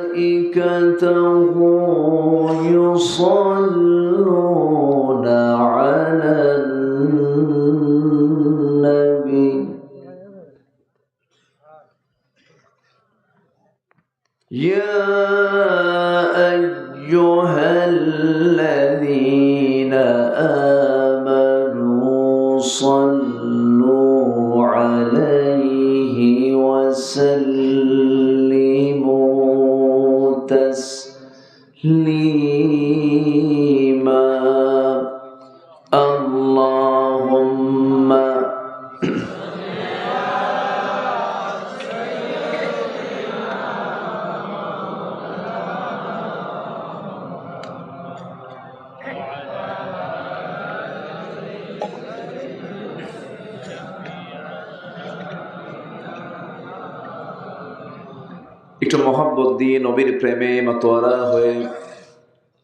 ملائكته يصلون على النبي يا أيها الذين آمنوا صلوا عليه وسلموا تسليما اللهم একটু মহব্বত দিয়ে নবীর প্রেমে মাতোয়ারা হয়ে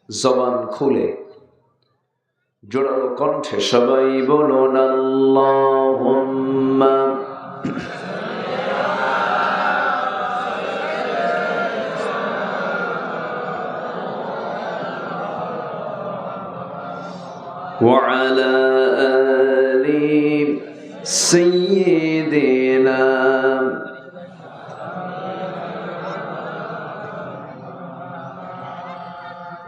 জবান খুলে জোরালো কণ্ঠে সবাই বলুন আল্লাহুম্মা ওয়া আলা আলি সাইয়্যিদিনা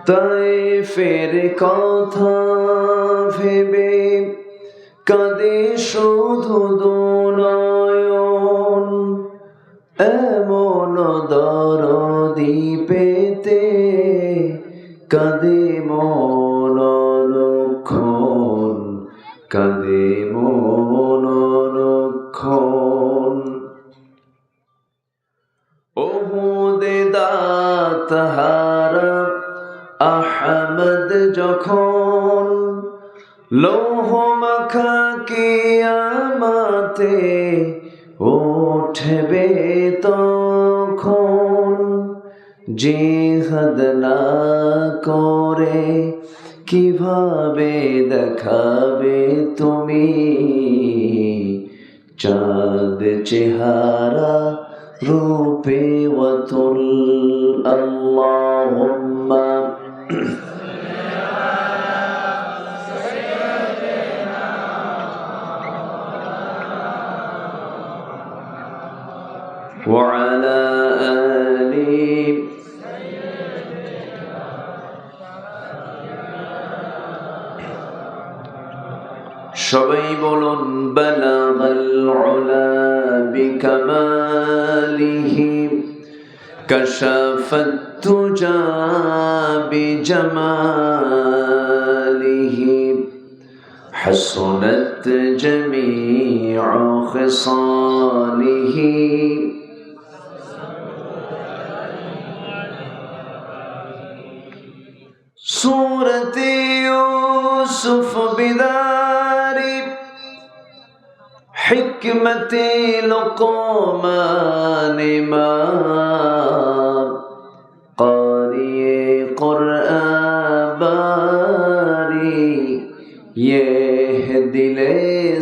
তায়েফের কথা ভেবে কাঁদে শুধু দুনয়ন এমন দরদি পেতে কাঁদে মন অনুক্ষণ কাঁদে মন অনুক্ষণ ওহুদে দাঁতহারা আহমদ যখন লৌহ মাখা কিয়ামতে উঠবে তখন জিহাদ না করে কিভাবে দেখাবে তুমি চাঁদ চেহারা রূপে ওয়াতুল আল্লাহুম্মা وعلى آله সবাই বলুন বালাগাল উলা বিকামালিহি কাশাফাত তুজা বিজামালিহি হাসনাত জামিউ খিসালিহি सूरत यूसुफ बिदारी हिकमत लुक़मान इमाम क़ारिए क़ुरआन बारी ये है दिले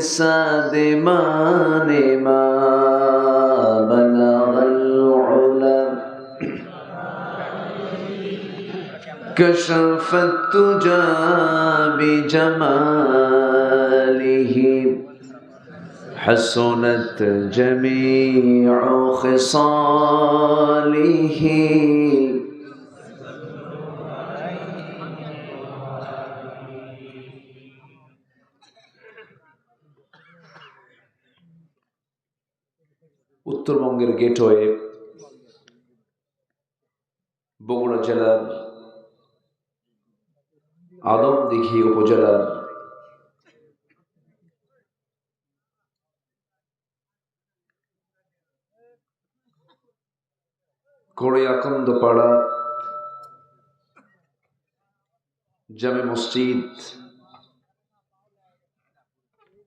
सादिमान इमाम बलगल उला كشف التجى بجماله حسنت جميع خصاله উত্তরবঙ্গের গেটওয়ে বগুড়া জেলার আদমদীঘি উপজেলার কড়িয়াকন্দপাড়া জামে মসজিদ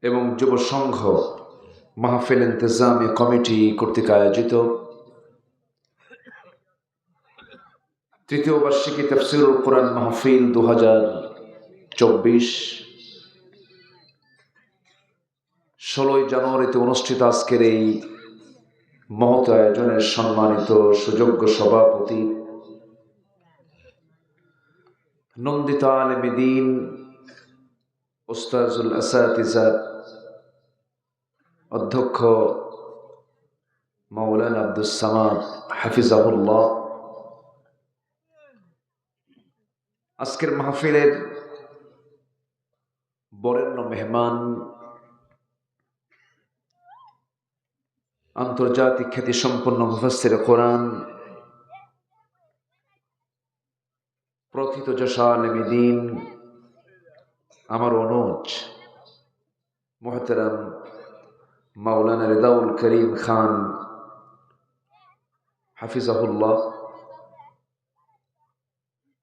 এবং যুব সংঘ মাহফিল ইন্তজামি কমিটি কর্তৃক আয়োজিত তৃতীয় বার্ষিকী তাফসীরুল কোরআন মাহফিল 2024 16 জানুয়ারিতে অনুষ্ঠিত আজকের এই মহৎ আয়োজনের সম্মানিত সুযোগ্য সভাপতি নন্দিত আলেমে দ্বীন উস্তাজুল আসাতিজা অধ্যক্ষ মাওলানা আব্দুস সামাদ হাফিজাহুল্লাহ, আজকের মাহফিলের বরেণ্য মেহমান, আন্তর্জাতিক খ্যাতিসম্পন্ন মুফাসসির কোরআন, প্রথিতযশা আলেমে দ্বীন, আমার অনুজ মুহতারাম মাওলানা রেজাউল করিম খান হাফিজাহুল্লাহ,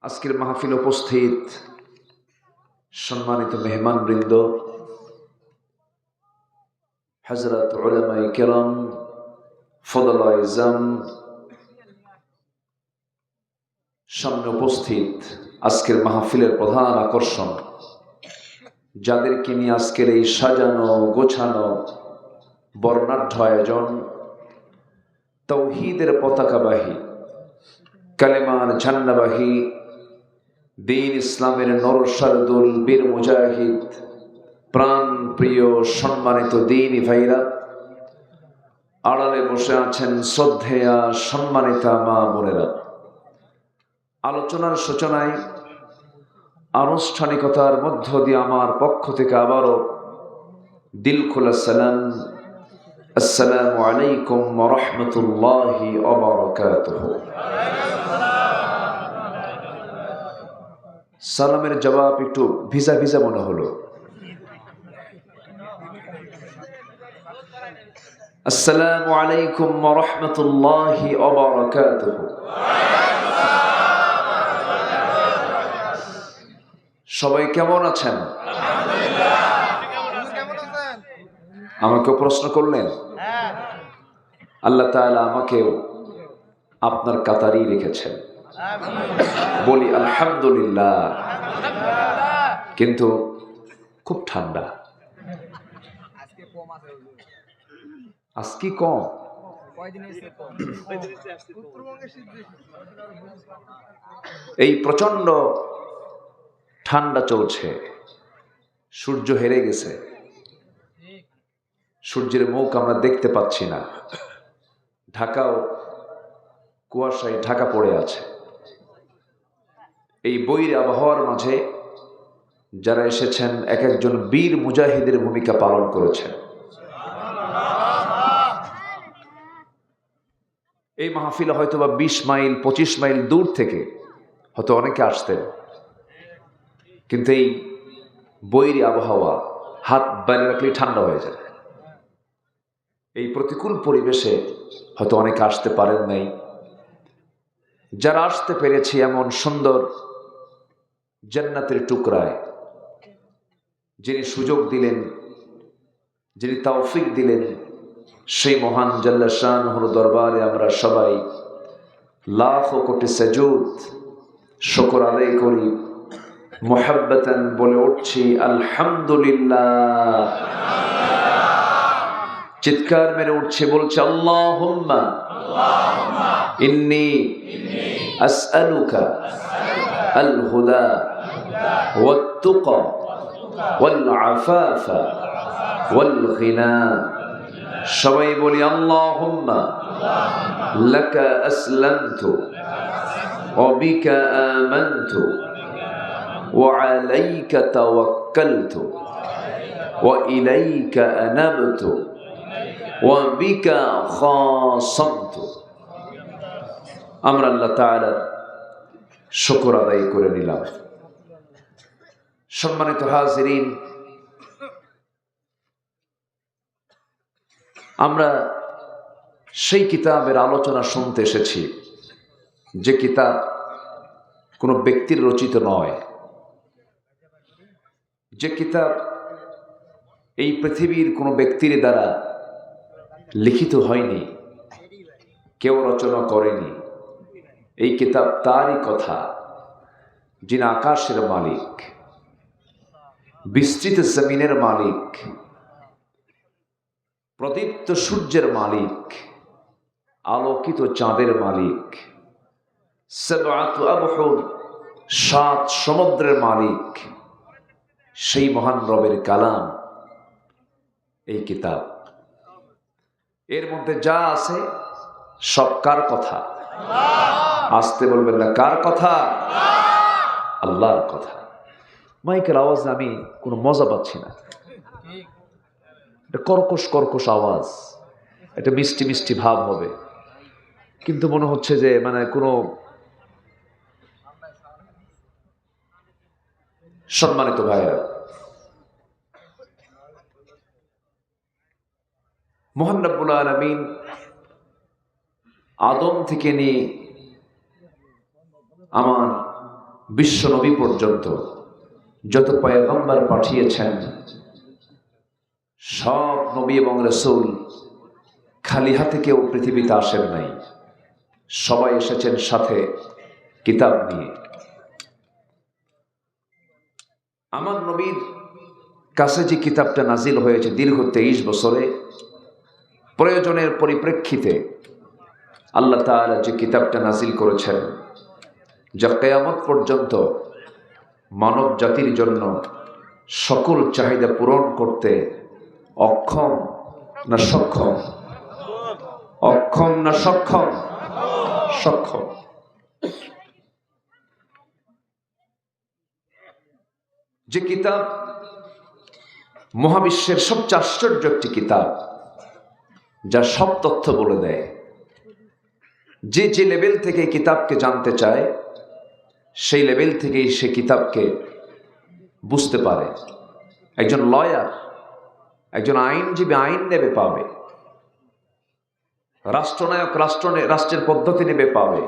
আজকের মাহফিল উপস্থিত সম্মানিত মেহমানবৃন্দ, হযরত উলামায়ে কেরাম, ফদলায়ে ইজাম, সামনে উপস্থিত আজকের মাহফিলের প্রধান আকর্ষণ, যাদেরকে নিয়ে আজকের এই সাজানো গোছানো বর্ণাঢ্য আয়োজন, তাওহীদের পতাকাবাহী, কালেমার ঝান্ডাবাহী, দ্বীন ইসলামের নরসারদুল বীর মুজাহিদ, প্রাণ প্রিয় সম্মানিত দ্বীনী ভাইরা, আড়ালে বসে আছেন শ্রদ্ধেয়া সম্মানিতা মা বোনেরা। আলোচনার সূচনায় আনুষ্ঠানিকতার মধ্য দিয়ে আমার পক্ষ থেকে আবারও দিল খোলা সালাম, আসসালামু আলাইকুম ওয়া রাহমাতুল্লাহি ওয়া বারাকাতুহু। সালামের জবাব একটু ভিজা ভিজা মনে হলো। আসসালামু আলাইকুম ওয়া রাহমাতুল্লাহি ওয়া বারাকাতুহু। সবাই কেমন আছেন? আমাকে প্রশ্ন করলেন, আল্লাহ তাআলা আমাকেও আপনার কাতারেই রেখেছেন। বলি আলহামদুলিল্লাহ। কিন্তু খুব ঠান্ডা, আজকে কম। এই প্রচন্ড ঠান্ডা চলছে, সূর্য হেরে গেছে, সূর্যের মুখ আমরা দেখতে পাচ্ছি না। ঢাকাও কুয়াশায় ঢাকা পড়ে আছে। এই বৈরী আবহাওয়ার মাঝে যারা এসেছেন এক একজন বীর মুজাহিদের ভূমিকা পালন করেছেন। এই মাহফিলে হয়তোবা 20 মাইল 25 মাইল দূর থেকে হয়তো অনেকে আসতেন, কিন্তু এই বৈরী আবহাওয়া হাত বাইরে রাখলেই ঠান্ডা হয়ে যায়। এই প্রতিকূল পরিবেশে হয়তো অনেকে আসতে পারেন নাই। যারা আসতে পেরেছে এমন সুন্দর জান্নাতের টুকরায় যিনি সুযোগ দিলেন, যিনি তৌফিক দিলেন, সেই মহান জাল্লা শানুর দরবারে আমরা সবাই লাখো কোটি সাজুদ শুকর আদায় করি, মুহাব্বাতান বলে উঠছি আলহামদুলিল্লাহ। চিৎকার মেরে উঠছে, বলছে আল্লাহুম্মা ইন্নী আসআলুকা আল হুদা ওয়াত তুকা ওয়াল আফাফা ওয়াল গিনা। সবাই বলি আল্লাহুম্মা লাকা আসলামতু ওয়া বিকা আমানতু ওয়া আলাইকা তাওয়াক্কালতু ওয়া ইলাইকা আনাবতু ওয়া বিকা খাসামতু। আমরা আল্লাহ তাআলার শুকর আদায় করে নিলাম। সম্মানিত হাজিরিন, আমরা সেই কিতাবের আলোচনা শুনতে এসেছি যে কিতাব কোনো ব্যক্তির রচিত নয়, যে কিতাব এই পৃথিবীর কোনো ব্যক্তির দ্বারা লিখিত হয়নি, কেউ রচনা করেনি। এই কিতাব তারই কথা, যিনি আকাশের মালিক, বিস্তৃত জমিনের মালিক, প্রদীপ্ত সূর্যের মালিক, আলোকিত চাঁদের মালিক, সাবআতু আবহুর সাত সমুদ্রের মালিক সেই মহান রবের কালাম এই কিতাব। এর মধ্যে যা আছে সব কার কথা? আসতে বলবেন না, কার কথা? আল্লাহর কথা। মাইকের আওয়াজ আমি কোনো মজা পাচ্ছি না, এটা কর্কশ কর্কশ আওয়াজ, এটা মিষ্টি মিষ্টি ভাব হবে, কিন্তু মনে হচ্ছে যে মানে কোনো। সম্মানিত ভাইয়েরা, মহান রব্বুল আলামিন আদম থেকে নিয়ে আমার বিশ্ব নবী পর্যন্ত যত পয়গম্বর পাঠিয়েছেন, সব নবী এবং রাসূল খালি হাতে কেউ পৃথিবীতে আসেন নাই, সবাই এসেছেন সাথে কিতাব নিয়ে। আমার নবীর কাছে যে কিতাবটা নাজিল হয়েছে দীর্ঘ 23 বছরে, প্রয়োজনের পরিপ্রেক্ষিতে আল্লাহ তাআলা যে কিতাবটা নাজিল করেছেন, যা কিয়ামত পর্যন্ত মানব জাতির জন্য সকল চাহিদা পূরণ করতে অক্ষম না সক্ষম? অক্ষম না সক্ষম? সক্ষম। যে কিতাব মহাবিশ্বের সবচেয়ে আশ্চর্য একটি কিতাব, যা সব তথ্য বলে দেয়। যে যে লেভেল থেকে কিতাবকে জানতে চায়, সেই লেভেল থেকেই সে কিতাবকে বুঝতে পারে। একজন লয়ার, একজন আইনজীবী আইন নেবে পাবে, রাষ্ট্রনায়ক রাষ্ট্রের পদ্ধতি নেবে পাবে,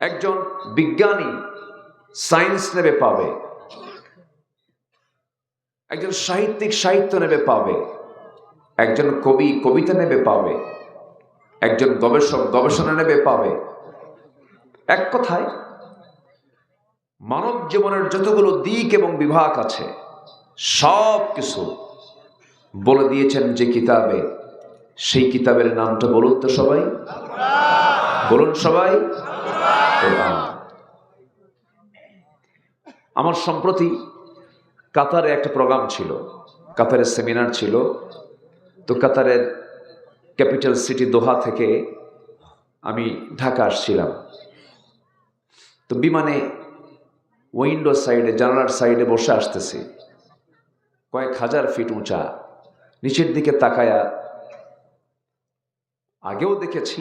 একজন বিজ্ঞানী সায়েন্স নেবে পাবে, একজন সাহিত্যিক সাহিত্য নেবে পাবে, একজন কবি কবিতা নেবে পাবে, একজন গবেষক গবেষণা নেবে পাবে। এক কথায় মানব জীবনের যতগুলো দিক এবং বিভাগ আছে সব কিছু বলে দিয়েছেন যে কিতাবে। সেই কিতাবের নামটা বলুন তো সবাই, বলুন সবাই। আমার সম্প্রতি কাতারে একটা প্রোগ্রাম ছিল, কাতারের সেমিনার ছিল। তো কাতারের ক্যাপিটাল সিটি দোহা থেকে আমি ঢাকা আসছিলাম। তো বিমানে উইন্ডো সাইডে, জানালার সাইডে বসে আসতেছি, কয়েক হাজার ফিট উঁচা, নিচের দিকে তাকায়া আগেও দেখেছি,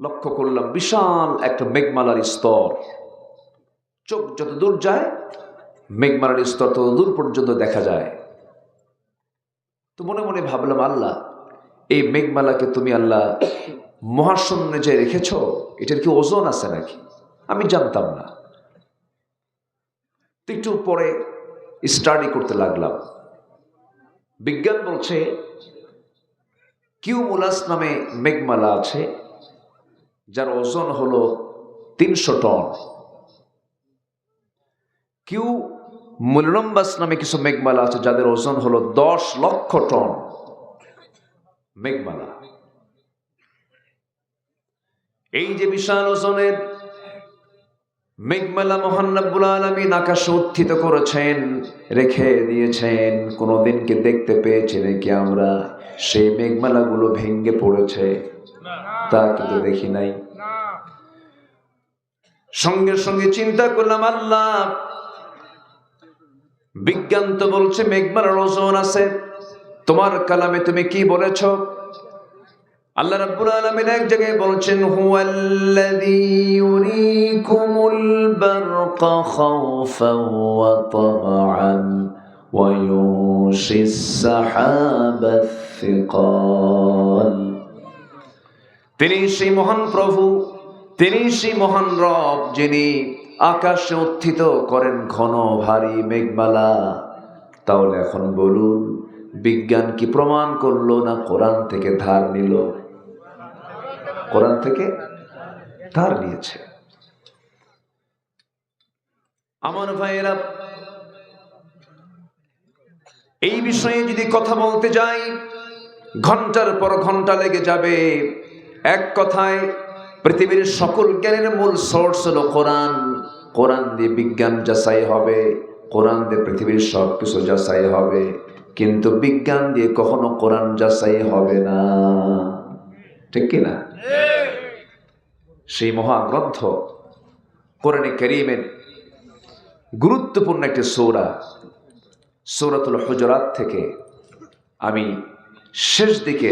লক্ষ্য করলাম বিশাল একটা মেঘমালার স্তর। চোখ যত দূর যায় মেঘমালার স্তর তত দূর পর্যন্ত দেখা যায়। তো মনে মনে ভাবলাম, আল্লাহ, এই মেঘমালাকে তুমি আল্লাহ মহাশূন্যে যে রেখেছ, এটার কি ওজন আছে নাকি? আমি জানতাম না। একটু পরে স্টাডি করতে লাগলাম। বিজ্ঞান বলছে কিউমুলাস নামে মেঘমালা আছে, যার ওজন হলো 300 টন। কিউমুলাম্বাস নামে কিছু মেঘমালা আছে যাদের ওজন হলো 10 লক্ষ টন মেঘমালা। এই যে বিশাল ওজনের মেঘমালা মহান রব্বুল আলামিন আকাশে উত্থিত করেছেন, রেখে দিয়েছেন। কোনদিনকে দেখতে পেয়েছি নাকি আমরা সেই মেঘমালাগুলো ভেঙে পড়েছে? তা কিন্তু দেখি নাই। সঙ্গে সঙ্গে চিন্তা করলাম, আল্লাহ, বিজ্ঞান তো বলছে মেঘমালার ওজন আছে, তোমার কালামে তুমি কি বলেছ? আল্লাহ রাব্বুল আলামিন এক জায়গায় বলছেন, হুয়াল্লাযী ইউরীকুমুল বারকা খাওফান ওয়া তামআন ওয়া ইউনশিস সাহাবাস সিকাল। তিনি সেই মহান প্রভু, তিনি সেই মহান রব, যিনি আকাশে উত্থিত করেন ঘন ভারী মেঘমালা। তাহলে এখন বলুন, বিজ্ঞান কি প্রমাণ করলো না কোরআন থেকে ধার নিল? কোরআন থেকে ধার নিয়েছে। আমার ভাইয়েরা, এই বিষয়ে যদি কথা বলতে যাই ঘন্টার পর ঘন্টা লেগে যাবে। এক কথায় পৃথিবীর সকল জ্ঞানের মূল সোর্স হলো কোরআন। কোরআন দিয়ে বিজ্ঞান যাচাই হবে, কোরআন দিয়ে পৃথিবীর সব কিছু যাচাই হবে, কিন্তু বিজ্ঞান দিয়ে কখনো কোরআন যাচাই হবে না। ঠিক কিনা? সেই মহাগ্রন্থ কোরআনে কারীমের গুরুত্বপূর্ণ একটি সূরা, সূরাতুল হুজুরাত থেকে আমি শেষ দিকে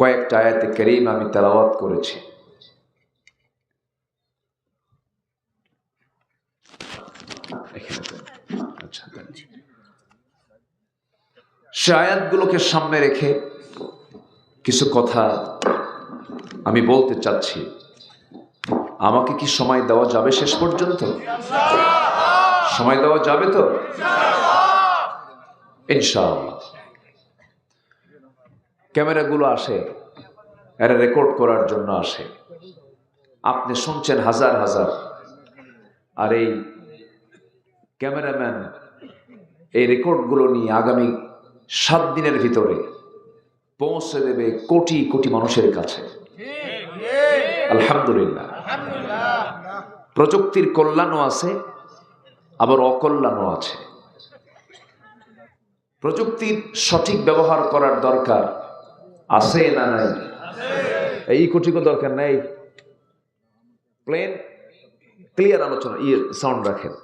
কয়েকটা আয়াতে কারীম আমি তেলাওয়াত করেছি। সে আয়াতগুলোকে সামনে রেখে কিছু কথা আমি বলতে চাচ্ছি। আমাকে কি সময় দেওয়া যাবে শেষ পর্যন্ত? সময় দেওয়া যাবে তো ইনশাআল্লাহ। ক্যামেরাগুলো আসে, এরা রেকর্ড করার জন্য আসে। আপনি শুনছেন হাজার হাজার, আর এই ক্যামেরাম্যান এই রেকর্ডগুলো নিয়ে আগামী 7 দিনের ভিতরে পৌঁছে দেবে কোটি কোটি মানুষের কাছে। আলহামদুলিল্লাহ। প্রযুক্তির কল্যাণও আছে, আবার অকল্যাণও আছে। প্রযুক্তির সঠিক ব্যবহার করার দরকার আছে না নাই? এই কোটিকো দরকার নাই। প্লেন ক্লিয়ার আলোচনা, সাউন্ড রাখেন।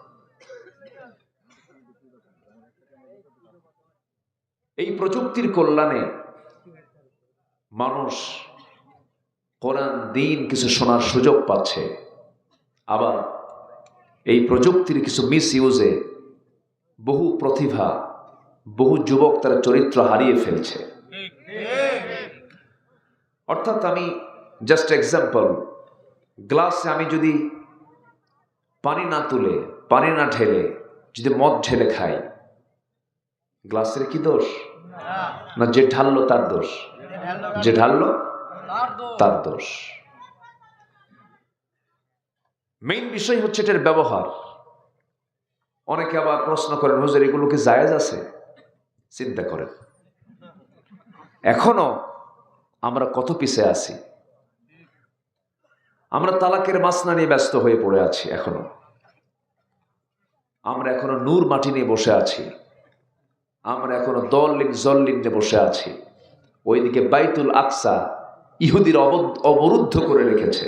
এই প্রযুক্তির কল্যাণে মানুষ কোরআন দিন কিছু শোনার সুযোগ পাচ্ছে, আবার এই প্রযুক্তির কিছু মিস ইউজে বহু প্রতিভা, বহু যুবক তারা চরিত্র হারিয়ে ফেলছে। অর্থাৎ আমি জাস্ট এক্সাম্পল, গ্লাসে আমি যদি পানি না তুলে, পানি না ঢেলে যদি মদ ঢেলে খাই, গ্লাসের কি দোষ? না যে ঢাললো তার দোষ? যে ঢাললো তার দোষ। মেইন বিষয় হচ্ছে এটার ব্যবহার। অনেকে আবার প্রশ্ন করেন, হুজুর এগুলো কি জায়েজ আছে? চিন্তা করেন, এখনো আমরা কত পিছে আছি। আমরা তালাকের মাসনা নিয়ে ব্যস্ত হয়ে পড়ে আছি। আমরা এখনো নূর মাটি নিয়ে বসে আছি। আমরা এখনো দলিন জল্লিন নিয়ে বসে আছি। ওইদিকে বাইতুল আকসা ইহুদির অবরুদ্ধ করে রেখেছে।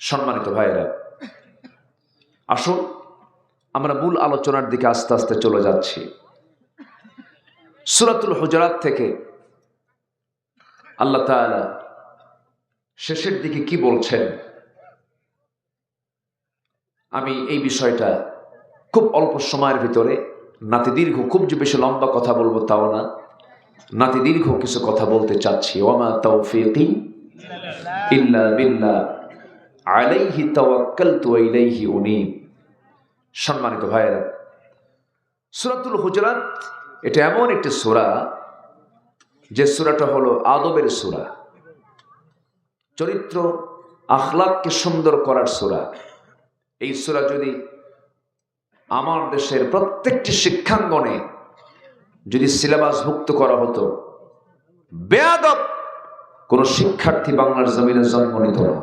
সম্মানিত ভাইয়েরা, আসুন আমরা মূল আলোচনার দিকে আস্তে আস্তে চলে যাচ্ছি। সূরাতুল হুজুরাত থেকে আল্লাহ তাআলা শেষের দিকে কি বলছেন, আমি এই বিষয়টা খুব অল্প সময়ের ভিতরে নাতিদীর্ঘ, খুব যে বেশি লম্বা কথা বলবো তাও না, নাতিদীর্ঘ কিছু কথা বলতে চাচ্ছি। ওয়ামা তাওফীকি ইল্লা বিল্লাহ আলাইহি তাওয়াক্কালতু ওয়া ইলাইহি উনীব। সম্মানিত ভাইয়েরা, সূরাতুল হুজুরাত এটা এমন একটি সূরা যে সূরাটা হলো আদবের সূরা, চরিত্র আখলাককে সুন্দর করার সূরা। এই সূরা যদি আমার দেশের প্রত্যেকটি শিক্ষাঙ্গনে যদি সিলেবাসভুক্ত করা হতো, বেয়াদব কোন শিক্ষার্থী বাংলার জমিনে জন্ম নিত না।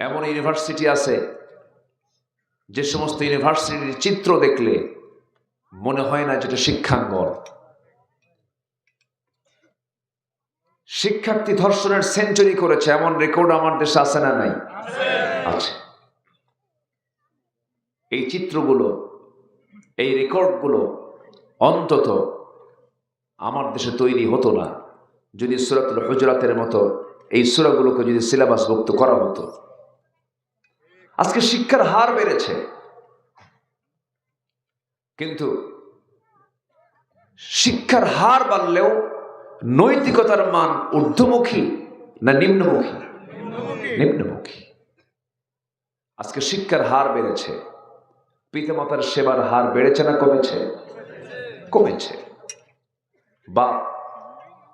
এমন ইউনিভার্সিটি আছে যে সমস্ত ইউনিভার্সিটির চিত্র দেখলে মনে হয় না যেটা শিক্ষাঙ্গন। শিক্ষার্থী ধর্ষণের সেঞ্চুরি করেছে এমন রেকর্ড আমার দেশে আছে না নাই? আছে। এই চিত্রগুলো, এই রেকর্ডগুলো অন্তত আমার দেশে তৈরি হতো না যদি সূরাতুল হুজুরাতের মতো এই সূরাগুলোকে যদি সিলেবাসভুক্ত করা হতো। আজকে শিক্ষার হার বেড়েছে, কিন্তু শিক্ষার হার বাড়লেও নৈতিকতার মান ঊর্ধ্বমুখী না নিম্নমুখী? নিম্নমুখী। আজকে শিক্ষার হার বেড়েছে, পিতামাতার সেবার হার বেড়েছে না কমেছে? কমেছে। বাপ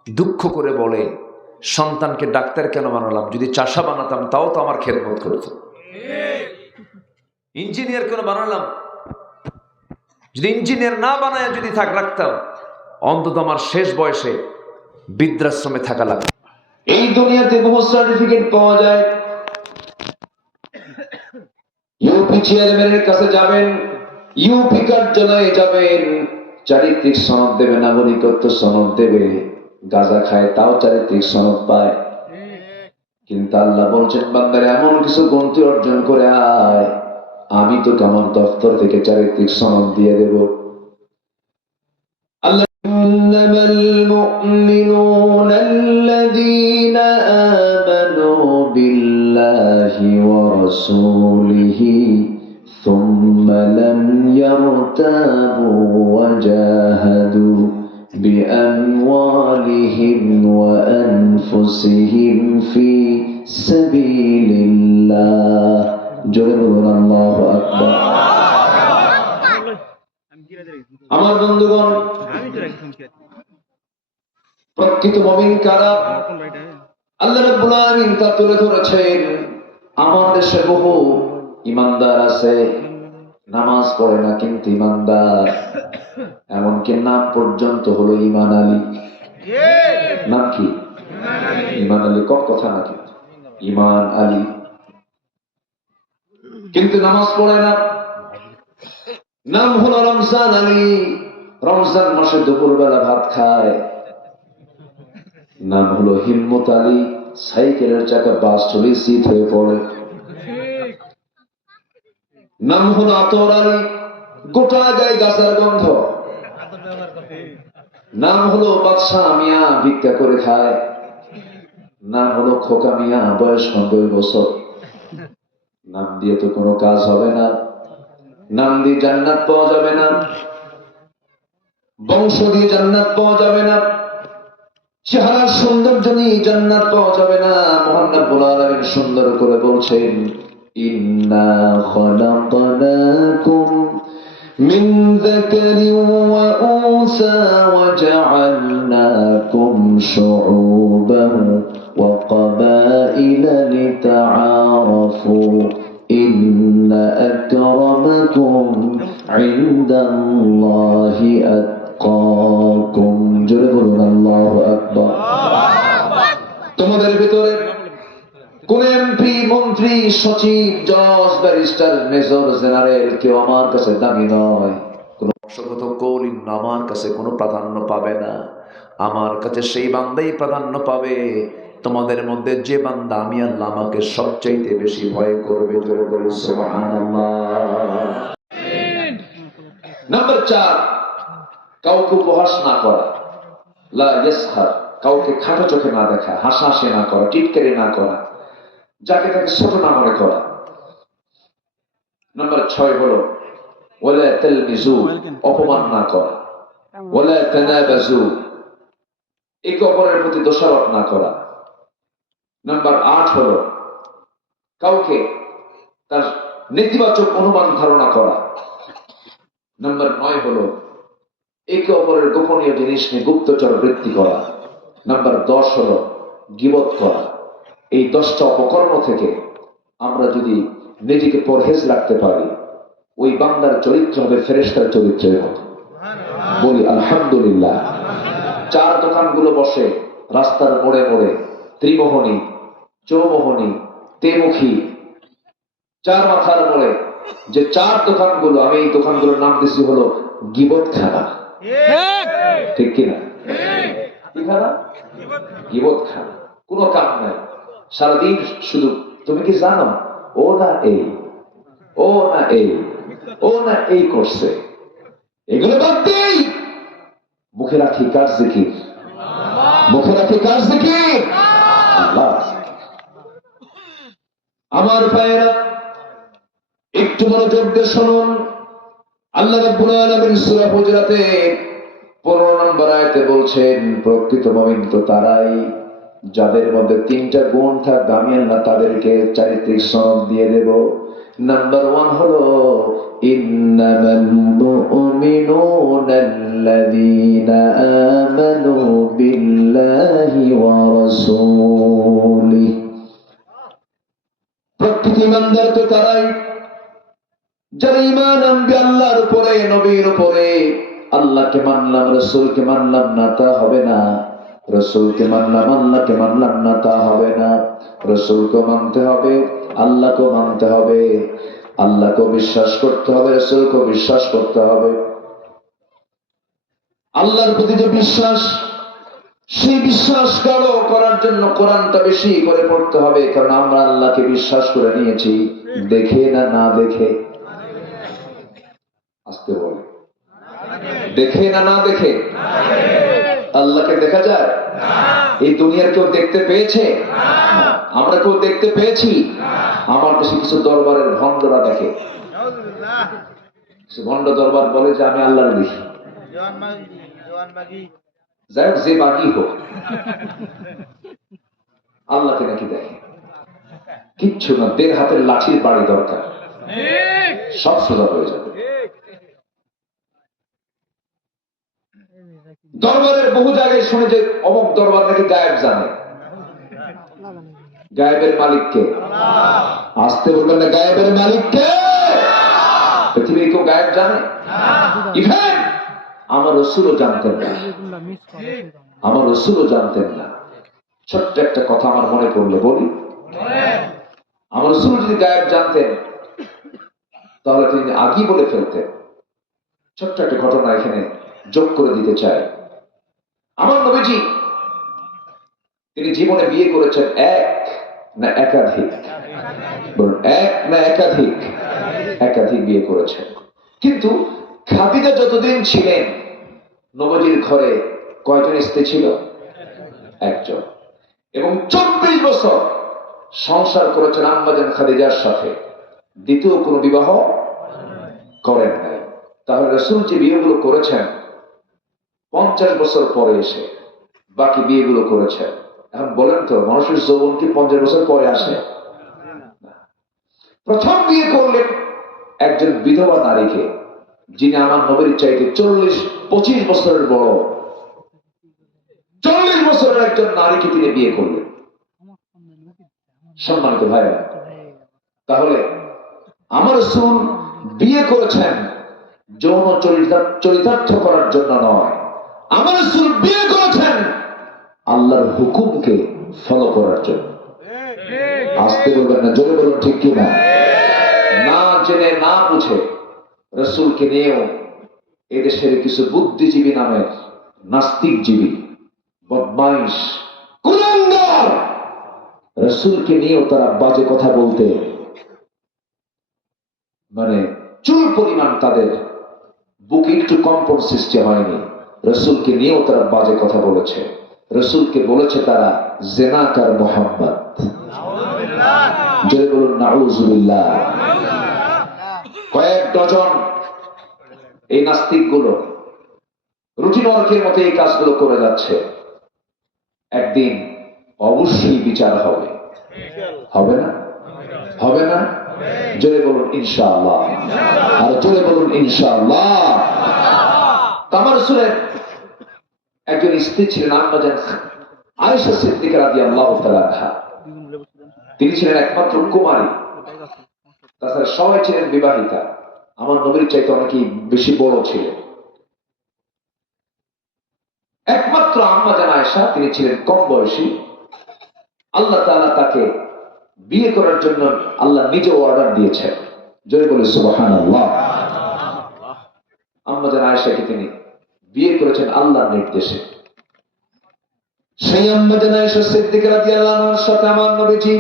দুঃখ করে বলে, সন্তানকে ডাক্তার কেন বানালাম, যদি চাষা বানাতাম তাও তো আমার খেদমত করতো। ইঞ্জিনিয়ার কেন বানালাম, যদি ইঞ্জিনিয়ার না বানায় যদি রাখতাম অন্তত আমার শেষ বয়সে বৃদ্ধাশ্রমে থাকা লাগবে। এই দুনিয়াতে বহু সার্টিফিকেট পাওয়া যায়। ইউপি চেয়ারম্যানের কাছে যাবেন, ইউপি কার্যালয়ে যাবেন, চারিত্রিক সনদ দেবে, নাগরিকত্ব সনদ দেবে, গাঁজা খায় তাও চারিত্রিক সনদ পায়। কিন্তু আল্লাহ বলছেন, বান্দারে এমন কিছু গ্রন্থি অর্জন করে আয়, আমি তো আমার দফতর থেকে চারিত্রিক সনদ দিয়ে দেব। আল্লাহ ইন্নামাল মুমিনুনা আল্লাযীনা আমানু বিল্লাহি ওয়া রাসূলিহি সুম্মা লাম ইয়ারতাবু ওয়া জাহাদু বিআমওয়ালিহিম ওয়া আনফুসিহিম ফি সাবিলিল্লাহ। জোরে বলুন আল্লাহু আকবার। আমার বন্ধুগণ, প্রকৃত মুমিন কারা? আল্লাহ রাব্বুল আলামিন তা তুলে ধরেছেন। আমার দেশে বহু ইমানদার আছে, নামাজ পড়ে না কিন্তু ইমানদার, এমনকি নাম পর্যন্ত হলো ইমান আলী। নাম কি? ইমান আলী। কম কথা না কিন্তু ইমান আলী, কিন্তু নামাজ পড়ে না। নাম হলো রমজান আলী, রমজান মাসে দুপুরবেলা ভাত খায়। নাম হলো হিম্মত আলী, সাইকেলের চাকা বাস চলে শীত হয়ে পড়ে। নাম হলো আতর আলী, গোটা গায়ে গাছের গন্ধ। নাম হলো বাদশাহ মিয়া, ভিক্ষা করে খায়। নাম হলো খোকা মিয়া, বয়স 90 বছর। নাম দিয়ে তো কোনো কাজ হবে না, নাম দিয়ে জান্নাত পাওয়া যাবে না, বংশ দিয়ে জান্নাত পাওয়া যাবে না, চেহারার সৌন্দর্য নিয়ে জান্নাত পাওয়া যাবে না। মহান রব্বুল আলামিন সুন্দর করে বলছেন, ইন্না খলাকনাকুম মিন যাকারিন ওয়া উনসা ওয়া জাআলনাকুম শুউবান ওয়া ক্বাবাইলা লিতাআরাফু ইন্না আকরামাকুম ইনদাল্লাহি আতকাকুম। জোরে বলুন আল্লাহু আকবার। তোমাদের ভিতরে কোন এমপি, মন্ত্রী, সচিব, জজ, ব্যারিস্টার, মেজর, জেনারেল কেউ আমার কাছে দামি নয়। কোন বংশগত কৌলিন্য আমার কাছে কোনো প্রাধান্য পাবে না। আমার কাছে সেই বান্দাই প্রাধান্য পাবে তোমাদের মধ্যে যে বান্দা আমি আল্লাহ আমাকে সবচাইতে বেশি ভয় করবে। জোরে বলুন সুবহানাল্লাহ। নাম্বার 4, কাউকে উপহাস না করা, লা ইয়াসখার, কাউকে খাটো চোখে না দেখা, হাসাহাসি না করা, টিটকারি না করা, যাকে তাকে ছোট না মনে করা। নাম্বার 6 হলো ওয়ালা তালমিজু, অপমান না করা, ওয়ালা তানাবাজু, একে অপরের প্রতি দোষারোপ না করা। নাম্বার 8 হলো কাউকে তার নেতিবাচক অনুমান ধারণা করা। নাম্বার 9 হলো একে অপরের গোপনীয় জিনিস নিয়ে গুপ্তচর বৃত্তি করা। নাম্বার 10 হলো গীবত করা। এই 10টা অপকর্ম থেকে আমরা যদি নিজেকে পরহেজ রাখতে পারি, ওই বান্দার চরিত্র হবে ফেরেশতার চরিত্রের মতো। বলি আলহামদুলিল্লাহ। 4 দোকানগুলো বসে রাস্তার মোড়ে মোড়ে, ত্রিমোহনী, চৌমোহনী, তেমুখী, 4 মাথার মোড়ে যে 4 দোকানগুলো, আমি এই দোকানগুলোর নাম দিচ্ছি হলো গীবতখানা। ঠিক কিনা? কি খানা? গীবতখানা। কোনো কাম নাই, সারাদিন শুধু তুমি কি জানো ও না এই, ও না এই, ও না এই করছে, এগুলো বাদ দেই। মুখে রাখি কার জিকির, মুখে রাখি কার জিকির? আল্লাহ। আমার ভাইয়েরা, একটু মনোযোগ দিয়ে শুনুন। আল্লাহ রাব্বুল আলামিন সূরা হুজরাতে 15 নম্বর আয়াতে বলছেন, প্রকৃত মুমিন তো তারাই যাদের মধ্যে 3টা গুণ থাকবে, আমি আল্লাহ তাদেরকে চারিত্রিক সনদ দিয়ে দেব। নাম্বার 1 হলো ইন্নামাল মুমিনুনা আল্লাযীনা আমানু বিল্লাহি ওয়া রাসূলিহি। প্রকৃত ইমানদার তো তারাই যারা ঈমান আনবে আল্লাহর উপরে, নবীর উপরে। আল্লাহকে মানলাম, রাসূলকে মানলাম না তা হবে না। রসুলকে মানলাম, আল্লাহকে মানলাম না, তা হবে না। রসুলকে মানতে হবে, আল্লাহকে মানতে হবে, আল্লাহকে বিশ্বাস করতে হবে, রসুলকে বিশ্বাস করতে হবে। আল্লাহর প্রতি যে বিশ্বাস, সেই বিশ্বাস করার জন্য কোরআনটা বেশি করে পড়তে হবে, কারণ আমরা আল্লাহকে বিশ্বাস করে নিয়েছি, দেখে না না দেখে। আসতে বলে, দেখে না না দেখে। আল্লাহকে দেখা যায়? এই দুনিয়ার কেউ দেখতে পেয়েছে? আমরা কেউ দেখতে পেয়েছি? আমার দেশে কিছু দরবারের ভণ্ডরা দেখে, কিছু ভণ্ড দরবার বলে যে আমি আল্লাহর দেখি। যাই হোক, যে বাগি হোক, আল্লাহকে নাকি দেখে। কিচ্ছু না, ১.৫ হাতের লাঠির বাড়ি দরকার, সব সোজা হয়ে যাবে। দরবারের বহু জায়গায় শুনে যে অমুক দরবার নাকি গায়েব জানে। গায়েবের মালিককে? আসতে বলবেন না, গায়েবের মালিককে। পৃথিবীর কেউ গায়েব জানে? ইভেন আমার রসুলও জানতেন না, আমার রসুলও জানতেন না। ছোট্ট একটা কথা আমার মনে পড়লে বলি। আমার রসুল যদি গায়েব জানতেন তাহলে তিনি আগেই বলে ফেলতেন। ছোট্ট একটা ঘটনা এখানে যোগ করে দিতে চাই। আমার নবীজি, তিনি জীবনে বিয়ে করেছেন এক না একাধিক? বলুন, এক না একাধিক? একাধিক বিয়ে করেছেন। কিন্তু খাদিজা যতদিন ছিলেন নবীজির ঘরে কয়জন স্ত্রী ছিল? একজন। এবং 24 বছর সংসার করেছেন আম্মাজান খাদিজার সাথে, দ্বিতীয় কোনো বিবাহ করেন নাই। তাহলে রাসূল যে বিয়েগুলো করেছেন 50 বছর পরে এসে বাকি বিয়েগুলো করেছেন। এখন বলেন তো, মানুষের যৌবন কি 50 বছর পরে আসে? প্রথম বিয়ে করলেন একজন বিধবা নারীকে, যিনি আমার নবীর চাইতে 25 বছরের বড়। 40 বছরের একজন নারীকে তিনি বিয়ে করলেন। সম্মানিত ভাইরা, তাহলে আমার রাসূল বিয়ে করেছেন যৌন চরিতার্থ করার জন্য নয়। আমার রাসূল বিয়ে করেছেন আল্লাহর হুকুমকে ফলো করার জন্য। আসতে বলবেন না, জোরে বলুন ঠিক কিনা? না জেনে না বুঝে রাসূলকে নিয়েও এদেশের কিছু বুদ্ধিজীবী নামের নাস্তিকজীবী, বদমাইশ, কুলাঙ্গার, রাসূলকে নিয়েও তারা বাজে কথা বলতে, মানে চুল পরিমাণ তাদের বুকে একটু কম্পন সৃষ্টি হয়নি। রাসূলকে নিয়েও তারা বাজে কথা বলেছে। রাসূলকে বলেছে তারা জেনাকার মুহাম্মদ। জোরে বলুন নাউযুবিল্লাহ। কয়েক ডজন এই নাস্তিকগুলো রুটিন ওয়ার্কের মতো এই কাজগুলো করে যাচ্ছে। একদিন অবশ্যই বিচার হবে, হবে না? হবে না? জোরে বলুন ইনশাআল্লাহ। আর জোরে বলুন ইনশাআল্লাহ। আমার রাসূলের একজন স্ত্রী ছিলেন আম্মাজান আয়েশা সিদ্দিকা রাদিয়াল্লাহু তাআলা আনহা। তিনি ছিলেন একমাত্র কুমারী, তাছাড়া সবাই ছিলেন বিবাহিতা। আমার নবীর চাইতে অনেকেই বেশি বড় ছিলেন। একমাত্র আম্মাজান আয়েশা, তিনি ছিলেন কম বয়সী। আল্লাহ তাআলা তাকে বিয়ে করার জন্য আল্লাহ নিজে অর্ডার দিয়েছেন। জোরে বলে সুবহানাল্লাহ। আম্মাজান আয়েশাকে তিনি বিয়ে করেছেন আল্লাহর নির্দেশে। সেই আম্মাজান আয়েশা সিদ্দিকা রাদিয়াল্লাহু আনহার সাথে আমার নবীজি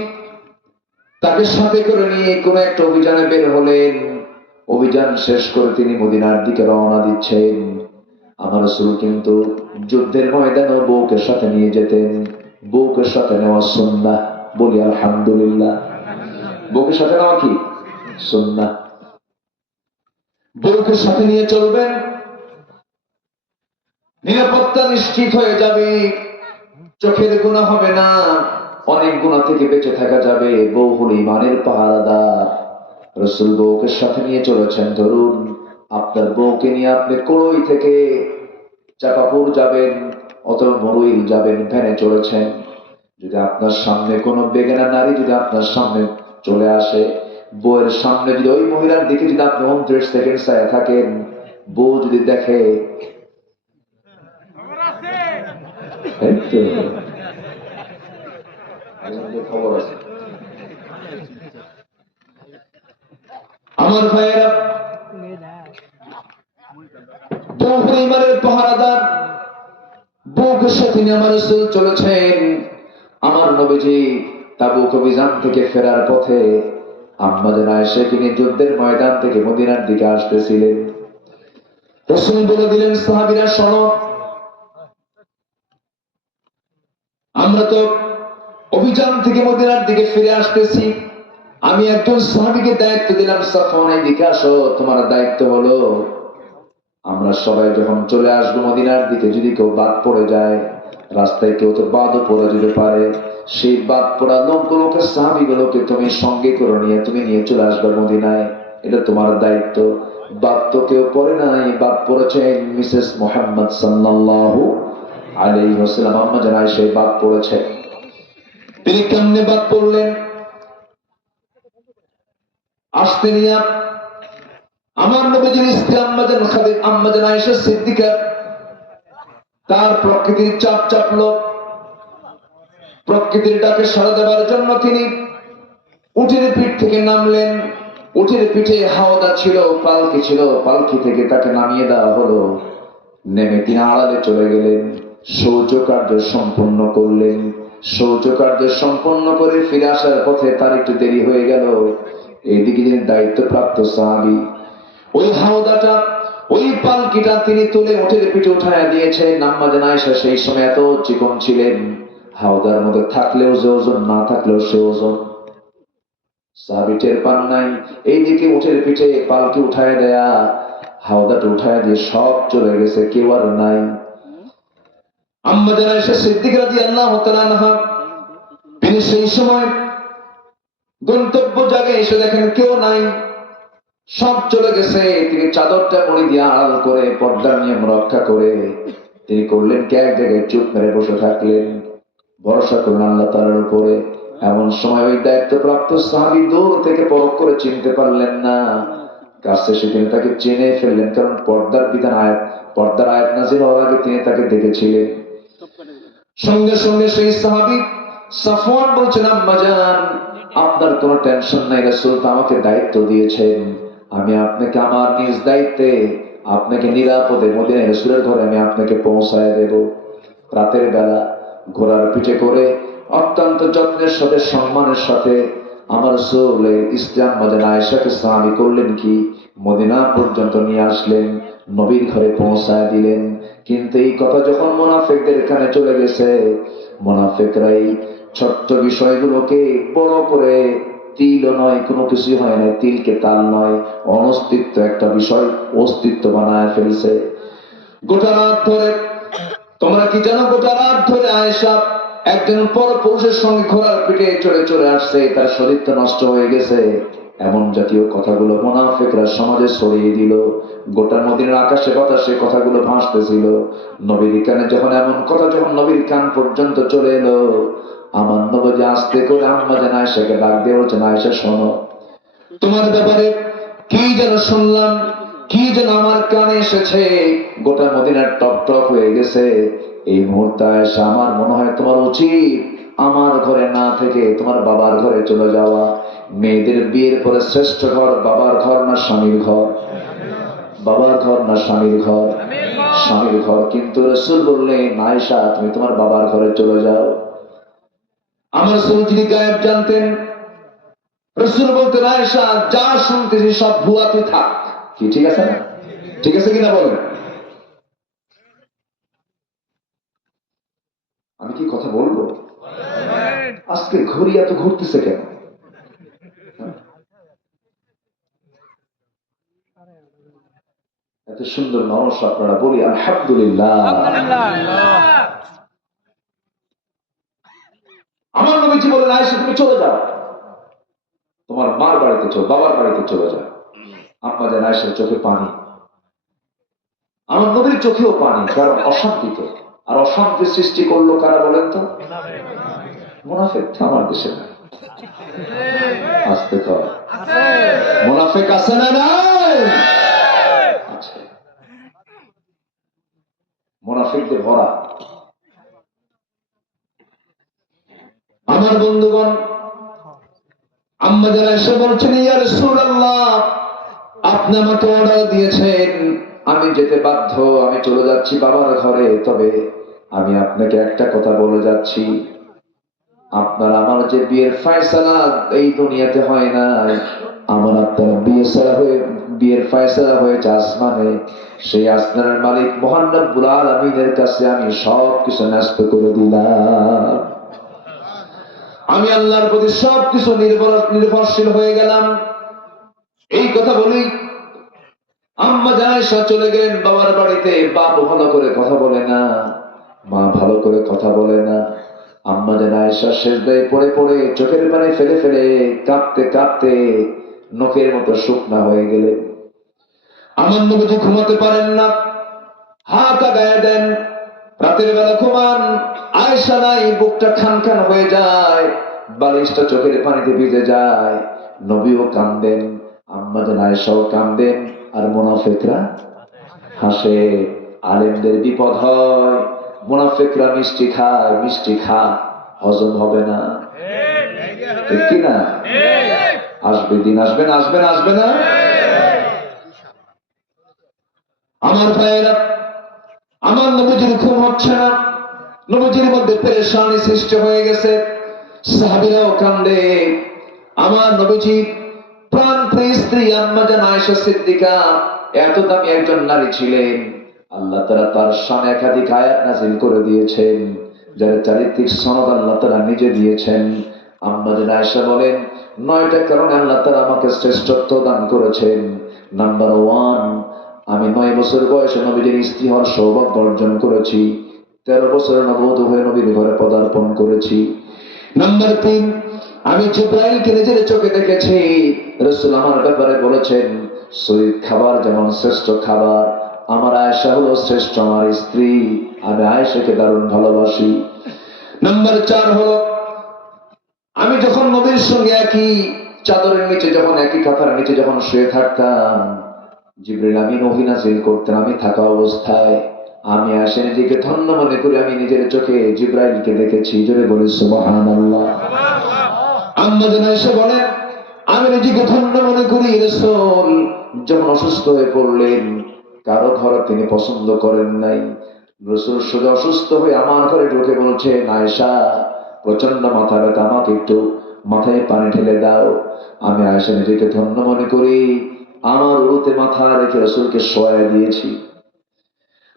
তাকে সাথে করে নিয়ে কোন একটা অভিযানে বের হলেন। অভিযান শেষ করে তিনি মদিনার দিকে রওনা দিচ্ছেন। আমার রাসূল কিন্তু যুদ্ধের ময়দানে বউকে সাথে নিয়ে যেতেন। বউকে সাথে নেওয়া সুন্নাহ, বলি আলহামদুলিল্লাহ। বউকে সাথে নেওয়া কি সুন্নাহ? বউকে সাথে নিয়ে চলবেন, নিরাপত্তা নিশ্চিত হয়ে যাবে, চোখের গুনাহ হবে না, অনেক গুনাহ থেকে বেঁচে থাকা যাবে। বউ হলো ঈমানের পাহারাদার। রাসূল বউকে সাথে নিয়ে চলেছেন। ধরুন আপনার বউকে নিয়ে আপনি কোড়ই থেকে চাপাপুর যাবেন অথবা মরুইল যাবেন, ভ্যানে চলেছেন। যদি আপনার সামনে কোনো বেগানা নারী যদি আপনার সামনে চলে আসে, বউয়ের সামনে যদি ওই মহিলার দিকে যদি আপনি 29 সেকেন্ড চায় থাকেন, বউ যদি দেখে এই তো খবর আছে। আমার ভাইয়েরা, বহু পরিবারের পাহারাদার, বুকের সাথে আমার রাসূল চলেছেন। আমার নবীজি তাবুক অভিযান থেকে ফেরার পথে আম্মা জান আয়েশাকে নিয়ে যুদ্ধের ময়দান থেকে মদিনার দিকে আসতেছিলেন। রাসূল বলে দিলেন, সাহাবীরা শোনো, আমরা তো অভিযান থেকে মদিনার দিকে ফিরে আসতেছি। আমি একজন সাহাবীকে দায়িত্ব দিলাম, সাফওয়ান এদিকে আসো, তোমার দায়িত্ব হলো আমরা সবাই যখন চলে আসবো মদিনার দিকে, যদি কেউ বাদ পড়ে যায়, রাস্তায় কেউ তো বাদও পড়ে যেতে পারে, সেই বাদ পড়া লোকগুলোকে, সাহাবীগুলোকে তুমি সঙ্গে করে নিয়ে তুমি নিয়ে চলে আসবে মদিনায়। এটা তোমার দায়িত্ব। বাদ তো কেউ পড়ে নাই, বাদ পড়েছে মিসেস মুহাম্মদ সাল্লাল্লাহু আলাইহি ওয়াসাল্লাম, আম্মা জান আয়েশা বাদ পড়েছে। তিনি কেমনে বাদ পড়লেন? আসতে নিয়ে আমার নবীজির স্ত্রী আম্মা জান আয়েশা সিদ্দিকা, তার প্রকৃতির চাপ চাপলো। প্রকৃতির ডাকে সাড়া দেওয়ার জন্য তিনি উটের পিঠ থেকে নামলেন। উটের পিঠে হাওদা ছিল, পালকি ছিল, পালকি থেকে তাকে নামিয়ে দেওয়া হলো। নেমে তিনি আড়ালে চলে গেলেন, শৌচ কার্য সম্পন্ন করলেন। শৌচ কার্য সম্পন্ন করে ফিরে আসার পথে তার একটু দেরি হয়ে গেল। এইদিকে যিনি দায়িত্বপ্রাপ্ত সাহাবী, ওই হাওদাটা, ওই পালকিটা তিনি তুলে উটের পিঠে উঠায় দিয়েছেন। আম্মা জান আয়েশা সেই সময় এত চিকন ছিলেন, হাওদার মধ্যে থাকলেও যে ওজন, না থাকলেও সে ওজন। সাহাবী টের পান নাই। এইদিকে উটের পিঠে পালকি উঠায় দেয়া, হাওদাটা উঠায় দিয়ে সব চলে গেছে, কেউ আর নাই। আম্মা জান আয়েশা সিদ্দিকা রাদিয়াল্লাহু তাআলা আনহা, তিনি সেই সময় গন্তব্য জায়গায় এসে দেখেন কেউ নাই, সব চলে গেছে। তিনি চাদরটা মুড়ি দিয়ে আড়াল করে, পর্দার নিয়ম রক্ষা করে তিনি করলেন কি, এক জায়গায় চুপ মেরে বসে থাকলেন, ভরসা করলেন আল্লাহ তাআলার উপরে। এমন সময় ওই দায়িত্বপ্রাপ্ত সাহাবী দূর থেকে পরখ করে চিনতে পারলেন না, কাছে এসে তিনি তাকে চিনে ফেললেন, কারণ পর্দার আয়াত নাযিল হওয়ার আগে তিনি তাকে দেখেছিলেন। সঙ্গে সঙ্গে সেই সাহাবী সাফওয়ান বলছেন, আম্মা জান, আপনার কোনো টেনশন নাই, রাসূল তো আমাকে দায়িত্ব দিয়েছেন, আমি আপনাকে আমার নিজ দায়িত্বে আপনাকে নিরাপদে মদিনায় রাসূলের ঘরে আমি আপনাকে পৌঁছায় দেব। রাতের বেলা ঘোড়ার পিঠে করে অত্যন্ত যত্নের সাথে, সম্মানের সাথে আমার রাসূল ইসলাম আম্মা জান আয়েশাকে সাহাবী করলেন কি, মদিনা পর্যন্ত নিয়ে আসলেন, নবীর ঘরে পৌঁছায় দিলেন। কিন্তু এই কথা যখন মুনাফিকদের কানে চলে গেছে, মুনাফিকরাই ছোট্ট বিষয়গুলোকে বড় করে, তিলও নয়, কোনো কিছু হয় না, তিলকে তাল নয়, অনস্তিত্ব একটা বিষয় অস্তিত্ব বানায় ফেলছে। গোটা রাত ধরে, তোমরা কি জানো, গোটা রাত ধরে আয়েশা একজন পর পুরুষের সঙ্গে ঘোড়ার পিঠে চড়ে চলে আসছে, তার শরীরটা নষ্ট হয়ে গেছে, এমন জাতীয় কথাগুলো মুনাফিকরা সমাজে ছড়িয়ে দিল। গোটা মদিনার আকাশে বাতাসে কথাগুলো ভাসতেছিল। নবীর কানে যখন এমন কথা যখন নবীর কান পর্যন্ত চলে এলো, আমার নবী আস্তে করে আম্মা জান আয়েশাকে ডাক দিয়ে বলছেন, আয়েশা শোনো, তোমার ব্যাপারে কি যেন শুনলাম, কি যেন আমার কানে এসেছে, গোটা মদিনার টক টক হয়ে গেছে। এই মুহূর্তে আয়েশা, আমার মনে হয় তোমার উচিত আমার ঘরে না থেকে তোমার বাবার ঘরে চলে যাওয়া। মেয়েদের বিয়ের পরে শ্রেষ্ঠ ঘর বাবার ঘর না স্বামীর ঘর? বাবার ঘর না স্বামীর ঘর? স্বামীর ঘর। কিন্তু রাসূল বললেন, আয়েশা তুমি তোমার বাবার ঘরে চলে যাও। আমার রাসূল যিনি গায়েব জানতেন, রাসূল বলতেন, আয়েশা যা শুনতেছি সব ভুয়া, তুই থাক। কি ঠিক আছে না? ঠিক আছে কিনা বলেন? আমি কি কথা বলবো? আজকে ঘড়ি এত ঘুরতেছে কেন? এত সুন্দর মানুষ আপনারা, বলি আলহামদুলিল্লাহ। আমার নবীজি বলেন, আয়েশা তুমি চলে যাও, তোমার মার বাড়িতে চলো, বাবার বাড়িতে চলে যাও। আম্মা জান আয়েশার চোখে পানি, আমার নবীর চোখেও পানি, কারণ অশান্তিতে। আর অশান্তি সৃষ্টি করলো কারা বলেন তো? মুনাফিক। তো আমার দেশে নাই, আসতে কর, মুনাফিক আছে না নাই? মুনাফিকদের ভরা। আমার বন্ধুগণ, আম্মা যারা এসে বলছেন, ইয়া রাসূলুল্লাহ, আপনি আমাকে অর্ডার দিয়েছেন, আমি যেতে বাধ্য, আমি চলে যাচ্ছি বাবার ঘরে, তবে আমি আপনাকে একটা কথা বলে যাচ্ছি, আপনার আমার যে বিয়ের ফয়সালা এই দুনিয়াতে হয় না, আমার আপনার বিয়ের ফয়সালা হয়েছে আসমানে। সেই আসমানের মালিক মহান রব্বুল আলামিনের কাছে আমি সব কিছু ন্যস্ত করে দিলাম। আমি আল্লাহর প্রতি সবকিছু নির্ভরশীল হয়ে গেলাম। এই কথা বলি আম্মা জায়েশা চলে গেলেন বাবার বাড়িতে। বাপ ভালো করে কথা বলে না, মা ভালো করে কথা বলে না। আম্মা জায়েশা সেজদায় পড়ে পড়ে চোখের পানি ফেলে ফেলে কাঁদতে কাঁদতে নখের মতো শুকনা হয়ে গেলেন। আমার নবীজি ঘুমাতে পারেন না, হাত আগায় দেন, রাতের বেলা ঘুমান, আয়েশা নাই, বুকটা খান খান হয়ে যায়, বালিশটা চোখের পানিতে ভিজে যায়। নবীও কাঁদেন, আম্মা জান আয়েশাও কাঁদেন, আর মুনাফিকরা হাসে। আলেমদের বিপদ হয়, মুনাফিকরা মিষ্টি খায়, মিষ্টি খা, হজম হবে না, ঠিক কিনা? আসবে দিন, আসবে না, আসবে না, আসবে না। আমার ভাইয়েরা, আমার নবীজির ঘুম হচ্ছে না, নবীজির মধ্যে পেরেশানি সৃষ্টি হয়ে গেছে। সাহাবীরাও কান্দে। আমার নবীজির প্রাণপ্রিয় স্ত্রী আম্মা জান আয়েশা সিদ্দিকা এত দামি একজন নারী ছিলেন, আল্লাহ তাআলা তার শানে একাধিক আয়াত নাযিল করে দিয়েছেন, যার চারিত্রিক সনদ আল্লাহ তাআলা নিজে দিয়েছেন। আম্মা জান আয়েশা বলেন, 9টা কারণে আল্লাহ তাআলা আমাকে শ্রেষ্ঠত্ব দান করেছেন। নাম্বার 1, আমি 9 বছর বয়সে নবীজির স্ত্রী হওয়ার সৌভাগ্য অর্জন করেছি। 13 বছর নবুয়ত হয়ে নবীর ঘরে পদার্পণ করেছি। নাম্বার 3, আমি জিবরাইলকে নিজের চোখে দেখেছি। রাসূল আমার ব্যাপারে বলেছেন, শরীর খাবার যেমন শ্রেষ্ঠ খাবার, আমার আয়েশা হলো শ্রেষ্ঠ আমার স্ত্রী, আমি আয়েশাকে দারুণ ভালোবাসি। নাম্বার 4 হলো, আমি যখন নবীর সঙ্গে একই চাদরের নিচে, যখন একই কাঁথার নিচে যখন শুয়ে থাকতাম, জিবরিল আমিন ওহী নাযিল করতেন, আমি থাকা অবস্থায় আমি আয়েশা নিজেকে ধন্য মনে করি আমি নিজের চোখে জিবরাইলকে দেখেছি। জোরে বলি সুবহানাল্লাহ। আম্মা জান আয়েশা বলেন, আমি নিজেকে ধন্য মনে করি, রাসূল যখন অসুস্থ হয়ে পড়লেন, কারো ঘর তিনি পছন্দ করেন নাই, রাসূল শুধু অসুস্থ হয়ে আমার ঘরে ঢুকে বলছেন, আয়েশা প্রচন্ড মাথা ব্যথা, আমাকে একটু মাথায় পানি ঢেলে দাও। আমি আয়েশা নিজেকে ধন্য মনে করি, আমার উরুতে মাথা রেখে রাসূলকে শোয়ায় দিয়েছি,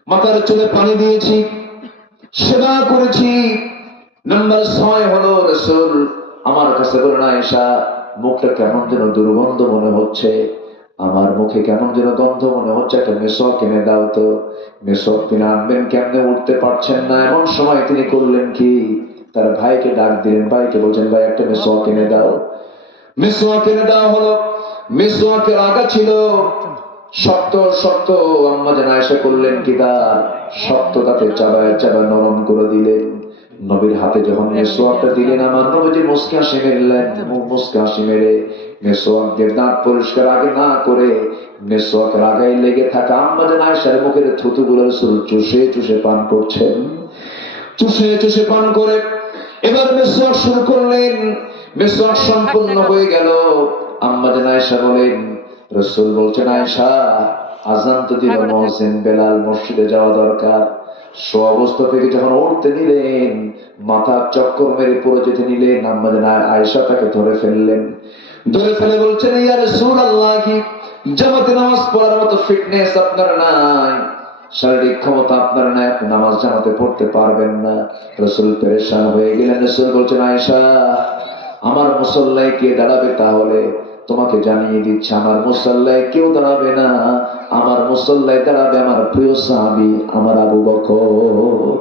মাথার চুলে পানি দিয়েছি, সেবা করেছি। নাম্বার 6 হলো, রাসূল আমার কাছে বলেন, আয়েশা মুখটা কেমন যেন দুর্গন্ধ মনে হচ্ছে, আমার মুখে কেমন যেন গন্ধ মনে হচ্ছে, একটা মেসওয়াক কিনে দাও তো। মেসওয়াক কিনে আনবেন, কেমনে উঠতে পারছেন না, এমন সময় তিনি করলেন কি, তার ভাইকে ডাক দিলেন, ভাইকে বলছেন, ভাই একটা মেসওয়াক কিনে দাও। মেসওয়াক কিনে দেওয়া হলো। মেসওয়াকের আগা ছিল শক্ত শক্ত, আম্মা জান আয়েশা করলেন কি, তার শক্ত তাতে চাবায় চাবায় নরম করে দিলেন। নবীর হাতে যখন মেসওয়াকটা দিলেন, আমার নবীজি মুস্কি হাসি মেরলেন, মুস্কি হাসি মেরে মেসওয়াক দিয়ে দাঁত পরিষ্কার আগে না করে মেসওয়াকের আগায় লেগে থাকা আম্মা জান আয়েশার মুখের থুতুগুলো রাসূল চুষে চুষে পান করছেন। চুষে চুষে পান করে এবার মেসওয়াক শুরু করলেন। মেসওয়াক সম্পূর্ণ হয়ে গেল। আম্মা জান আয়েশা বলেন, রাসূল বলছেন, আয়েশা আযান তো দিল, মুয়াজ্জিন বেলাল মসজিদে যাওয়া দরকার। সো অবস্থা থেকে যখন উঠতে নিলেন, মাথা চক্কর মেরে পড়ে যেতে নিলেন, আম্মা জান আয়েশা তাকে ধরে ফেললেন। ধরে ফেলে বলছেন, ইয়া রাসূলুল্লাহ, কি জামাতে নামাজ পড়ার মতো ফিটনেস আপনার নাই, শারীরিক ক্ষমতা আপনার নাই, আপনি নামাজ জামাতে পড়তে পারবেন না। রাসূল পেরেশান হয়ে গেলেন। রাসূল বলছেন, আয়েশা আমার মুসল্লায় কে দাঁড়াবে, তাহলে তোমাকে জানিয়ে দিচ্ছে, আমার মুসল্লায় কেউ দাঁড়াবে না, আমার মুসল্লায় দাঁড়াবে আমার প্রিয় সাহাবী আমার আবু বকর।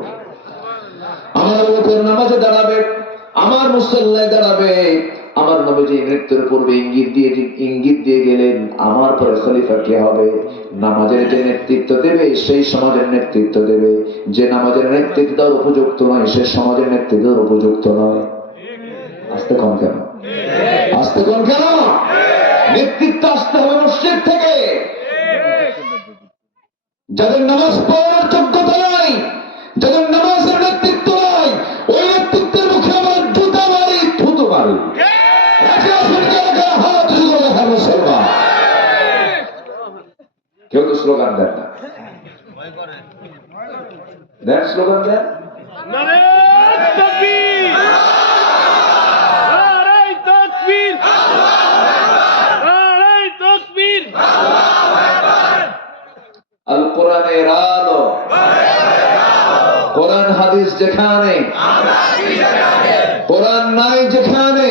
আমার আবু বকর নামাজে দাঁড়াবে, আমার মুসল্লায় দাঁড়াবে। আমার নবীজি মৃত্যুর পূর্বে ইঙ্গিত দিয়ে গেলেন, আমার পরে খলিফা কে হবে, নামাজের যে নেতৃত্ব দেবে সেই সমাজের নেতৃত্ব দেবে, যে নামাজের নেতৃত্ব দেওয়ার উপযুক্ত নয় সে সমাজের নেতৃত্ব দেওয়ার উপযুক্ত নয়। আসতে কম কেন, আসতে কম কেন? নেতৃত্ব আসতে হবে মসজিদ থেকে। যাদের নামাজ পড়ার যোগ্যতা নাই, যাদের নামাজের নেতৃত্ব নাই, ওই নেতৃত্বের মুখে আমার জুতা মারি, স্লোগান দেন না, দেন স্লোগান দেন। আল কোরআনের আলো, কোরআন হাদিস যেখানে, কোরআন নাই যেখানে,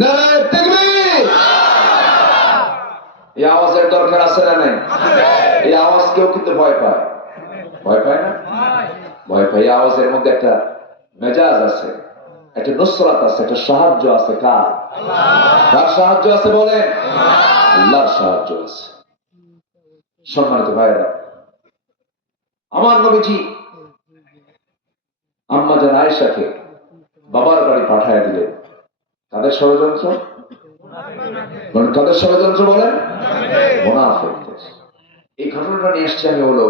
নারায়ে তাকবীর। এই আওয়াজের দরকার আছে না নাই? এই আওয়াজ কেউ কিন্তু ভয় পায়, ভয় পায় না? ভয় পায়। এই আওয়াজের মধ্যে একটা মেজাজ আছে, একটা নুসরাত আছে, একটা সাহায্য আছে। কার? কার সাহায্য আছে বলেন? আল্লাহর সাহায্য আছে। সম্মানিত ভাইরা, আমার নবীজি আম্মা জান আয়েশাকে বাবার বাড়ি পাঠায় দিলেন। কাদের ষড়যন্ত্র? কাদের ষড়যন্ত্র বলেন? মুনাফিকদের। এই ঘটনাটা নিয়ে এসছি আমি হলো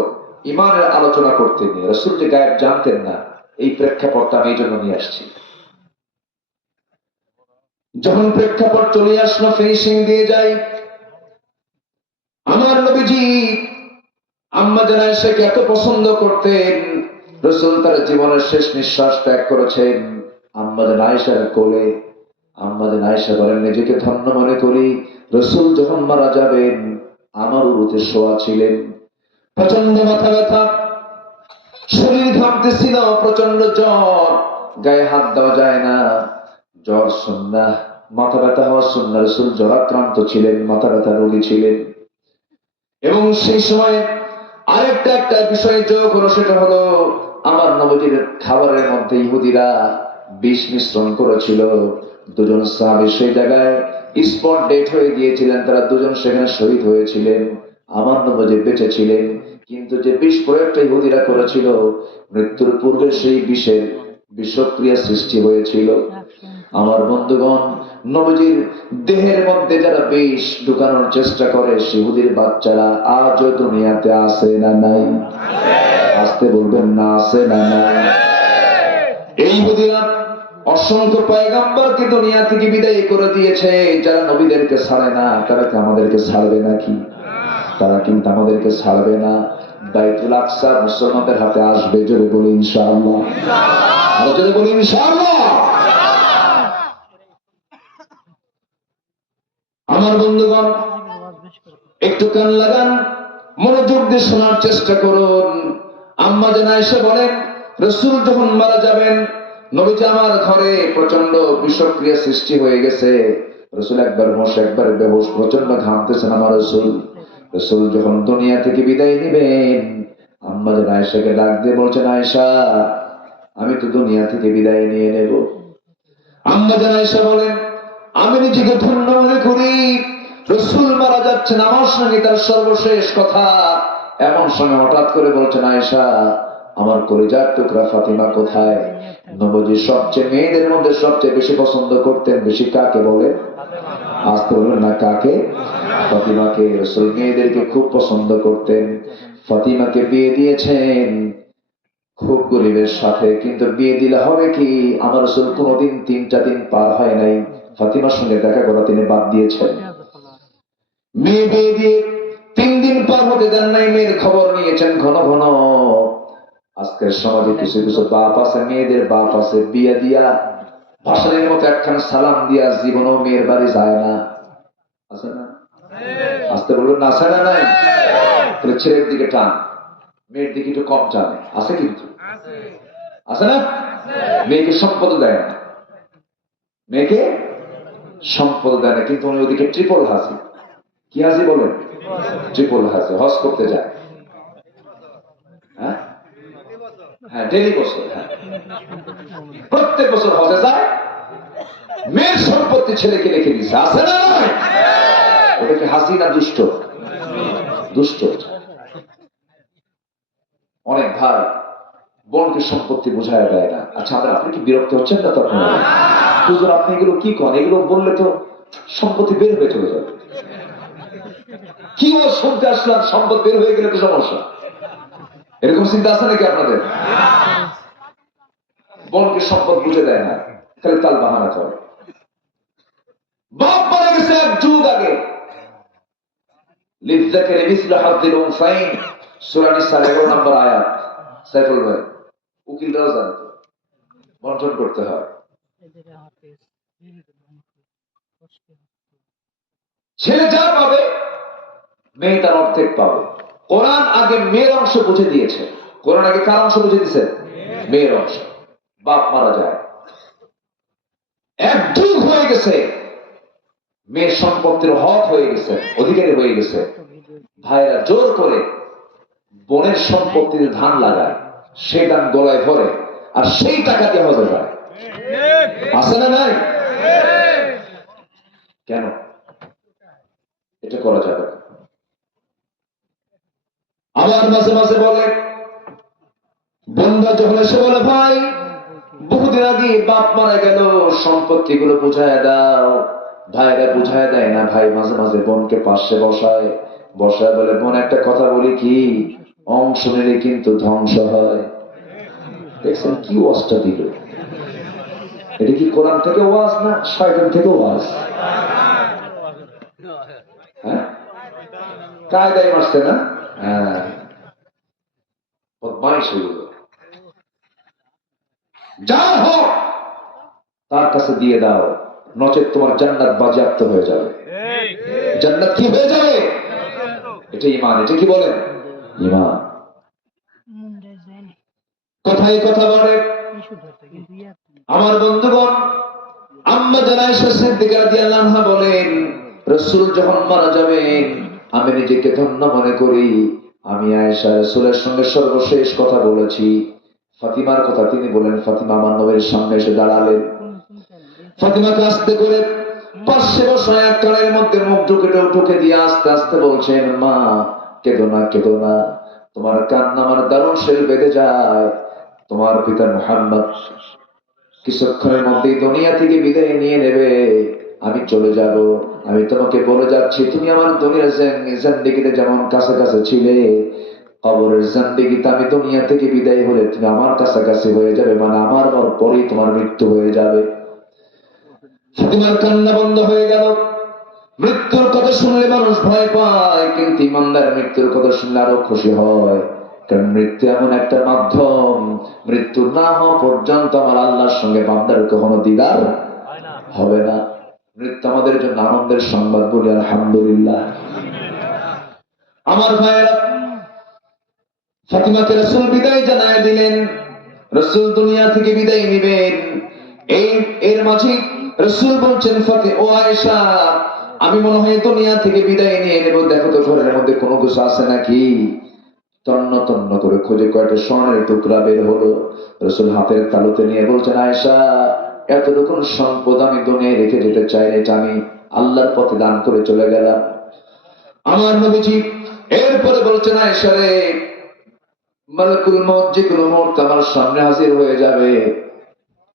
ইমানের আলোচনা করতে নিয়ে। রাসূল যে গায়েব জানতেন না, এই প্রেক্ষাপটটা আমি এই জন্য নিয়ে আসছি। যখন প্রেক্ষাপট চলে আসলো, ফিনিশিং দিয়ে যাই, আমার নবীজি আম্মা জান আয়েশাকে এত পছন্দ করতেন, রাসূল তার জীবনের শেষ নিঃশ্বাস ত্যাগ করেছেন আম্মা জান আয়েশার কোলে। আম্মা জান আয়েশা বলেন, নিজেকে ধন্য মনে করি, রাসূল যখন মারা যাবেন আমার উরুতে শোয়া ছিলেন। প্রচন্ড মাথা ব্যথা, শরীর ঘামতেছিল, প্রচন্ড জ্বর, গায়ে হাত দেওয়া যায় না। জ্বর সুন্নাহ, মাথা ব্যথা হওয়া সুন্নাহ। রাসূল জ্বরাক্রান্ত ছিলেন, মাথা ব্যথা রোগী ছিলেন। এবং সেই সময় একটা বিষয় যোগ হলো, সেটা হলো আমার নবীর খাবারের মধ্যে ইহুদিরা বিষ মিশ্রণ করেছিল। দুজন সাহাবী সেই জায়গায় স্পট ডেট হয়ে গিয়েছিলেন, তারা দুজন সেখানে শহীদ হয়েছিলেন। আমার নবী বেঁচে ছিলেন, কিন্তু যে বিষ প্রয়োগটা ইহুদিরা করেছিল, মৃত্যুর পূর্বে সেই বিষের বিষক্রিয়া সৃষ্টি হয়েছিল। আমার বন্ধুগণ, নবীজির দেহের মধ্যে যারা বিষ ঢুকানোর চেষ্টা করে, ইহুদির বাচ্চারা আজও দুনিয়াতে আছে না নাই? আসতে বলবেন না, আছে না নাই? এই ইহুদিরা অসংখ্য পয়গম্বরকে দুনিয়া থেকে বিদায় করে দিয়েছে। যারা নবীদেরকে ছাড়ে না, তারা কি আমাদেরকে ছাড়বে নাকি? তারা কিন্তু আমাদেরকে ছাড়বে না। বাইতুল আকসা মুসলমানদের হাতে আসবে। জোরে বলি ইনশাআল্লাহ, আরো জোরে বলি ইনশাআল্লাহ। আমার বন্ধুগণ, একটু কান লাগান, মনোযোগ দিয়ে শোনার চেষ্টা করুন। আম্মা জান আয়েশা বলেন, রাসূল যখন মারা যাবেন, নবীজি আমার ঘরে প্রচন্ড বিষক্রিয়া সৃষ্টি হয়ে গেছে। রাসূল একবার হোশ একবার বেহুশ, প্রচন্ড ঘামতেছেন আমার রাসূল। রাসূল যখন দুনিয়া থেকে বিদায় নেবেন, আম্মা জান আয়েশাকে ডাক দিয়ে বলছেন, আয়েশা, আমি তো দুনিয়া থেকে বিদায় নিয়ে নেব। আম্মা জান আয়েশা বলেন, আমি নিজেকে ধন্য মনে করি, রাসূল মারা যাচ্ছেন, আমার সঙ্গে তার সর্বশেষ কথা। এমন সময় হঠাৎ করে বলছেন, আয়েশা, আমার কলিজার টুকরা ফাতিমা কোথায়? নবীজি সবচেয়ে মেয়েদের মধ্যে সবচেয়ে বেশি পছন্দ করতেন, বেশি কাকে বলে? আসতে বলবেন না, কাকে? ফাতিমাকে। রাসূল মেয়েদেরকে খুব পছন্দ করতেন। ফাতিমাকে বিয়ে দিয়েছেন খুব গরিবের সাথে, কিন্তু বিয়ে দিলে হবে কি, আমার রাসূল কোনোদিন 3টা দিন পার হয় নাই ফাতিমার সঙ্গে দেখা করা তিনি বাদ দিয়েছেন। মেয়ে বিয়ে দিয়ে 3 দিন পার হতে দেন নাই, মেয়ের খবর নিয়েছেন ঘন ঘন। আজকের সমাজে কিছু কিছু বাপ আছে, মেয়েদের বাপ আছে, বিয়ে দিয়া ভাষণের মতো একখানা সালাম দিয়া জীবনও মেয়ের বাড়ি যায় না। আছে না? আসতে বলুন না, আছে না নাই? তাহলে ছেলের দিকে টান, মেয়ের দিকে একটু কম টানে। আছে কিন্তু, আছে না? মেয়েকে সম্পদ দেয় না, মেয়েকে সম্পদ দেয় না, কিন্তু উনি ওদিকে ট্রিপল হাজি। কি হাজি বলেন? ট্রিপল হাজি। হজ করতে যায়, হ্যাঁ হ্যাঁ, ডেলি বছর, হ্যাঁ, প্রত্যেক বছর হজে যায়। মেয়ের সম্পত্তি ছেলেকে রেখে দিচ্ছে। আছে না? ওটা কি হাসি না দুষ্ট? দুষ্ট। অনেক ভাই বোনকে সম্পত্তি বুঝায় দেয় না। আচ্ছা, আপনি কি বিরক্ত হচ্ছেন না? তখন হুজুর আপনি এগুলো কি করেন? এগুলো বললে তো সম্পত্তি বের হয়ে চলে যাবে। কি ও শুনতে আসলাম, সম্পদ বের হয়ে গেলে তো সমস্যা। এরকম চিন্তা আছে নাকি আপনাদের? বোনকে সম্পদ বুঝে দেয় না, খালি তাল বাহানা করে। বাপ মারা গেছে 1 যুগ আগে, লিযযাকারি মিসলু হাযযিল উনসাইন, সূরা নিসার 11 নম্বর আয়াত। সাইফুল ভাই উকিলরাও জানে তো, বন্টন করতে হয়। ছেলে যা পাবে মেয়ে তার অর্ধেক পাবে। কোরআন আগে মেয়ের অংশ বুঝে দিয়েছে। কোরআন আগে কার অংশ বুঝে দিয়েছে? মেয়ের অংশ। বাপ মারা যায়, এক যুগ হয়ে গেছে, মেয়ের সম্পত্তির হক হয়ে গেছে, অধিকারী হয়ে গেছে, ভাইরা জোর করে বোনের সম্পত্তিতে ধান লাগায়, সেই ধান গলায় ভরে, আর সেই টাকা দিয়ে হজে যায়। আছে না নাই? কেন এটা করা যাবে না? আবার মাঝে মাঝে বলে, বোনরা যখন এসে বলে, ভাই বহুদিন আগে বাপ মারা গেল, সম্পত্তি গুলো বুঝায় দাও। ভাইরা বুঝায় দেয় না। ভাই মাঝে মাঝে বোনকে পাশে বসায়, বসায় বলে, বোন একটা কথা বলি কি, অংশ নিলে কিন্তু ধ্বংস হয়। দেখছেন কি ওয়াজটা দিল? এটা কি কোরআন থেকে ওয়াজ না শয়তান থেকে ওয়াজ? হ্যাঁ, কায়দায় মারছে না? হ্যাঁ, বদমাইশ হইল। যা হোক তার কাছে দিয়ে দাও, নচেত তোমার জান্নাত বাজেয়াপ্ত হয়ে যাবে। জান্নাত কি হয়ে যাবে? এটা ঈমান। এটা কি বলেন? ঈমান। কোথায় কথা বলে আমার বন্ধুগণ। আম্মা জান আয়েশা সিদ্দিকা রাদিয়াল্লাহু আনহা বলেন, রাসূল যখন মারা যাবেন আমি নিজেকে ধন্য মনে করি। আমি আয়েশা রাসূলের সঙ্গে সর্বশেষ কথা বলেছি। ফাতিমার কথা তিনি বলেন, ফাতিমা আমার নবীর সামনে এসে দাঁড়ালেন। ফাতিমাকে আস্তে করে পাশে বসায় এক কানের মধ্যে মুখ ঢুকে দিয়ে আস্তে আস্তে বলছেন, মা কেঁদো না, কেঁদো না, তোমার কান্না আমার দারুণ শেল বেঁধে যায়। তোমার পিতা মুহাম্মদ কিছুক্ষণের মধ্যেই দুনিয়া থেকে বিদায় নিয়ে নেবে, আমি চলে যাব। আমি তোমাকে বলে যাচ্ছি, তুমি আমার দুনিয়ার জিন্দেগিতে যেমন কাছে কাছে ছিলে, কবরের জিন্দেগিতে আমি দুনিয়া থেকে বিদায় হলে তুমি আমার কাছাকাছি হয়ে যাবে, মানে আমার পরেই তোমার মৃত্যু হয়ে যাবে। ফাতিমার কান্না বন্ধ হয়ে গেল। মৃত্যুর কথা শুনলে মানুষ ভয় পায়, কিন্তু ইমানদার মৃত্যুর কথা শুনলে আরো খুশি হয়। কারণ মৃত্যু এমন একটা মাধ্যম, মৃত্যু না হওয়া পর্যন্ত আমার আল্লাহর সঙ্গে বান্দার কখনো দিদার হবে না। মৃত্যু আমাদের জন্য আনন্দের সংবাদ, বলি আলহামদুলিল্লাহ। আমার ভাইয়েরা, ফাতিমাকে রাসূল বিদায় জানায় দিলেন। রাসূল দুনিয়া থেকে বিদায় নেবেন। এর মাঝে রাসূল বলছেন, ও আয়েশা, আমি মনে হয় দুনিয়া থেকে বিদায় নিয়ে নেব, দেখো তো ঘরের মধ্যে কোনো কিছু আছে নাকি। তন্ন তন্ন করে খুঁজে কয়েকটা স্বর্ণের টুকরা বের হলো। রাসূল হাতের তালুতে নিয়ে বলছেন, আয়েশা, এতটুকু সম্পদ আমি দুনিয়ায় রেখে যেতে চাই না, এটা আমি আল্লাহর পথে দান করে চলে গেলাম। আমার নবীজি এরপরে বলছেন, আয়েশা রে, মালাকুল মউত যে কোনো মুহূর্তে আমার সামনে হাজির হয়ে যাবে।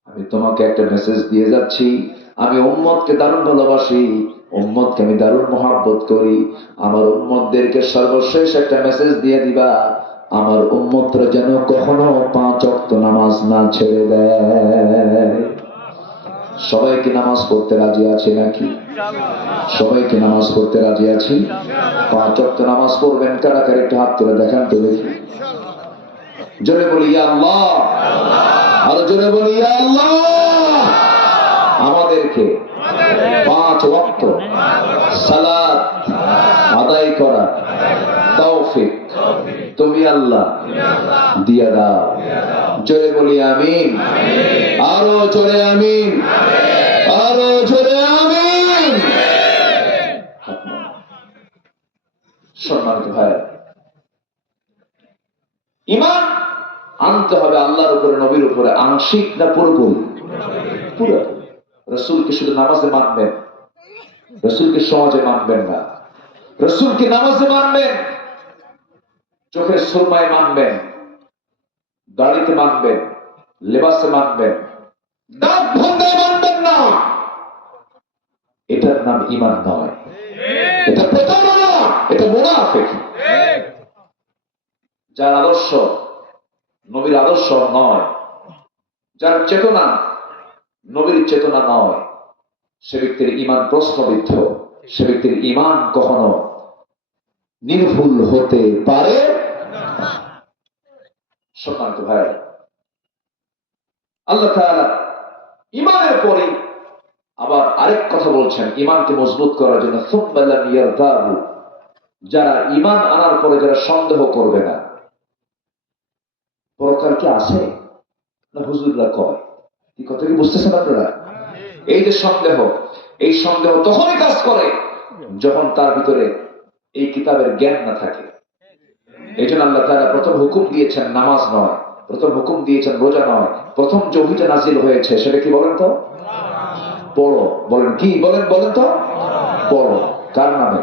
আমি তোমাকে একটা মেসেজ দিয়ে যাচ্ছি, আমি উম্মতকে দারুণ ভালোবাসি, উম্মতকে আমি দারুণ মহব্বত করি। আমার উম্মতদেরকে সর্বশেষ একটা মেসেজ দিয়ে দিবা, আমার উম্মতরা যেন কখনো 5 ওয়াক্ত নামাজ না ছেড়ে দেয়। সবাই কি নামাজ পড়তে রাজি আছে নাকি? সবাই কি নামাজ পড়তে রাজি আছি? 5 ওয়াক্ত নামাজ পড়বেন কারা কারা? একটু হাত তুলে দেখান তো দেখি। জোরে বলি ইয়া আল্লাহ, আর জোরে বলি ইয়া আল্লাহ। আমাদেরকে 5 ওয়াক্ত সালাত আদায় করা তৌফিক তুমি আল্লাহ দিয়া দাও। জোরে বলি আমিন, আরো জোরে আমিন, আরো জোরে আমিন। সম্মানিত ভাই, ঈমান আনতে হবে আল্লাহর উপরে, নবীর উপরে, আংশিক না পুরোপুরি? পুরো। রাসূলকে শুধু নামাজে মানবেন, রাসূলকে সমাজে মানবেন না। রাসূলকে নামাজে মানবেন, চোখের সুরমায় মানবেন, দাড়িতে মানবেন, লেবাসে মানবেন, দাঁত ভঙ্গায় মানবেন না। এটার নাম ঈমান নয়, এটা প্রতারণা, এটা মুনাফিক। যার আদর্শ নবীর আদর্শ নয়, যার চেতনা নবীর চেতনা নয়, সে ব্যক্তির ঈমান প্রশ্নবিদ্ধ। সে ব্যক্তির ঈমান কখনো নির্ভুল হতে পারে। সম্মানিত ভাই, আল্লাহ তাআলা ঈমানের পরে আবার আরেক কথা বলছেন ঈমানকে মজবুত করার জন্য, সুম্মা লাম ইয়ারতাবু, যারা ঈমান আনার পরে যারা সন্দেহ করবে না। পরকাল কি আছে না হুজুররা কয়? এই কথা কি বুঝতেছেন আপনারা? এই যে সন্দেহ, এই সন্দেহ তখনই কাজ করে যখন তার ভিতরে এই কিতাবের জ্ঞান না থাকে। এই জন্য আল্লাহ তাআলা প্রথম হুকুম দিয়েছেন নামাজ নয়, প্রথম হুকুম দিয়েছেন রোজা নয়, প্রথম যে ওহীটা নাজিল হয়েছে সেটা কি বলেন তো? পড়ো। বলেন কি? বলেন বলেন তো। পড়ো। কার নামে?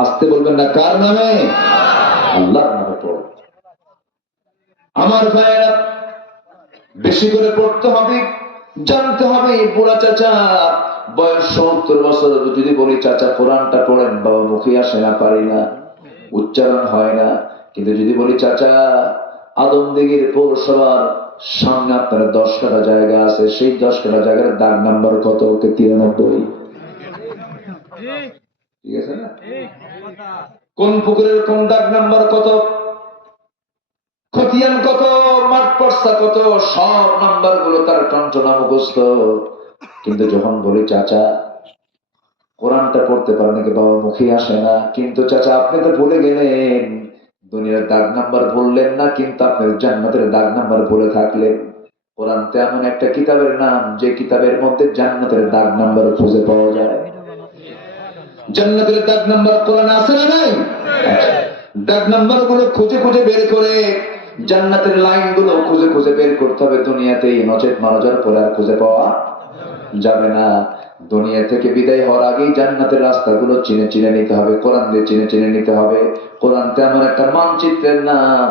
আসতে বলবেন না, কার নামে? আল্লাহর নামে পড়ো। আমার ভাইয়েরা, বেশি করে পড়তে হবে, জানতে হবে। বুড়া চাচা বয়স 70 বছর যদি বলি চাচা কোরআনটা পড়েন, বাবা মুখে আসে না, পারি না, উচ্চারণ হয় না। কিন্তু যদি বলি চাচা আদমদিঘির পৌরসভার সামনে আপনার 10 কাঠা জায়গা আছে, সেই 10 কাঠা জায়গার দাগ নাম্বার কত? 93। ঠিক আছে না? কোন পুকুরের কোন দাগ নাম্বার কত, খতিয়ান কত, মাঠ পর্সা কত, সব নাম্বার গুলো তার টনটনা মুখস্থ। কিন্তু যখন বলি চাচা কোরআনটা পড়তে পারেন নাকি, বাবা মুখে আসে না। কিন্তু চাচা আপনি তো ভুলে গেলেন, দুনিয়ার দাগ নাম্বার ভুললেন না, কিন্তু আপনার জান্নাতের দাগ নাম্বার ভুলে থাকলেন। কোরআন তো এমন একটা কিতাবের নাম যে কিতাবের মধ্যে জান্নাতের দাগ নাম্বার খুঁজে পাওয়া যায়। জান্নাতের দাগ নাম্বার কোরআনে আছে না নাই? দাগ নাম্বার গুলো খুঁজে খুঁজে বের করে, জান্নাতের লাইন গুলো খুঁজে খুঁজে বের করতে হবে দুনিয়াতেই, নচেত মারা যাওয়ার পরে আর খুঁজে পাওয়া যাবে না। দুনিয়া থেকে বিদায় হওয়ার আগেই জান্নাতের রাস্তাগুলো চিনে চিনে নিতে হবে, কোরআন দিয়ে চিনে চিনে নিতে হবে। কোরআন তেমন একটা মানচিত্রের নাম,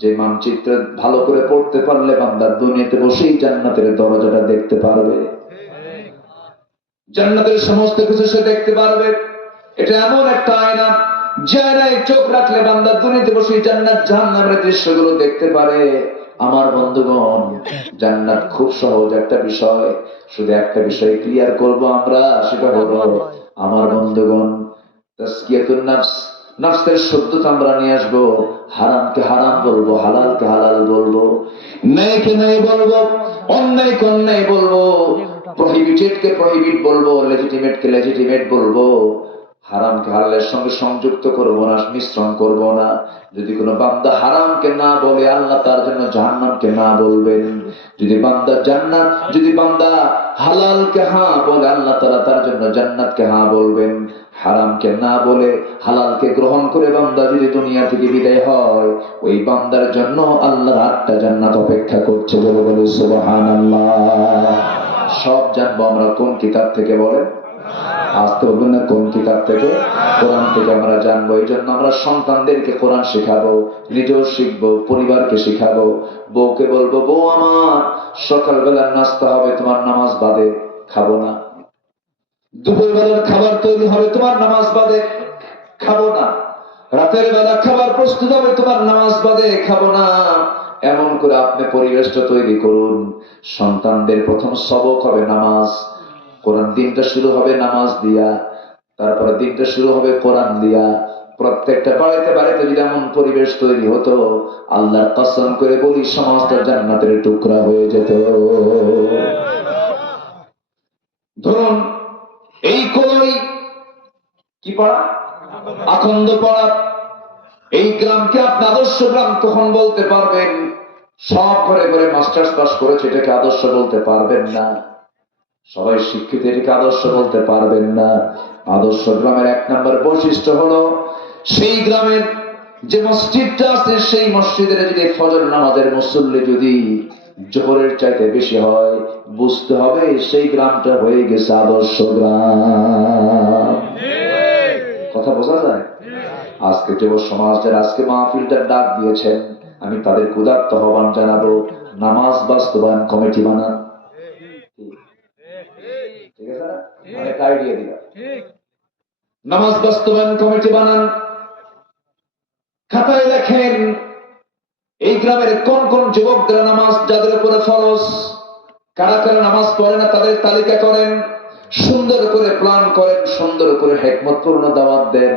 যে মানচিত্র ভালো করে পড়তে পারলে বান্দা দুনিয়াতে বসেই জান্নাতের দরজাটা দেখতে পারবে, জান্নাতের সমস্ত কিছু সে দেখতে পারবে। এটা এমন একটা আয়না, যে আয়নায় চোখ রাখলে বান্দা দুনিয়াতে বসেই জান্নাত জাহান্নামের দৃশ্যগুলো দেখতে পারে। আমার বন্ধুগণ, জান্নাত খুব সহজ একটা বিষয়, শুধু একটা বিষয় ক্লিয়ার করব আমরা, সেটা হলো আমার বন্ধুগণ তাসকিয়াতুন নফস, নফসের শুদ্ধতা আমরা নিয়ে আসবো। হারামকে হারাম বলবো, হালালকে হালাল বলবো, ন্যায়কে ন্যায় বলবো, অন্যায়কে অন্যায় বলবো, প্রহিবিটেডকে প্রহিবিট বলবো, লেজিটিমেটকে লেজিটিমেট বলবো। হারামকে হালালের সঙ্গে সংযুক্ত করবো না, মিশ্রণ করব না। যদি কোনো বান্দা হারামকে না বলে, আল্লাহ তার জন্য জাহান্নামকে না বলবেন। যদি বান্দা জান্নাত, যদি বান্দা হালালকে হ্যাঁ বলে, আল্লাহ তাআলা তার জন্য জান্নাতকে হ্যাঁ বলবেন। হারামকে না বলে হালালকে গ্রহণ করে বান্দা যদি দুনিয়া থেকে বিদায় হয়, ওই বান্দার জন্য আল্লাহর 8টা জান্নাত অপেক্ষা করছে। বলে বলে সুবহানাল্লাহ। সব জানবো আমরা কোন কিতাব থেকে? বলে আসতে বলবেন না, কোন কিতাব থেকে? কোরআন থেকে আমরা জানবো। এই জন্য আমরা সন্তানদেরকে কোরআন শেখাবো, নিজেও শিখবো, পরিবারকে শিখাবো। বউকে বলবো, বউ আমার সকালবেলা নাস্তা হবে, তোমার নামাজ বাদে খাবো না। দুপুরবেলার খাবার তৈরি হবে, তোমার নামাজ বাদে খাবো না। রাতের বেলা খাবার প্রস্তুত হবে, তোমার নামাজ বাদে খাবো না। এমন করে আপনি পরিবেশটা তৈরি করুন। সন্তানদের প্রথম সবক হবে নামাজ। কোরআন দিনটা শুরু হবে নামাজ দিয়া, তারপরে দিনটা শুরু হবে কোরআন দিয়া। প্রত্যেকটা বাড়িতে বাড়িতে যদি এমন পরিবেশ তৈরি হতো, আল্লাহর কসম করে বলি সমাজটা জান্নাতের টুকরা হয়ে যেত। ধরুন এই কই কি পাড়া, আখন্দ পাড়া, এই গ্রামকে আপনি আদর্শ গ্রাম তখন বলতে পারবেন। সব ঘরে ঘরে মাস্টার্স পাস করেছে, এটাকে আদর্শ বলতে পারবেন না। সবাই শিক্ষিত, এটাকে আদর্শ বলতে পারবেন না। আদর্শ গ্রামের 1 নম্বর বৈশিষ্ট্য হলো, সেই গ্রামের যে মসজিদটা আছে, সেই মসজিদের যদি ফজর নামাজের মুসল্লি যদি জোহরের চাইতে বেশি হয়, বুঝতে হবে সেই গ্রামটা হয়ে গেছে আদর্শ গ্রাম। কথা বোঝা যায়? আজকে যুব সমাজ যারা আজকে মাহফিলটার ডাক দিয়েছেন, আমি তাদের উদাত্ত আহ্বান জানাবো, নামাজ বাস্তবায়ন কমিটি বানান। ঠিক আছে না? অনেক আইডিয়া দিলাম। নামাজ বাস্তবায়ন কমিটি বানান, খাতায় লেখেন এই গ্রামের কোন কোন যুবকদের নামাজ যাদের উপরে ফরজ, কারা কারা নামাজ পড়ে না তাদের তালিকা করেন, সুন্দর করে প্ল্যান করেন, সুন্দর করে হিকমতপূর্ণ দাওয়াত দেন।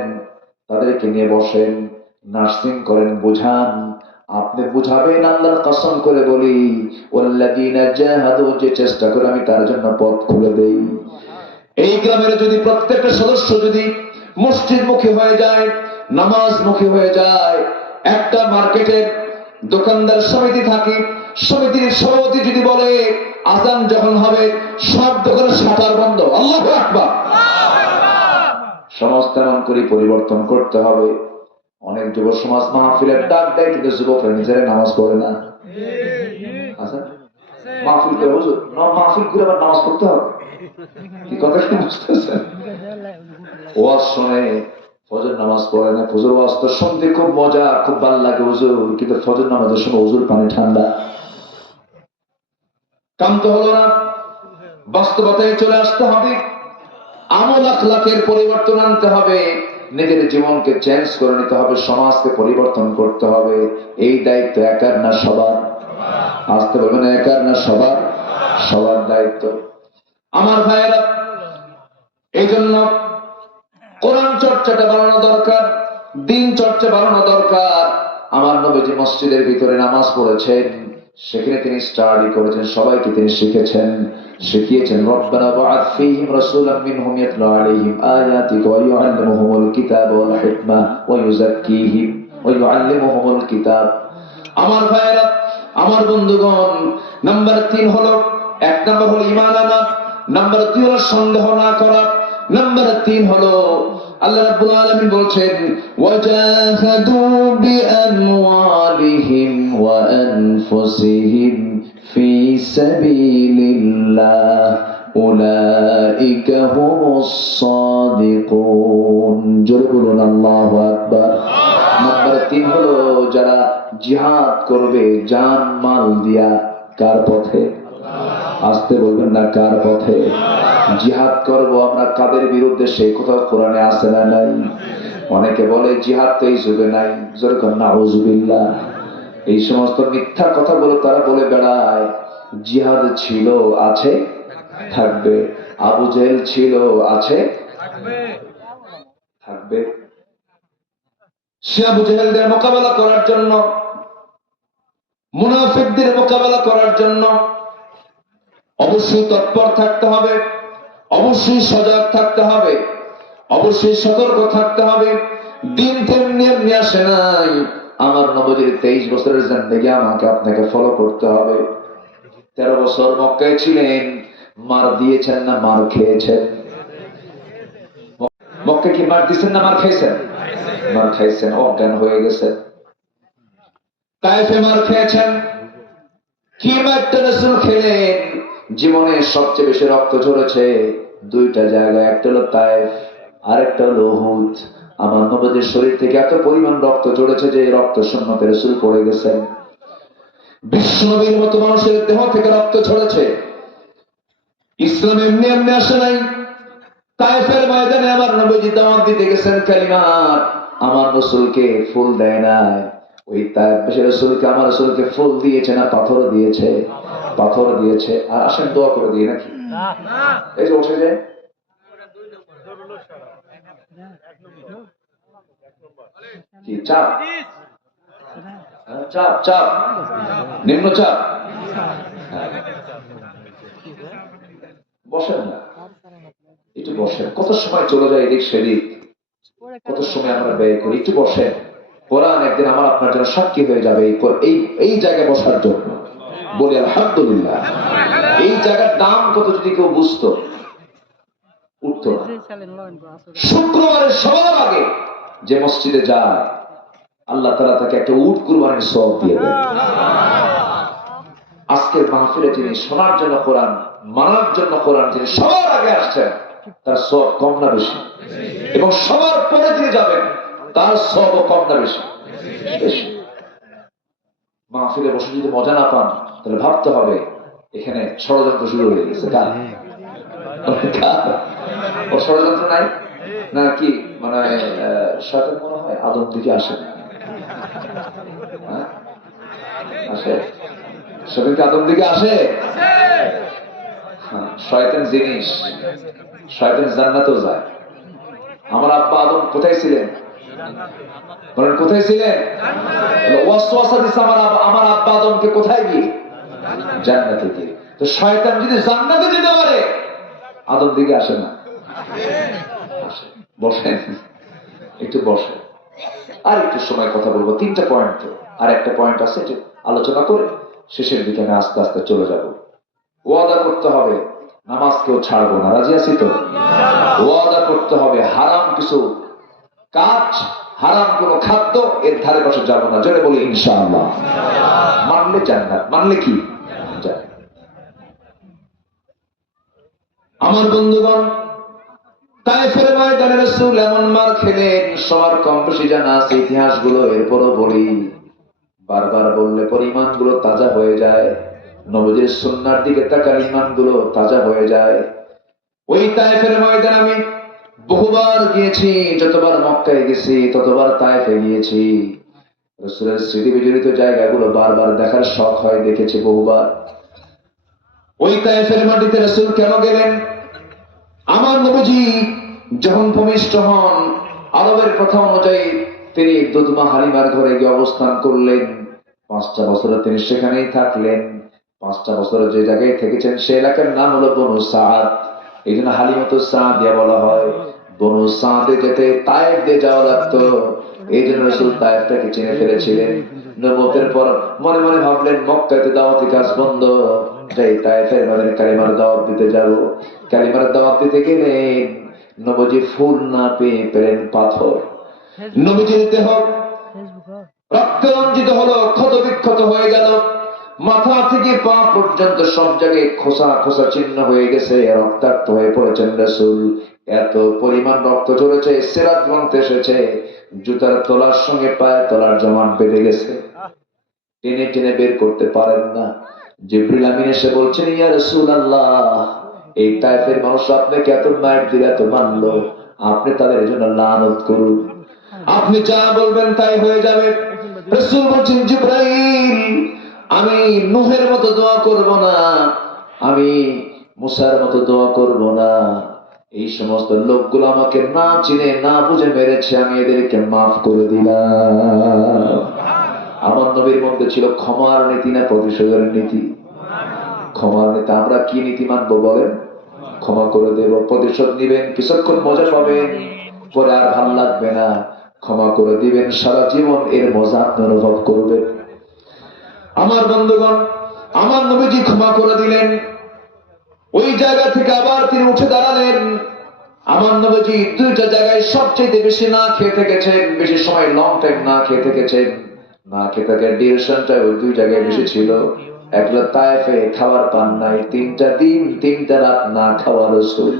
তাদেরকে নিয়ে বসেন, নার্সিং করেন, বুঝান। আপনি বুঝাবেন, আল্লাহর কসম করে বলি, ওয়াল্লাযীনা জাহাদু, যে চেষ্টা করে আমি তার জন্য পথ খুলে দেই। এই গ্রামের যদি প্রত্যেকটা সদস্য যদি মসজিদমুখী হয়ে যায়, নামাজমুখী হয়ে যায়, একটা মার্কেটের দোকানদার সমিতি থাকে, সমিতির সভাপতি যদি বলে আজান যখন হবে সব দোকানের শাটার বন্ধ, আল্লাহু আকবার, সমাজ তেমন করে পরিবর্তন করতে হবে। অনেক যুব সমাজ মাহফিলের ডাক দেয়, কিন্তু যুবকরা নিজেরা নামাজ পড়ে না। আচ্ছা, মাহফিল করে হুজুর, মাহফিল করে আবার নামাজ পড়তে হবে, কি কথা কি বুঝতেছেন? ওয়াজ শুনে ফজর নামাজ পড়ে না। ফজর ওয়াজ তো শুনতে খুব মজা, খুব ভালো লাগে হুজুর, কিন্তু ফজর নামাজের সময় হুজুর পানি ঠান্ডা। কাম তো হলো না। বাস্তবতায় চলে আসতে হবে, আমল আখলাকের পরিবর্তন আনতে হবে, নিজের জীবনকে চেঞ্জ করে নিতে হবে, সমাজকে পরিবর্তন করতে হবে। এই দায়িত্ব একার না সবার? আসতে বলবেন, একার না সবার? সবার দায়িত্ব। আমার ভাইয়েরা, এই জন্য কোরআন চর্চাটা বাড়ানো দরকার, দিন চর্চা বাড়ানো দরকার। আমার নবীজি মসজিদের ভিতরে নামাজ পড়েছেন, সেখানে তিনি স্টাডি করেছেন, সবাইকে তিনি শিখেছেন, শিখিয়েছেন। রব্বানা বা'আথ ফীহিম রাসূলাম মিনহুম ইয়াতলু আলাইহিম আয়াতিকা ওয়া ইউআল্লিমুহুমুল কিতাবা ওয়াল হিকমা ওয়া ইউযাক্কিহিম ওয়া ইউআল্লিমুহুমুল কিতাব। আমার ভাইয়েরা, আমার বন্ধুগণ, নাম্বার 3 হলো, এক নাম্বার হলো ঈমান আনা, নাম্বার 2 হলো সন্দেহ না করা, নাম্বার 3 হলো আল্লাহ রাব্বুল আলামিন বলছেন ওয়াজাহাদু বিআমওয়ালিহিম ওয়া আনফুসিহিম ফি সাবিলিল্লাহ উলাইকা হুমুস সাদিকুন। জোরে বলুন আল্লাহু আকবার। নাম্বার 3 হলো যারা জিহাদ করবে জান মাল দিয়া। কার পথে? আসতে বলবেন না, কার পথে? জিহাদ করব আমরা কাদের বিরুদ্ধে, সেই কথা কোরআনে আছে না নাই? অনেকে বলে জিহাদ তো এই যুগে নাই, যেরকম নাউজুবিল্লাহ। এই সমস্ত মিথ্যা কথাগুলো তারা বলে বেড়ায়। জিহাদ ছিল, আছে, থাকবে। আবু জেহেল ছিল, আছে, থাকবে। সে আবু জেহেলদের মোকাবেলা করার জন্য, মুনাফিকদের মোকাবেলা করার জন্য অবশ্যই তৎপর থাকতে হবে, অবশ্যই সজাগ থাকতে হবে, অবশ্যই সতর্ক থাকতে হবে। দিন তেমনি এমনি আসে নাই। আমার নবীর 23 বছরের জিন্দেগি আমাকে আপনাকে ফলো করতে হবে। 13 বছর মক্কায় ছিলেন, মার দিয়েছেন না মার খেয়েছেন? মক্কা কি মার দিয়েছেন না মার খাইছেন? মার খাইছেন, অজ্ঞান হয়ে গেছেন। তায়েফে মার খেয়েছেন, কি মারটা রাসূল খেলেন? জীবনে সবচেয়ে বেশি রক্ত ঝরেছে দুইটা জায়গায়, একটা হলো তায়েফ, আরেকটা হলো উহুদ। আমার নবীর শরীর থেকে এত পরিমাণ রক্ত ঝরেছে যে রক্ত শূন্যতে রাসূল পড়ে গেছেন। বিশ্বনবীর মতো মানুষের দেহ থেকে রক্ত ঝরেছে। ইসলাম এমনি এমনি আসে নাই। তায়েফের ময়দানে আমার নবীজি দাওয়াত দিতে গেছেন কালিমাত, আমার রাসূলকে ফুল দেয় নাই। ওই তায়েফের রাসূলকে, আমার রাসূলকে ফুল দিয়েছে না পাথর দিয়েছে? পাথর দিয়েছে। আর আসেন দোয়া করে দিই নাকি? এই যে উঠে যায়, কি চাপ? চাপ চাপ, নিম্নচাপ। বসেন না, একটু বসেন। কত সময় চলে যায় এদিক সেদিক, কত সময় আমরা ব্যয় করি। একটু বসেন। কোরআন একদিন আমার আপনার জন্য সাক্ষী হয়ে যাবে এই জায়গায় বসার জন্য। বলি আলহামদুলিল্লাহ। এই জায়গার দাম কত যদি কেউ বুঝতো, উঠতো না। শুক্রবারের সবার আগে যে মসজিদে যায়, আল্লাহ তাআলা তাকে একটা উট কুরবানির সওয়াব দিয়ে দেন। আজকের মাহফিলে যিনি শোনার জন্য কোরআন, মানার জন্য কোরআন যিনি সবার আগে আসছেন, তার সওয়াব কম না বেশি? এবং সবার পরে যিনি যাবেন, তার সওয়াব কম না বেশি? বেশি। মাহফিলে বসে যদি মজা না পান, তাহলে ভাবতে হবে এখানে ষড়যন্ত্র শুরু হয়ে গেছে। ও ষড়যন্ত্র নাই না কি? মানে শয়তান মনে হয় আদম দিকে আসে, আসে শয়তান কি আদম দিকে আসে? শয়তান জিনিস, শয়তান জান্নাতেও যায়। আমার আব্বা আদম কোথায় ছিলেন? বলেন কোথায় ছিলেন? ওয়াসওয়াসা দিছে আমার আব্বা আদমকে কোথায় গিয়ে? জান্নাতে গিয়ে। তো শয়তান যদি জান্নাতে যেতে পারে, আদম দিকে আসে না? আসে। বসেন, একটু বসেন, আর একটু সময় কথা বলবো। 3টা পয়েন্ট, তো আর একটা পয়েন্ট আছে, এটা আলোচনা করে শেষের দিকে আমি আস্তে আস্তে চলে যাব। ওয়াদা করতে হবে নামাজ কেউ ছাড়বো না, রাজি আছি তো? ওয়াদা করতে হবে হারাম কিছু কাজ, হারাম কোনো খাদ্য এর ধারে পাশে যাবো না। জোরে বলি ইনশাআল্লাহ। মানলে জান্নাত, মানলে কি জান্নাত। আমার বন্ধুগণ, তায়েফের ময়দানে রাসূল এমন মার খেলেন, সবার কম বেশি জানা আছে ইতিহাসগুলো, এরপরও বলি, বারবার বললে পর ইমানগুলো তাজা হয়ে যায়। নবীজির সুন্নাহর দিকে তাকালে ইমানগুলো তাজা হয়ে যায়। ওই তায়েফের ময়দানে আমি বহুবার গিয়েছি, যতবার মক্কায় গেছি ততবার তায়েফে গিয়েছি। রাসূলের স্মৃতি বিজড়িত জায়গাগুলো বারবার দেখার শখ হয়, দেখেছি বহুবার। ওই তায়েফের মাটিতে রাসূল কেন গেলেন? আমার নবীজি যখন ভূমিষ্ঠ হন, আরবের প্রথা অনুযায়ী তিনি দুধমা হালিমার ঘরে গিয়ে অবস্থান করলেন। 5টা বছর তিনি সেখানেই থাকলেন। 5টা বছর যে জায়গায় থেকেছেন সে এলাকার নাম হলো বনু সাদ। এই জন্য হালিমাতু সাদিয়া বলা হয়। বনু সাদে যেতে তায়েফ দিয়ে যাওয়া লাগতো, এই জন্য রাসূল তায়েফটাকে চিনে ফেলেছিলেন। নবুয়তের পর মনে মনে ভাবলেন মক্কাতে দাওয়াতি কাজ বন্ধ, যাই তায়েফের মধ্যে কালিমার দাওয়াত দিতে যাব। কালিমার দাওয়াত দিতে গেলে নবীজি ফুল না পেয়ে পেলেন পাথর। নবীজির দেহ রক্তে রঞ্জিত হলো, ক্ষত বিক্ষত হয়ে গেল। মাথা থেকে পা পর্যন্ত সব জায়গায় খোসা খোসা চিহ্ন হয়ে গেছে, রক্তাক্ত হয়ে পড়েছেন রাসূল। এত পরিমাণ রক্ত ঝরেছে, সিরাত গ্রন্থে এসেছে জুতার তলার সঙ্গে পায়ের তলার জমাট বেঁধে গেছে, টেনে টেনে বের করতে পারেন না। জিবরিল আমিন এসে বলছেন, ইয়া রাসূলুল্লাহ, এই তায়েফের মানুষ আপনাকে এত মার দিল, এত মানলো, আপনি তাদের জন্য লানত করুন, আপনি যা বলবেন তাই হয়ে যাবে। রাসূল বলছেন, জিবরাইল, আমি নূহের মতো দোয়া করব না, আমি মুসার মতো দোয়া করব না। এই সমস্ত লোকগুলো আমাকে না চিনে না বুঝে মেরেছে, আমি এদেরকে মাফ করে দিলাম। আমার নবীর মধ্যে ছিল ক্ষমার নীতি না প্রতিশোধের নীতি? ক্ষমার নীতি। আমরা কি নীতি মানবো বলেন? ক্ষমা করে দেব, প্রতিশোধ নিবেন, কিছুক্ষণ মজা পাবেন, পরে আর ভাল লাগবে না। ক্ষমা করে দিবেন, সারা জীবন এর মজা আপনি অনুভব করবেন। আমার বন্ধুগণ, আমার নবীজি ক্ষমা করে দিলেন। ওই জায়গা থেকে আবার তিনি উঠে দাঁড়ালেন। আমার নবীজি 2টা জায়গায় সবচেয়ে বেশি না খেয়ে থেকেছেন, বেশি সময় লং টাইম না খেয়ে থেকেছেন। না খেয়ে থাকে ডিউরেশনটা ওই 2 জায়গায় বেশি ছিল। একটা তায়েফে খাবার পান নাই, 3টা দিন 3টা রাত না খাওয়া রাসূল।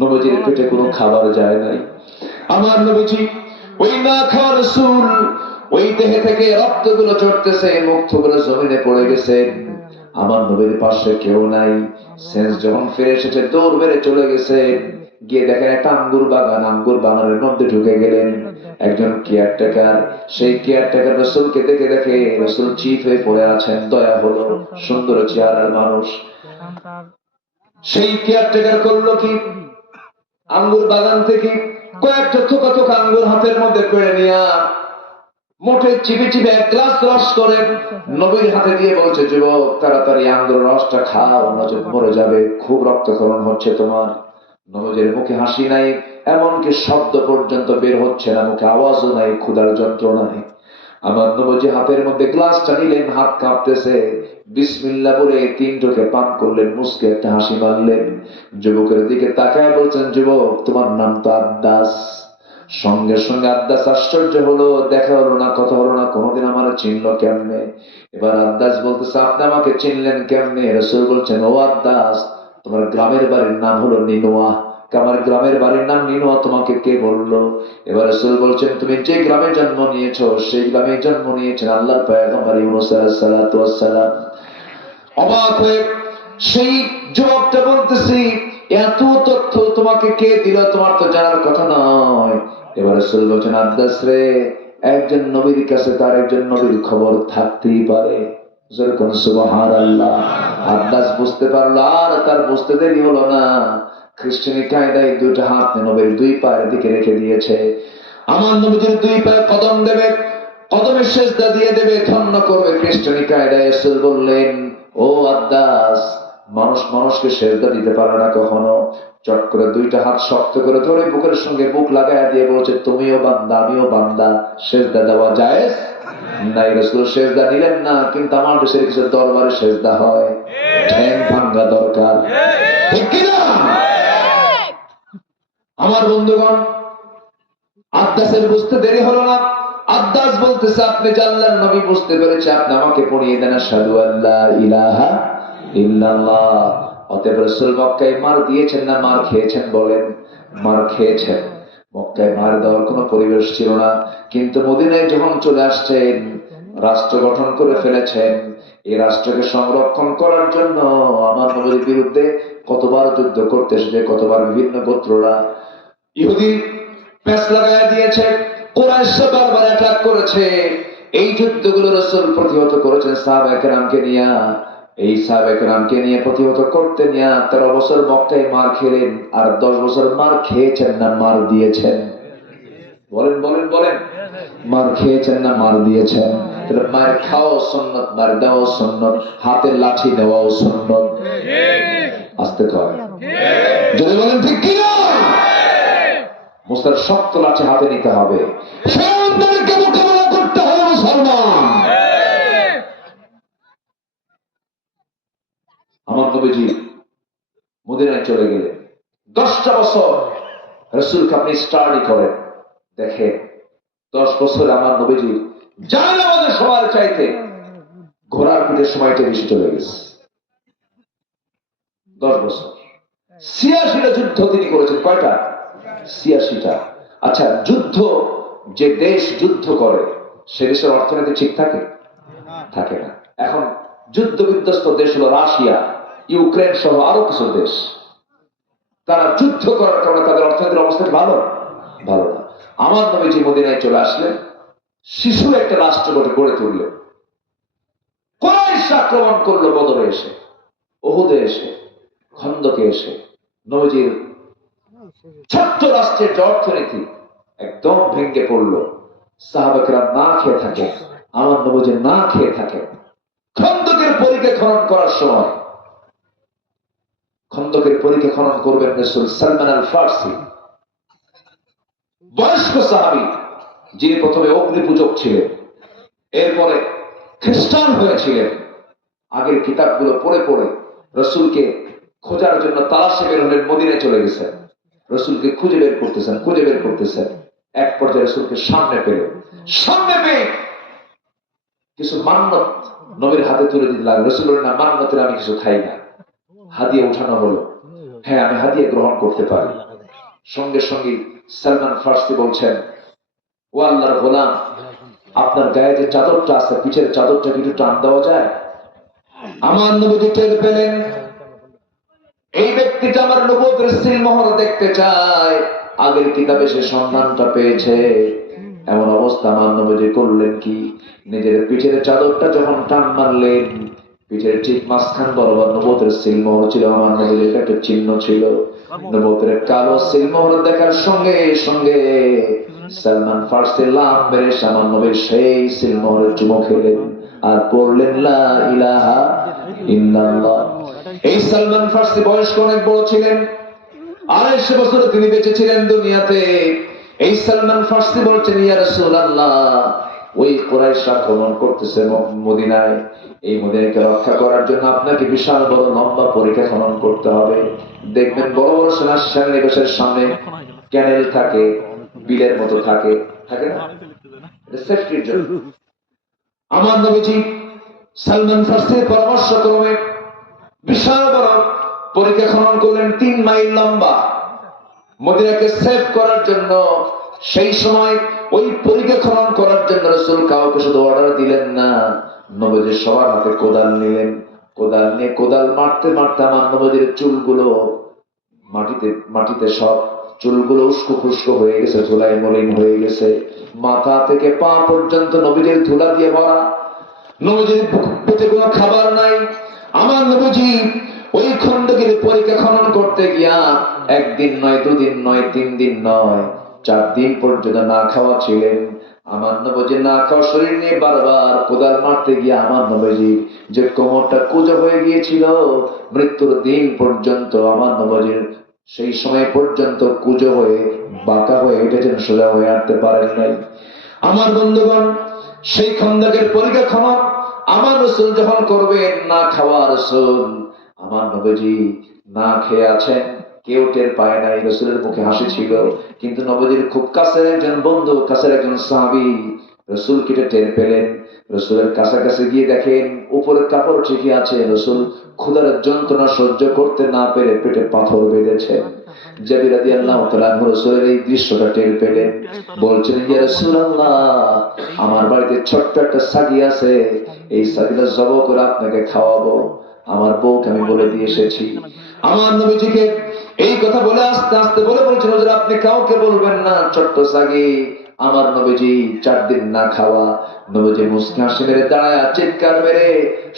নবীজির পেটে কোনো খাবার যায় নাই। আমার নবীজি ওই না খাওয়া রাসূল, ওই দেহে থেকে রক্তগুলো ঝরতেছে, মুক্তগুলো জমিনে পড়ে গেছে। আমার নবীর পাশে কেউ নাই। সেন্স যখন ফিরে এসেছে দৌড় বেড়ে চলে গেছে, গিয়ে দেখেন একটা আঙ্গুর বাগান, আঙ্গুর বাগানের মধ্যে ঢুকে গেলেন একজন কেয়ারটেকার। সেই কেয়ারটেকার রাসূলকে দেখে দেখে রাসূল চিত হয়ে পড়ে আছেন, দয়া হলো, সুন্দর চেহারার মানুষ। সেই কেয়ারটেকার করলো কি, আঙ্গুর বাগান থেকে কয়েকটা থোকা থোকা আঙ্গুর হাতের মধ্যে পেড়ে নিয়ে মোটে চিপে চিপে 1 গ্লাস রস করে নবীর হাতে দিয়ে বলছে, যুবক তাড়াতাড়ি আঙ্গুর রসটা খাও, নচেৎ মরে যাবে, খুব রক্তক্ষরণ হচ্ছে তোমার। নবীর মুখে হাসি নাই, এমনকি শব্দ পর্যন্ত বের হচ্ছে না, মুখে আওয়াজও নাই, ক্ষুধার যন্ত্রণায়। আমার নবী হাতের মধ্যে গ্লাসটা নিলেন, হাত কাঁপতেছে, বিসমিল্লাহ বলে 3 ঢোকে পান করলেন, মুস্কে একটা হাসি মারলেন। যুবকের দিকে তাকায় বলছেন, যুবক তোমার নাম তো আদ্দাস। সঙ্গে সঙ্গে আদ্দাস আশ্চর্য হলো, দেখা হলো না, কথা হলো না, কোনোদিন আমার চিনলো কেমনে? এবার আদ্দাস বলতেছে, আপনি আমাকে চিনলেন কেমনে? রাসূল বলছেন, ও আদ্দাস, তোমার গ্রামের বাড়ির নাম হলো নিনোয়া। আমার গ্রামের বাড়ির নাম নিনোয়া, তোমাকে কে বললো? এবার রাসূল বলছেন, তুমি যে গ্রামে জন্ম নিয়েছো সেই গ্রামে জন্ম নিয়েছেন আল্লাহর পয়গম্বর ইউনূস আলাইহিস সালাতু ওয়াস সালাম। অবাক হয়ে সেই যুবকটা বলতেছি, এত তথ্য তোমাকে কে দিল? তোমার তো জানার কথা নয়। এবার রাসূল বলছেন, আদ্দাস রে, একজন নবীর কাছে তার একজন নবীর খবর থাকতেই পারে। যেরকম সুবহানাল্লাহ। আদ্দাস বুঝতে পারলো, আর তার বুঝতে দেরি হলো না। খ্রিস্টানি কায়দায় 2টা হাত নবীর 2 পায়ের দিকে রেখে দিয়েছে। আমার নবীজির দুই পায়ে কদম দেবে, কদমে সেজদা দিয়ে দেবে, ধন্য করবে। খ্রিস্টানি কায়দায় রাসূল বললেন, ও আদ্দাস, মানুষ মানুষকে সেজদা দিতে পারে না কখনো। চট করে দুইটা হাত শক্ত করে ধরে বুকের সঙ্গে বুক লাগায় দিয়ে বলছে, তুমিও বান্দা আমিও বান্দা, সেজদা দেওয়া জায়েজ নাই। রাসূল সেজদা দিলেন না, কিন্তু আমার দেশের কিছু দরবারে সেজদা হয়, ঠ্যাং ভাঙ্গা দরকার, ঠিক কিনা? আমার বন্ধুগণ, আদ্দাসের বুঝতে দেরি হলো না। আদ্দাস বলতেছে, আপনি জানলেন নবী বুঝতে পেরেছে, আপনি আমাকে পড়িয়ে দেন আশহাদু আল্লা ইলাহা ইল্লাল্লাহ। অতএব রাসূল মক্কায় মার দিয়েছেন না মার খেয়েছেন? বলেন। মার খেয়েছেন। মক্কায় মার দেওয়ার কোনো পরিবেশ ছিল না, কিন্তু মদিনায় যখন চলে আসছেন, রাষ্ট্র গঠন করে ফেলেছেন। এই রাষ্ট্রকে সংরক্ষণ করার জন্য আমার নবীর বিরুদ্ধে কতবার যুদ্ধ করতে এসেছে, কতবার বিভিন্ন গোত্ররা ইহুদি পেঁচ লাগায় দিয়েছে, কুরাইশরা বারবার অ্যাটাক করেছে। এই যুদ্ধগুলো রাসূল প্রতিহত করেছেন সাহাবায়ে কেরামকে নিয়ে। এই সাহাবায়ে কেরামকে নিয়ে প্রতিহত করতে নিয়ে 13 বছর মক্কায় মার খেলেন, আর 10 বছর মার খেয়েছেন না মার দিয়েছেন? বলেন বলেন বলেন। মার খেয়েছেন না মার দিয়েছেন? তাহলে মায়ের খাওয়াও সুন্নত, মার দেওয়াও সুন্নত, হাতে লাঠি দেওয়াও সুন্নত। আস্তে কর, যদি বলেন ঠিক কিনা? মুসলার শক্ত লাঠি হাতে নিতে হবে, সন্তানকে মোকাবেলা করতে হবে মুসলমান। আমার নবীজি মদিনায় চলে গেলেন, 10টা বছর রাসূলকে আপনি স্টাডি করেন, দেখেন 10 বছর আমার নবীজি জানেন আমাদের সবার চাইতে ঘোড়ার পিঠের সময়টা বেশি চলে গেছে। 10 বছর 86টা যুদ্ধ তিনি করেছেন। কয়টা? 86টা। আচ্ছা, যুদ্ধ, যে দেশ যুদ্ধ করে সে দেশের অর্থনীতি ঠিক থাকে? থাকে না। এখন যুদ্ধ বিধ্বস্ত দেশ হলো রাশিয়া, ইউক্রেন সহ আরো কিছু দেশ। তারা যুদ্ধ করার কারণে তাদের অর্থনীতির অবস্থা ভালো ভালো না। আমার নবীজি মদিনায় চলে আসলেন, শিশু একটা রাষ্ট্র গড়ে তুললেন। কুরাইশ আক্রমণ করলো বদরে এসে, উহুদে এসে, খন্দকে এসে। নবীজির ছোট্ট রাষ্ট্রের যে অর্থনীতি একদম ভেঙে পড়লো। সাহাবাকেরা না খেয়ে থাকে, আমার নবীজি না খেয়ে থাকে। খন্দকের পরীক্ষা খনন করার সময়, খন্দকের পরীক্ষা খনন করবেন রাসূল সালমান আল ফারসি, বয়স্ক সাহাবী, যিনি প্রথমে অগ্নি পূজক ছিলেন, এরপরে খ্রিস্টান হয়েছিলেন। আগের কিতাবগুলো পড়ে পড়ে রাসূলকে খোঁজার জন্য তালাশে বের হলেন, মদিনায় চলে গেছেন। রাসূলকে খুঁজে বের করতেছেন। এক পর্যায়ে রাসূলকে সামনে পেলেন। সামনে পেয়ে কিছু মান্নত নবীর হাতে তুলে দিতে লাগলো। রাসূল বললেন, না, মান্নতের আমি কিছু খাই না। হাদিয়া উঠানো হলো, হ্যাঁ আমি হাদিয়া গ্রহণ করতে পারি। সঙ্গে সঙ্গে সালমান ফারসি বলছেন, ও আল্লাহর গোলাম, আপনার গায়ে যে চাদরটা আছে, পিছের চাদরটা কি একটু টান দেওয়া যায়? আমার নবীজি টের পেলেন এই ব্যক্তিটা আমার নবুয়তের সিলমোহর দেখতে চায়। আগের কিতাবে সে সন্ধানটা পেয়েছে। এমন অবস্থা আমার নবীজি করলেন কি, নিজের পিছের চাদরটা যখন টান মারলেন, পিছের ঠিক মাঝখান বরাবর নবুয়তের সিলমোহর ছিল। আমার নবীজির একটা চিহ্ন ছিল। নবুয়তের কালো সিলমোহর দেখার সঙ্গে সঙ্গে সালমান ফারসি লাফ মেরে আমার নবীর সেই সিলমোহরে চুমো খেলেন আর পড়লেন লা ইলাহা ইল্লাল্লাহ। এই সালমান ফারসি বয়স্ক অনেক বড় ছিলেন, 250 বছর তিনি বেঁচে ছিলেন দুনিয়াতে। এই সালমান ফারসি বলছেন, ইয়া রাসূলুল্লাহ, ওই কুরাইশ আক্রমণ করতেছে মদিনায়। এই মদিনাকে রক্ষা করার জন্য আপনাকে বিশাল বড় লম্বা পরীক্ষা খনন করতে হবে। দেখবেন বড় বড় সেনানিবাসের সামনে ক্যানেল থাকে, বিলের মতো থাকে, থাকে না? এটা সেফটির জন্য। আমার নবীজি সালমান ফারসির পরামর্শ ক্রমে বিশাল বড় পরীক্ষা খনন করলেন, 3 মাইল লম্বা, মদিনাকে সেভ করার জন্য। সেই সময় ওই পরীক্ষা খনন করার জন্য রাসূল কাউকে শুধু অর্ডার দিলেন না, নবীজি সবার হাতে কোদাল নিলেন। কোদাল নিয়ে কোদাল মারতে মারতে আমার নবীজির চুলগুলো মাটিতে সব চুলগুলো উস্কো খুস্কো হয়ে গেছে, ধুলায় মলিন হয়ে গেছে। মাথা থেকে পা পর্যন্ত নবীজির ধুলা দিয়ে ভরা। নবীজির পেটে কোনো খাবার নাই। আমার নবীজি ওই খন্দকের পরীক্ষা খনন করতে গিয়া 1 দিন নয়, 2 দিন নয়, 3 দিন নয়, 4 দিন পর্যন্ত না খাওয়া ছিলেন। আমার নবীজি না খাওয়া শরীর নিয়ে বারবার কোদাল মারতে গিয়ে আমার নবীজি যে কোমরটা কুঁজো হয়ে গিয়েছিল, মৃত্যুর দিন পর্যন্ত আমার নবীজির সেই সময় পর্যন্ত কুঁজো হয়ে বাঁকা হয়ে হেঁটেছেন, সোজা হয়ে হাঁটতে পারেন নাই। আমার বন্ধুগণ, সেই খন্দকের পরীক্ষা খনন আমার রাসূল যখন করবেন, না খাওয়া রাসূল, আমার নবীজি না খেয়ে আছেন, কেউ টের পায় নাই। রাসূলের মুখে হাসি ছিল, কিন্তু নবীজির খুব কাছের একজন বন্ধু, কাছের একজন সাহাবী রাসূল কেটে টের পেলেন। রাসূলের কাছাকাছি গিয়ে দেখেন উপরের কাপড় ঠিকই আছে, রাসূল ক্ষুধার যন্ত্রণা সহ্য করতে না পেরে পেটে পাথর বেঁধেছেন। জাবির রাদিয়াল্লাহু তাআলা রাসূলের এই দৃশ্যটা টের পেলেন, বলছেন, ইয়া রাসূলুল্লাহ, আমার বাড়িতে ছোট্ট একটা ছাগি আছে, এই ছাগিটা জবাই করে আপনাকে খাওয়াবো, আমার বউকে আমি বলে দিয়ে এসেছি। আমার নবীজিকে এই কথা বলে আস্তে আস্তে বলছেন, হুজুর আপনি কাউকে বলবেন না, ছোট্ট ছাগি। আমার নবীজি 4 দিন না খাওয়া। নবীজি মুস্কি হাসি মেরে দাঁড়ায় চিৎকার মেরে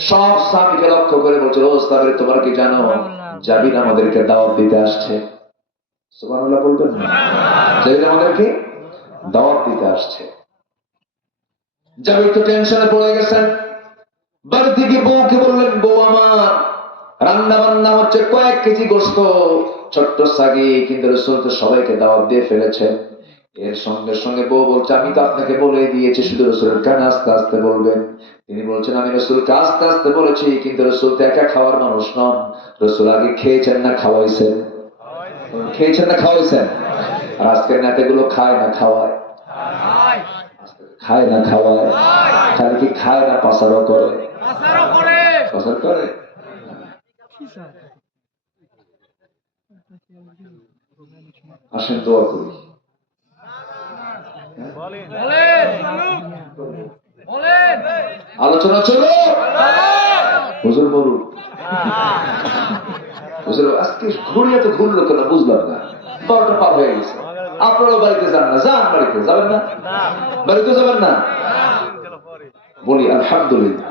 সব সাহাবীকে লক্ষ্য করে বলছে, ও সাহাবী, তোমরা কি জানো জাবির আমাদেরকে দাওয়াত দিতে আসছে? সুবহানাল্লাহ বলবেন না? জাবির আমাদেরকে দাওয়াত দিতে আসছে। জাবির তো টেনশনে পড়ে গেছেন। বাড়ি থেকে বউকে বললেন, বউ আমার, রান্না বান্না হচ্ছে কয়েক কেজি গোশত, ছোট্ট ছাগি, কিন্তু রাসূল তো সবাইকে দাওয়াত দিয়ে ফেলেছেন। এর সঙ্গে সঙ্গে বউ বলছে, আমি তো আপনাকে বলে দিয়েছি, শুধু রাসূলের কানে আস্তে আস্তে বলবেন। তিনি বলছেন, আমি রাসূলকে আস্তে আস্তে বলেছি, কিন্তু রাসূল তো একা খাওয়ার মানুষ নন, রাসূল আগে খেয়েছেন না খাওয়াইছেন? খেয়েছেন না খাওয়াইছেন? আর আজকের নাতেগুলো খায় না খাওয়ায়? খায় না খাওয়ায়? খালি কি খায় না পাসারও করে? পাসার করে? আসেন দোয়া করি। আলোচনা চলো, হুজুর বলুন। হুজুর আজকে ঘুরিয়ে তো ঘুরলো কেন বুঝলাম না, 12টা পার হয়ে গেছে। আপনারাও বাড়িতে যান না? যান, বাড়িতে যাবেন না? বাড়িতে যাবেন না? বলি আলহামদুলিল্লাহ।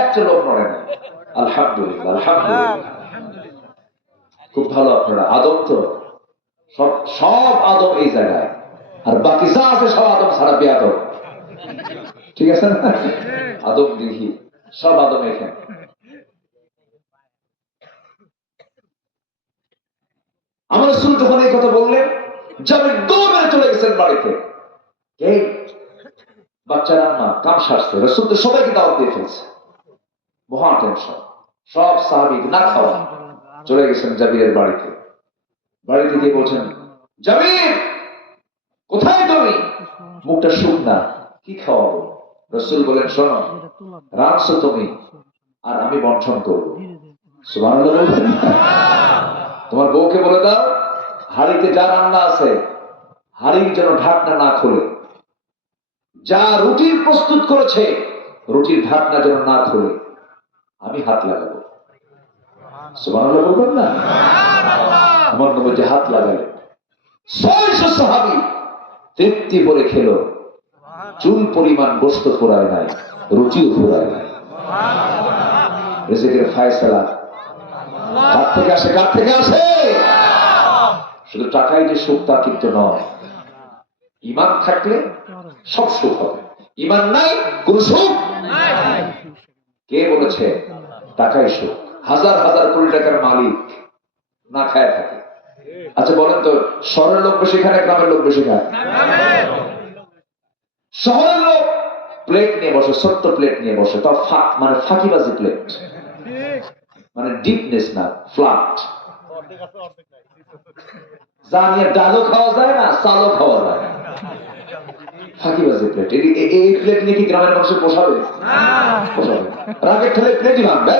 একটা লোক নড়ে না। আলহামদুলিল্লাহ, আলহামদুলিল্লাহ। খুব ভালো, আপনারা আদব তো সব আদব এই জায়গায়, আর বাকি যা আছে সব আদব ছাড়া বেয়াদব। ঠিক আছে না? আদব দেখি, সব আদব এখানে। আমার রাসূল যখন এই কথা বললেন, জাবির দৌড়ে চলে গেছেন বাড়িতে। এই বাচ্চার আম্মা কাম সারছে, রাসূল তো সবাইকে দাওয়াত দিয়ে ফেলছে, মহা টেনশন। সব সাহাবী না খাওয়া চলে গেছেন জাবিরের বাড়িতে। বাড়িতে গিয়ে বলছেন, জাবির কোথায় তুমি? মুখটা শুকনা, কি খাওয়াবো? রাসূল বলেন, শোনো, রাখছো তুমি, আর আমি বন্টন করবো। সুবহানাল্লাহ বলবেন? তোমার বউকে বলে দাও, হাড়িতে যা রান্না আছে, হাড়ির যেন ঢাকনা না খোলে। যা রুটির প্রস্তুত করেছে, রুটির ঢাকনা যেন না খোলে, আমি হাত লাগাবো। সুবহানাল্লাহ বলবেন না? আমার নবীজি হাত লাগালেন। 600 সাহাবী তৃপ্তি করে খেলো, চুল পরিমাণ গোশত ফুরায় নাই, রুটিও ফুরায় নাই। রিজিকের ফায়সালা কার থেকে আসে? কার থেকে আসে? শুধু টাকাই যে সুখ তা কিন্তু নয়। ঈমান থাকলে সব সুখ হবে, ঈমান নাই কোন সুখ নাই। কে বলেছে টাকাই সুখ? হাজার হাজার কোটি টাকার মালিক না খায় থাকে। আচ্ছা বলেন তো, শহরের লোক বেশি খায় না গ্রামের লোক বেশি খায়? শহরের লোক প্লেট নিয়ে বসে, ছোট্ট প্লেট নিয়ে বসে, তাও মানে ফাঁকিবাজি প্লেট, মানে ডিপনেস না, ফ্ল্যাট, যা নিয়ে ডালও খাওয়া যায় না, চালও খাওয়া যায় না, ফাঁকিবাজি প্লেট। এই প্লেট নিয়ে কি গ্রামের মানুষের পোষাবে? পোষাবে। রাগের ঠেলে প্লেটই ভাঙবে।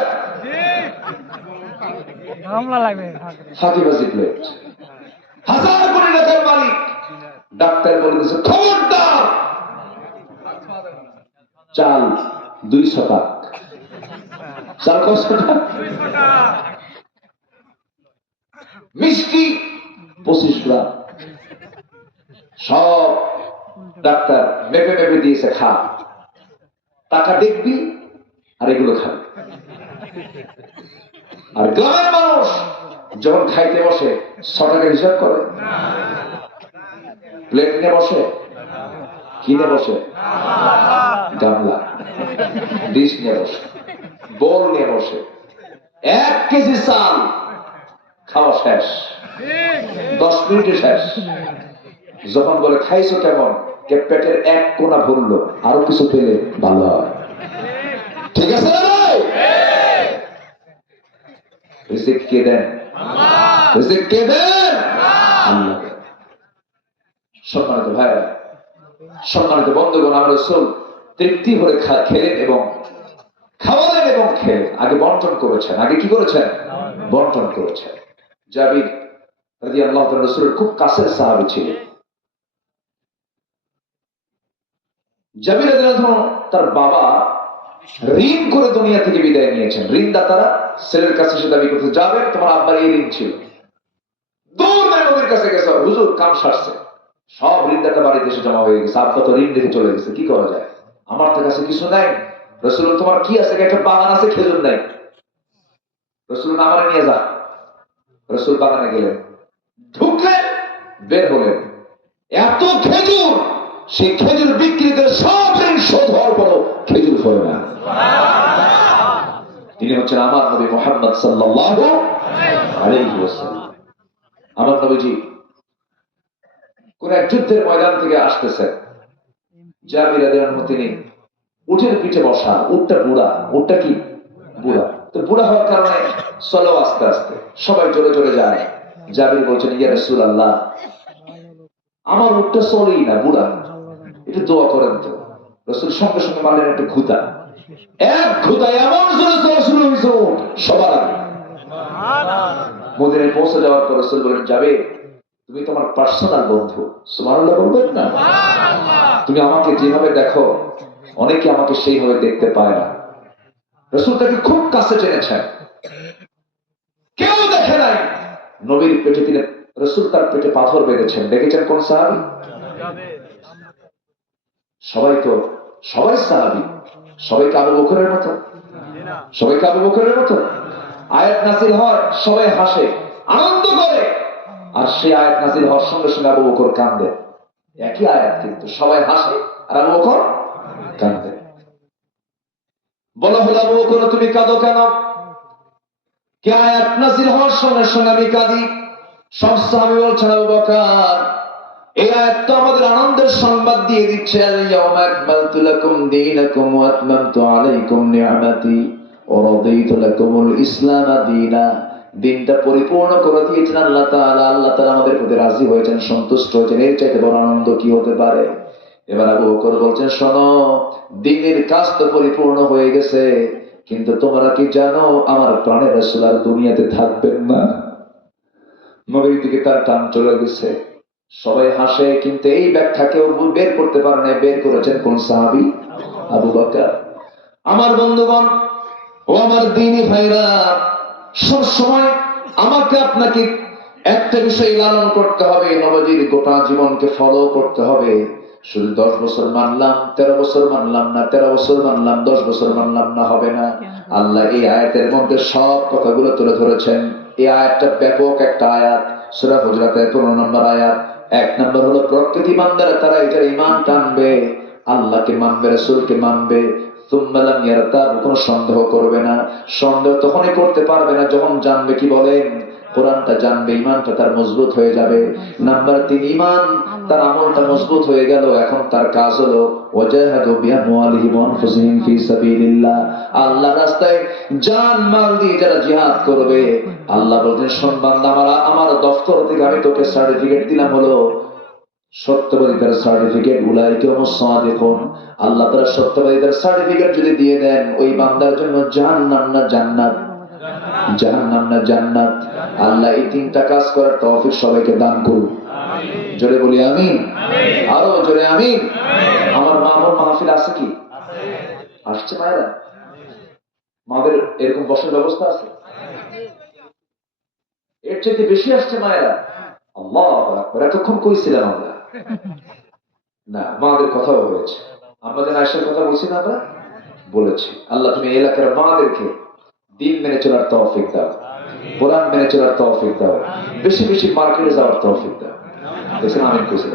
ফাঁকিবাজি প্লেট। হাজার কোটি টাকার মালিক, ডাক্তার বলে দিয়েছে খবরদার চাল 200 টাকা। চাল কত টাকা? মিষ্টি 25 গ্রাম। সব ডাক্তার মেপে মেপে দিয়েছে, খা, টাকা দেখবি আর এগুলো খাবি। আর গ্রামের মানুষ যখন খাইতে বসে 100 টাকার হিসাব করে, প্লেট নিয়ে বসে, কি নিয়ে বসে? গামলা, ডিশ নিয়ে বসে, বোল নিয়ে বসে। 1 কেজি চাল খাওয়া শেষ, 10 মিনিটে শেষ। যখন বলে খাইছো কেমন, পেটের এক কোণা ভরলো, আরো কিছু পেলে ভালো হয়। ঠিক আছে না ভাই? রিজিক কে দেন? রিজিক কে দেন? আল্লাহ। সম্মানিত ভাই, সম্মানিত বন্ধুগণ, আমার রাসূল তৃপ্তি ভরে খেলেন এবং খাওয়ালেন এবং খেলেন। আগে বন্টন করেছেন। আগে কি করেছেন? বন্টন করেছেন। জাবির রাদিয়াল্লাহু তাআলা রাসূলের খুব কাছের সাহাবী ছিলেন। জাবির রাদিয়াল্লাহু তার বাবা ঋণ করে দুনিয়া থেকে বিদায় নিয়েছেন। ঋণদাতারা ছেলের কাছে এসে দাবি করতে, যাবে তোমার আব্বার এই ঋণ ছিল, দৌড় নবীর কাছে গেছে, হুজুর কাম সারছে, সব ঋণদাতা বাড়িতে এসে জমা হয়ে গেছে, আব্বা তো ঋণ রেখে চলে গেছে, কি করা যায়? আমার তো কাছে কিছু নাই। রাসূল, তোমার কি আছে? একটা বাগান আছে, খেজুর নাই। রাসূল, আমারে নিয়ে যা। রাসূল বাগানে গেলেন, ঢুকলেন, বের হলেন, এত খেজুর, সেই খেজুর বিক্রি করে সব ঋণ শোধ হওয়ার পরও খেজুর ফলে না। তিনি হচ্ছেন আমার নবী মুহাম্মদ সাল্লাল্লাহু আলাইহি ওয়াসাল্লাম। আমার নবীজি কোন এক যুদ্ধের ময়দান থেকে আসতেছেন। জাবির রাদিয়াল্লাহু আনহু তিনি উটের পিঠে বসা, উটটা বুড়া, উটটা কি বুড়া, তো বুড়া হওয়ার কারণে চলো আস্তে আস্তে, সবাই জোরে জোরে যায়। জাবির বলছেন, ইয়া রাসূলুল্লাহ, আমার উটটা চলেই না, বুড়া, একটু দোয়া করেন তো। রাসূল সঙ্গে সঙ্গে মারলেন একটা ঘুতা। এক ঘুতায় এমন জোরে চলা শুরু হয়েছে উট সবার আগে। মদিনায় পৌঁছে যাওয়ার পর রাসূল বলেন, যাবে, তুমি তোমার পার্সোনাল বন্ধু, সুবহানাল্লাহ বলবেন না? তুমি আমাকে যেভাবে দেখো, অনেকে আমাকে সেইভাবে দেখতে পায় না। রাসূল তাকে খুব কাছে টেনেছেন, কেউ দেখে নাই। নবীর পেটে তিনি, রাসূল তার পেটে পাথর বেঁধেছেন। দেখেছেন কোন সাহাবী? সবাই সাহাবী, সবাই আবু বকরের মতো, সবাই আবু বকরের মতো। আয়াত নাযিল হয়, সবাই হাসে, আনন্দ করে, আর সেই আয়াত নাযিল হওয়ার সঙ্গে সঙ্গে আবু বকর কাঁদে। একই আয়াত, কিন্তু সবাই হাসে আর আবু বকর কাঁদে। বলা হলো, আবু বকর তুমি কাঁদো কেন? কি আয়াত নাযিল হওয়ার সঙ্গে সঙ্গে আমি কাঁদি? সব সাহাবী বলছেন, আবু বকর, এই আয়াত তো আমাদের আনন্দের সংবাদ দিয়ে দিচ্ছে, আল-ইয়াওমা আকমালতু লাকুম দীনাকুম ওয়া আতমামতু আলাইকুম নি'মাতি ওয়া রাদিতু লাকুমুল ইসলাম দীনা। দিনটা পরিপূর্ণ করে দিয়েছেন আল্লাহ তাআলা। আল্লাহ তাআলা আমাদের প্রতি রাজি হয়েছেন, সন্তুষ্ট হয়েছেন। এর চাইতে বড় আনন্দ কি হতে পারে? এবার আবু বকর বলছেন, শোনো, দ্বীনের কাজ তো পরিপূর্ণ হয়ে গেছে, কিন্তু তোমরা কি জানো আমার প্রাণের রাসূল আর দুনিয়াতে থাকবেন না? নবীর দিকে তার টান চলে গেছে। সবাই হাসে, কিন্তু এই ব্যাখ্যা কেউ বের করতে পারে না। বের করেছেন কোন সাহাবী? আবু বকর। আমার বন্ধুগণ ও আমার দ্বীনী ভাইরা, সব সময় আমাকে আপনাকে একটা বিষয় লালন করতে হবে, নবীর গোটা জীবনকে ফলো করতে হবে। শুধু 10 বছর মানলাম, 13 বছর মানলাম না, 13 বছর মানলাম, 10 বছর মানলাম না, হবে না। আল্লাহ এই আয়াতের মধ্যে সব কথাগুলো তুলে ধরেছেন। এই আয়াতটা ব্যাপক একটা আয়াত, সূরা হুজরাতের 15 নম্বর আয়াত। 1 নম্বর হলো প্রকৃতি বান্দারা, তারা এটা ঈমান টানবে, আল্লাহকে মানবে, রাসূলকে মানবে, সুম্মা লাম ইয়ারতাব, কোনো সন্দেহ করবে না। সন্দেহ তখনই করতে পারবে না যখন জানবে, কি বলেন, কোরআনটা জানবে, ঈমানটা তার মজবুত হয়ে যাবে। নাম্বার 3, ঈমান, তার আমলটা মজবুত হয়ে গেল। এখন তার কাজ হলো ওয়াজাহাদু বিআমওয়ালিহিম ওয়া আনফুসিহিম ফি সাবিলিল্লাহ, আল্লাহর রাস্তায় জান মাল দিয়ে যারা জিহাদ করবে। আল্লাহ বলেন, শোন বান্দা, আমার দফতর থেকে আমি তোকে সার্টিফিকেট দিলাম, হলো সত্যবাদীদের সার্টিফিকেট, উলাইকা হুমুস সাদিকুন। আল্লাহ তাআলা সত্যবাদীদের সার্টিফিকেট যদি দিয়ে দেন, ওই বান্দার জন্য জাহান্নাম না জান্নাত, জাহান্নাম না জান্নাত। আল্লাহ এই 3টা কাজ করার তৌফিক সবাইকে দান করুন। আমিন। জোরে বলি আমিন। আমিন। আরো জোরে আমিন। আমিন। আমার মামুর মাহফিল আছে কি? আসছে মায়েরা? মাদের এরকম বসার ব্যবস্থা আছে? এর চাইতে বেশি আসছে মায়েরা? আল্লাহু আকবার। এতক্ষণ কইছিলাম আমরা না, মাদের কথাও হয়েছে। আমরা যেন আয়েশার কথা বলছি না, আমরা বলেছি। আল্লাহ তুমি এলাকার মাদেরকে দিন মেনে চলার তৌফিক দাও, কোরআন মেনে চলার তৌফিক দাও, বেশি বেশি মার্কেটে যাওয়ার তৌফিক দাও। দেখছেন আমি কইছি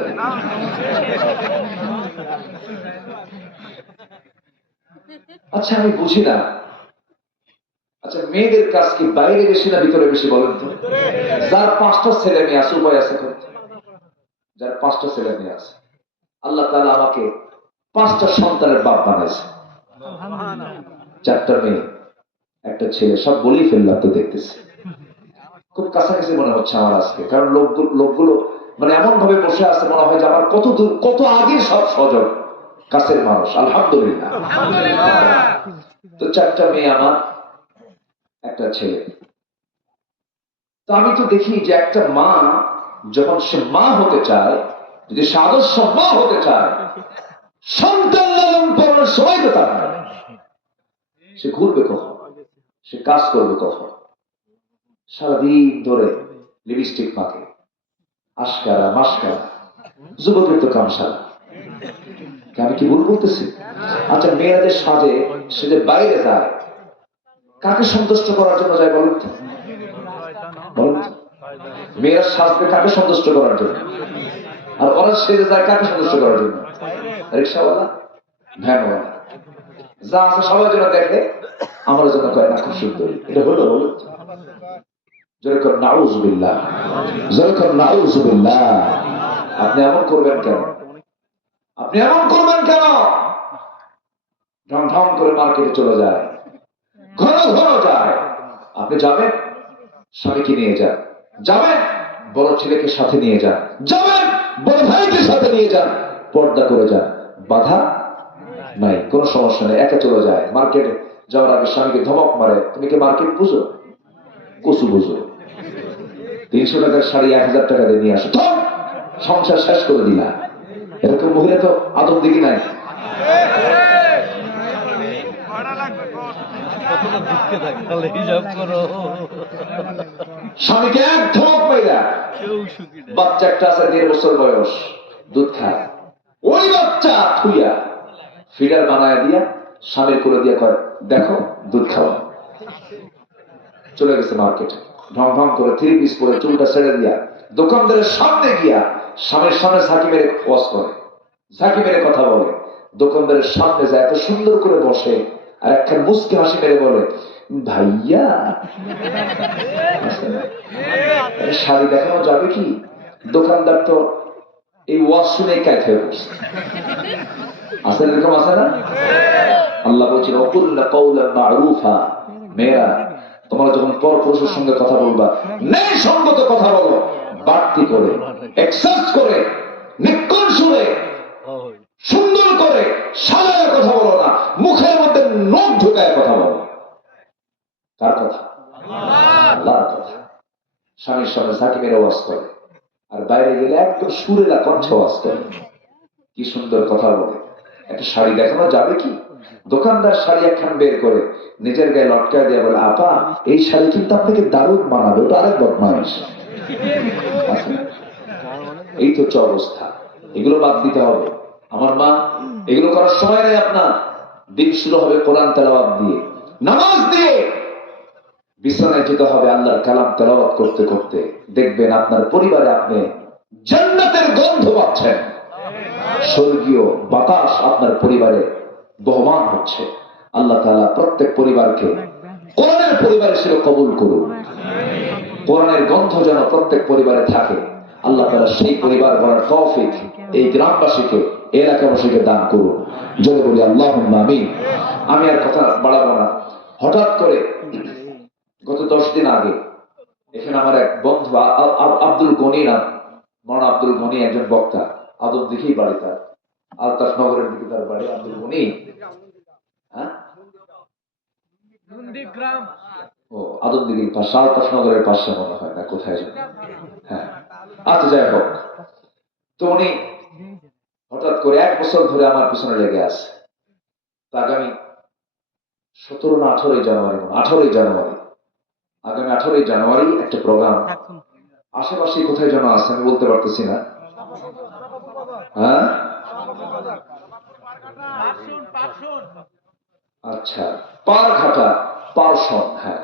আচ্ছা আমি বুঝি না, আচ্ছা মেয়েদের কাজ কি বাইরে বেশি না ভিতরে বেশি বলেন তো? যার 5টা ছেলে মেয়ে আছে উপায় আছে করতে, যার 5টা ছেলে মেয়ে আছে, আল্লাহ তাআলা আমাকে 5টা সন্তানের বাপ বানাইছে, 4টা মেয়ে 1টা ছেলে, সব বলেই ফেললাম তো দেখতেছি। খুব কাছাকাছি মনে হচ্ছে আমার আজকে, কারণ লোকগুলো মানে এমন ভাবে বসে আছে মনে হয় যে আমার কত দূর কত আগে সব স্বজন কাছের মানুষ। আলহামদুলিল্লাহ। তো 4টা মেয়ে আমার, 1টা ছেলে। তো আমি তো দেখি যে একটা মা যখন সে মা হতে চায়, যদি সে আদর্শ মা হতে চায়, সন্তান লালন পালনের সময় তো তার নাই। সে ঘুরবে কখন, সে কাজ করবে কখন, সারাদিন ধরে লিপস্টিক মাখে, আশকারা মাসকারা, যুবকের তো কামসারা। আমি কি ভুল বলতেছি? আচ্ছা মেয়েরাদের সাজে, সে যে বাইরে যায়, কাকে সন্তুষ্ট করার জন্য যায় বলুন তো? মেয়েরা সাজবে কাকে সন্তুষ্ট করার জন্য? আর ওরা সেজে যায় কাকে সন্তুষ্ট করার জন্য? রিক্সাওয়ালা, ভ্যানওয়ালা, যা আছে সবার জন্য দেখে, আমার জন্য কয় না খুব সুন্দর। এটা হলো বলুন? যেরকম নাউজুবিল্লাহ, যেরকম নাউজুবিল্লাহ। আপনি এমন করবেন কেন? আপনি এমন করবেন কেন? ঢং ঢং করে মার্কেটে চলে যায়, ঘন ঘন যায়। আপনি যাবেন, স্বামীকে নিয়ে যান, যাবেন বড় ছেলেকে সাথে নিয়ে যান, যাবেন বড় ভাইকে সাথে নিয়ে যান, পর্দা করে যান, বাধা নাই, কোনো সমস্যা নেই। একা চলে যায়, মার্কেটে যাওয়ার আগে স্বামীকে ধমক মারে, তুমি কি মার্কেট বুঝো? কচু বুঝো? 300 টাকার শাড়ি 1000 টাকা দিয়ে নিয়ে আসো, সংসার শেষ করে দিলা। এরকম মহিলা তো আদম দেখি নাই। স্বামীকে এক ধমক পাইলা, বাচ্চা একটা আছে 1.5 বছর বয়স, দুধ খায়, ওই বাচ্চা থুইয়া ফিডার বানায় দিয়া স্বামীর করে দিয়া কয় দেখো দুধ খাওয়া। চলে গেছে মার্কেটে, ঢং ঢং করে 3 পিস পরে চুলটা ছেড়ে দিয়া দোকানদারের সামনে গিয়া স্বামীর সামনে ঝাঁকি মেরে ওয়াজ করে, ঝাঁকি মেরে কথা বলে। দোকানদারের সামনে যায়, এত সুন্দর করে বসে, আর একটা মুচকি হাসি মেরে বলে ভাইয়া শাড়ি দেখানো যাবে কি? দোকানদার তো এই ওয়াজ শুনে কাজ হয়ে বসছে। আছে এরকম আছে না? আল্লাহ বলছেন ওকুল্লা কওলান মারুফা, মেয়েরা তোমরা যখন পরপুরুষের সঙ্গে কথা বলবা, ন্যায়সঙ্গত কথা বলো, বাড়তি করে, এক্সেস করে, নিক্ষণ সুরে, সুন্দর করে সাজায় কথা বলো না, মুখের মধ্যে নখ ঢুকায় কথা বলো। কার কথা? আল্লাহর কথা। স্বামীর সামনে ঝাঁকি মেরে ওয়াজ করে, আর বাইরে গেলে একদম সুরেলা কণ্ঠে ওয়াজ করে, কি সুন্দর কথা বলে। একটা শাড়ি দেখানো যাবে কি? দোকানদার শাড়ি একখান বের করে নিজের গায়ে লটকায় দিয়ে বলে আপা এই শাড়ি কিন্তু আপনাকে দারুণ মানাবে। ওটা আরেক বদমাইশ। এই তো অবস্থা। এগুলো বাদ দিতে হবে আমার মা। এগুলো করার সময় নেই আপনার। দিন শুরু হবে কোরআন তেলাওয়াত দিয়ে, নামাজ দিয়ে। বিছানায় যেতে হবে আল্লাহর কালাম তেলাওয়াত করতে করতে। দেখবেন আপনার পরিবারে আপনি জান্নাতের গন্ধ পাচ্ছেন, স্বর্গীয় বাতাস আপনার পরিবারে বহমান হচ্ছে। আল্লাহ তাআলা প্রত্যেক পরিবারকে কোরআনের পরিবারে সে কবুল করুন। কোরআনের গন্ধ যেন প্রত্যেক পরিবারে থাকে। আল্লাহ তাআলা সেই পরিবার গড়ার তৌফিক এই গ্রামবাসীকে, এলাকাবাসীকে দান করুন। জোরে বলি আল্লাহুম্মা আমিন। আমি আর কথা বাড়াবো না। হঠাৎ করে গত 10 দিন আগে এখানে আমার এক বন্ধু আব্দুল গনি নাম, মৌলানা আব্দুল গনি একজন বক্তা, আদম দিঘি বাড়ি তার, আলতাফ নগরের দিকে তার বাড়ি। আব্দুল গনি ও আদম দিঘির পাশে, আলতাফ নগরের পাশে মনে হয় না, কোথায় যেন। হ্যাঁ আচ্ছা যাই হোক, তো উনি হঠাৎ করে 1 বছর ধরে আমার পিছনে লেগে আছে। আগামী 17 না 18 জানুয়ারি, 18 জানুয়ারি, আগামী 18 জানুয়ারি একটা প্রোগ্রাম আশেপাশে কোথায় যেন আছে, আমি বলতে পারতেছি না। হ্যাঁ আচ্ছা, পারঘাটা পারসন, হ্যাঁ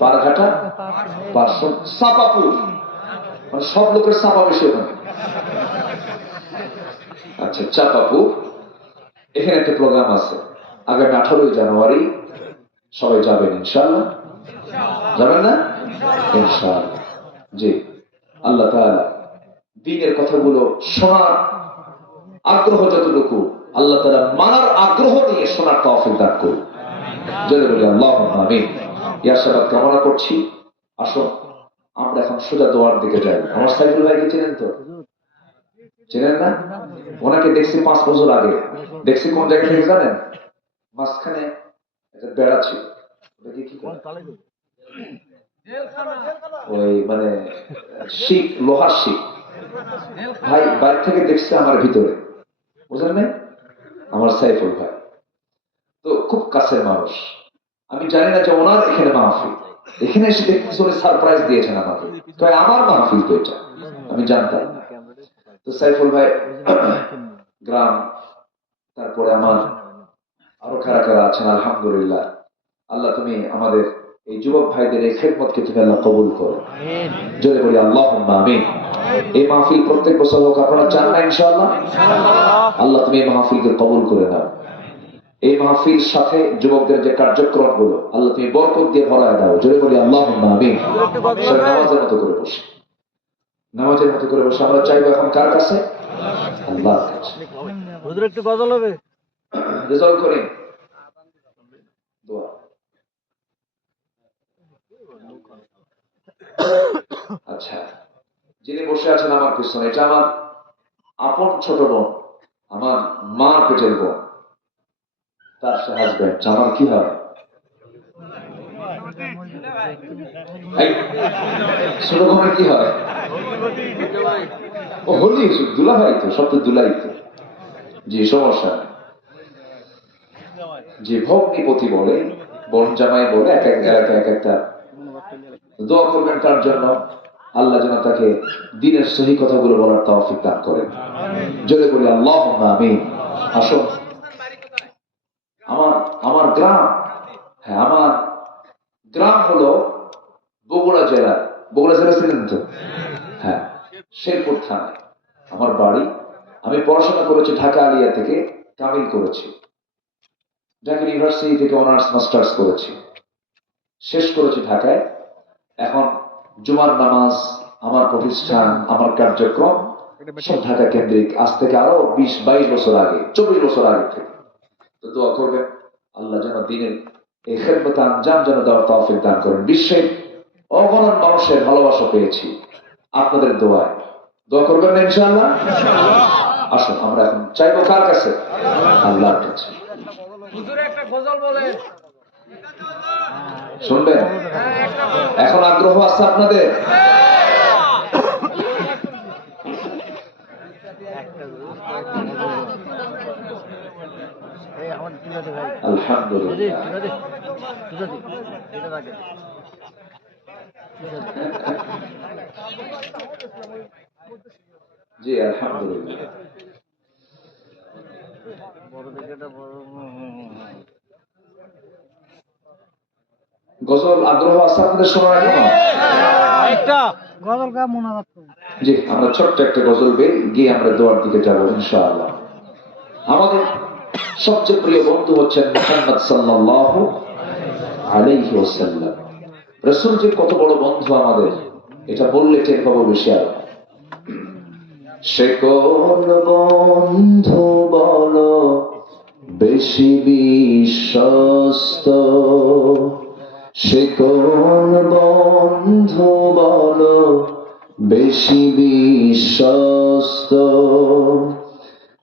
পারঘাটা পারসন, সাপাপুর, মানে সব লোকের সাপা বেশি ওখানে। আচ্ছা, চাপাপুর এখানে একটা প্রোগ্রাম আছে আগামী 18 জানুয়ারি। সবাই যাবেন ইনশাআল্লাহ? যাবেন না? ইনশাআল্লাহ। জি, আল্লাহ তাআলা দ্বীনের কথাগুলো শোনার আগ্রহ যতটুকু, আল্লাহ তাআলা মানার আগ্রহ নিয়ে শোনার তৌফিক দান করুন। জোরে বলি আল্লাহুম্মা আমিন। ইয়াশাবাদ কামনা করছি। আসুন আমরা এখন সোজা দোয়ার দিকে যাই। আমার সাইফুল ভাইকে চেনেন তো? চেনেন না? ওনাকে দেখছি 5 বছর আগে। দেখছি কোন জায়গা থেকে জানেন? মাঝখানে একটা বেড়া ছিল। ওটাকে কি বলে? ওই মানে শিক, লোহার শিক। ভাই বাইরে থেকে দেখছে আমার ভিতরে, বুঝলেন না? আমার সাইফুল ভাই তো খুব কাছের মানুষ। আমি জানি না যে ওনার এখানে মাহফিল, এখানে এসে দেখতেছি উনি সারপ্রাইজ দিয়েছেন আমাকে। তো আমার মাহফিল তো এটা আমি জানতাম। তো সাইফুল ভাই গ্রাম, তারপরে আমার আরো কারা কারা আছেন, আলহামদুলিল্লাহ। আল্লাহ তুমি আমাদের এই যুবক ভাইদের এই খেদমতকে তুমি আল্লাহ কবুল করো। জোরে বলি আল্লাহুম্মা আমিন। এই মাহফিল প্রত্যেক বছর হোক, আপনারা চান না ইনশাআল্লাহ? আল্লাহ তুমি এই মাহফিলকে কবুল করে নাও। এই মাহফিল সাথে যুবকদের যে কার্যক্রম গুলো আল্লাহ তুমি বরকত দিয়ে ভরায় দাও। জোরে বলি আল্লাহুম্মা আমিন। নামাজের মতো করে বসে, নামাজের মতো করে বসে আমরা চাইবো এখন কার কাছে? আল্লাহর কাছে। হুজুর একটু গজল হবে, রেজাল্ট করে দোয়া। আচ্ছা, যিনি বসে আছেন আমার পিছনে, এটা আমার আপন ছোট বোন, আমার মার পেটের বোন, তার হাজবেন্ড। আমার কি হয়? ছোট বোনের কি হয়? ও হলি দুলা ভাই তো, সব তো দুলাই তো। জি, সমস্যা নেই। যে ভগ্নিপতি বলে, বোন জামাই বলে, এক এক এলাকায় এক একটা। দোয়া করবেন তার জন্য, আল্লাহ যেন তাকে দ্বীনের সহি কথাগুলো বলার তৌফিক দান করেন। জোরে বলি আল্লাহুম্মা আমিন। আসুন, আমার গ্রাম, হ্যাঁ আমার গ্রাম হলো বগুড়া জেলা। বগুড়া জেলা ছিলেন তো? হ্যাঁ, শেরপুর থানায় আমার বাড়ি। আমি পড়াশোনা করেছি ঢাকা আলিয়া থেকে, কামিল করেছি। ঢাকা ইউনিভার্সিটি থেকে অনার্স মাস্টার্স করেছি, শেষ করেছি ঢাকায়। এখন জুমার নামাজ, আমার প্রতিষ্ঠান, আমার কার্যক্রম সব ঢাকা কেন্দ্রিক। আজ থেকে আরো 20-22 বছর আগে, 24 বছর আগে থেকে। তো দোয়া করবেন আল্লাহ যেন দ্বীনের এই খেদমতে আঞ্জাম যেন দেওয়ার তৌফিক দান করেন। বিশ্বের অগণন মানুষের ভালোবাসা পেয়েছি আপনাদের দোয়ায়। দোয়া করবেন না ইনশাআল্লাহ? আসুন আমরা এখন চাইবো কার কাছে? আল্লাহর কাছে। শুনবেন? এখন আগ্রহ আছে আপনাদের? আলহামদুলিল্লাহ। জি আলহামদুলিল্লাহ। গজল আগ্রহ আছে আপনাদের শোনার এখনো? জি, আমরা ছোট্ট একটা গজল গিয়ে আমরা দোয়ার দিকে যাবো ইনশাআল্লাহ। আমাদের সবচেয়ে প্রিয় বন্ধু হচ্ছেন মুহাম্মদ সাল্লাল্লাহু আলাইহি ওয়াসাল্লাম। রাসূল যে কত বড় বন্ধু আমাদের, এটা বললে টের পাবো বেশি। আর সে কোন বন্ধু বলো বেশি বিশ্বস্ত, সে কোন বন্ধু বলো বেশি বিশ্বস্ত,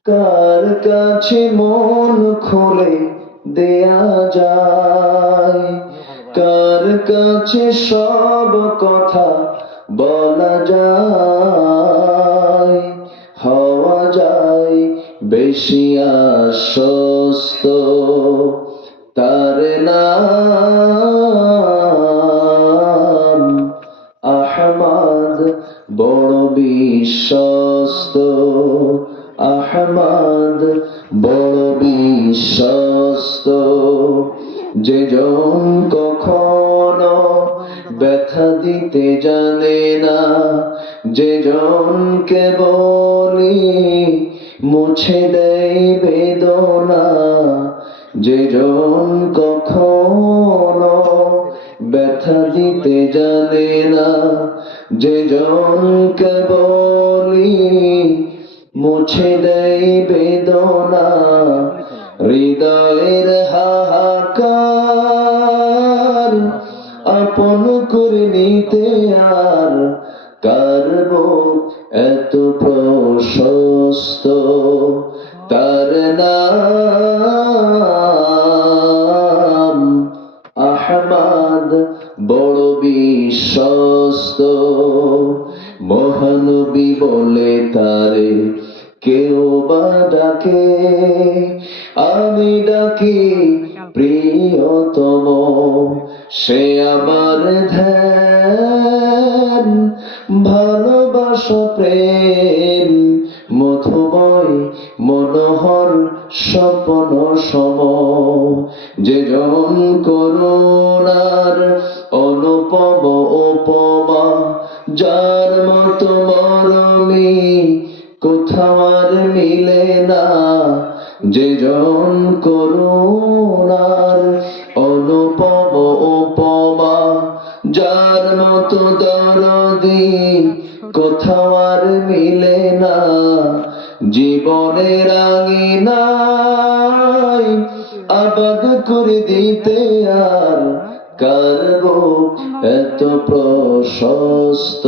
কার কাছে মন খুলে দেয়া যায়, কার কাছে সব কথা বলা যায়, হওয়া যায় বেশি আশ্বস্ত, তার নাম আহমদ বড় বিশ্বস্ত, আহমদ বড় বিশ্বস্ত, যেজন কখনো ব্যথা দিতে জানে না, যেজনকে বলি মুছে দেয় বেদনা যেজন কখনো ব্যথা দিতে জানে না যেজন কেবলি মুছে দেয় বেদনা হৃদয়ের হাহাকার আপন করে নিতে আর কারব এত প্রশস্ত তার নাম আহমদ বড় বিশ্বস্ত মহানবী বলে তারে কেউ বা ডাকে আমি ডাকি প্রিয়তম সে আমার ধ্যান ভালোবাসা প্রেম মধুময় মনোহর স্বপ্ন সম যেজন করুণার অনুপম উপমা যার মতো মরমি কোথাও আর মিলে না যেজন করুণার অনুপম উপমা যার মতো দরদি কোথাও আর মিলে না জীবনের আঙিনায় আবাদ করে দিতে আর কারব এত প্রশস্ত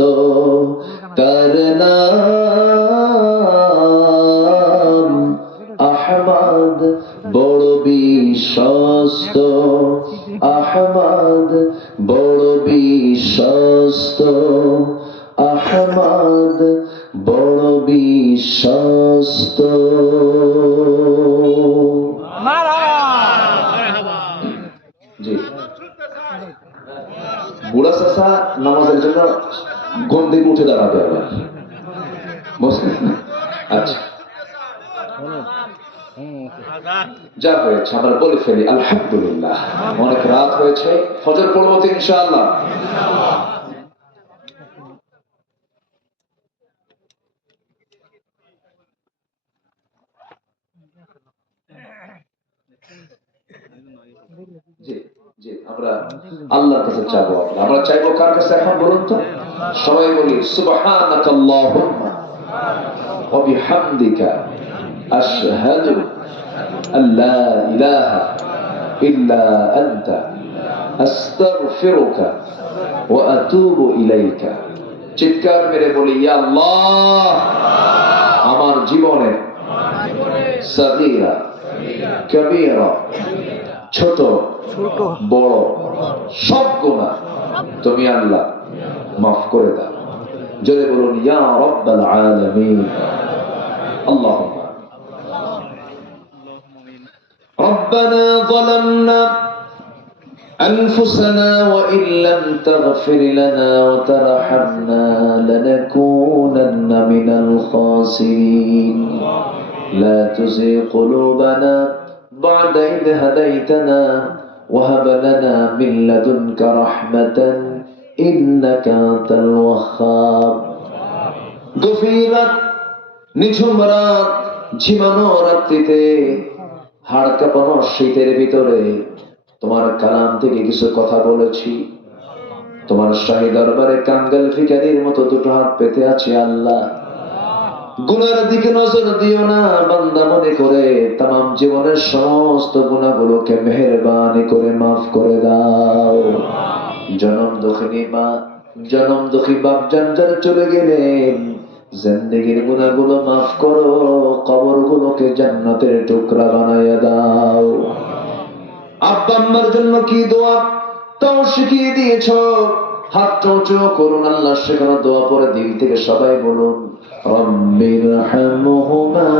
তার নাম আহমদ বড় বিশ্বস্ত আহমদ বড় বিশ্বস্ত আহমদ বড় বিশ্বস্ত জি বুড়া চাষা নামাজের জন্য ঘুম থেকে উঠে দাঁড়াবে আবার বুঝলেন? আচ্ছা যা হয়েছে আমরা বলে ফেলি আলহামদুলিল্লাহ অনেক রাত হয়েছে ফজর পড়বো তো ইনশাআল্লাহ জি জি আমরা আল্লাহর কাছে চাইবো আমরা চাইবো কার কাছে এখন বলুন তো সবাই বলি সুবহানাকাল্লাহুম্মা ওয়া বিহামদিকা আশহাদু আল্লা ইলাহা ইল্লা আনতা আস্তাগফিরুকা ওয়া আতুবু ইলাইকা চিৎকার মেরে বলি ইয়া আল্লাহ আমার জীবনে সাগীরা কবীরা ছোট বড় সব গুনাহ তুমি আল্লাহ মাফ করে দাও জোরে বলুন ইয়া রাব্বাল আলামিন আল্লাহুম্মা ربنا ظلمنا أنفسنا وإن لم تغفر لنا وترحمنا لنكونن من الخاسرين لا تزغ قلوبنا بعد إذ هديتنا وهب لنا من لدنك رحمة إنك أنت الوهاب গভীরাত নিঝুম রাত ঝিমানো রাত্রিতে হাড় কাঁপানো শীতের ভিতরে তোমার কালাম থেকে কিছু কথা বলেছি তোমার শাহী দরবারে কাঙ্গাল ভিখারির মতো দুটো হাত পেতে আছি আল্লাহ গুনার দিকে নজর দিও না বান্দা মনে করে তামাম জীবনের সমস্ত গুনাহগুলোকে মেহেরবানি করে মাফ করে দাও জনম দুঃখিনী মা জনম দুঃখী বাপ জানজার চলে গেলেন জিন্দেগির গুনাহগুলো মাফ করো কবরগুলোকে জান্নাতের টুকরা বানায়া দাও আব্বা আম্মার জন্য কি দোয়া তাও শিখিয়ে দিয়েছো হাত উঁচু করুন আল্লাহ শেখানো দোয়া পরে দিল থেকে সবাই বলুন রব্বিরহামহুমা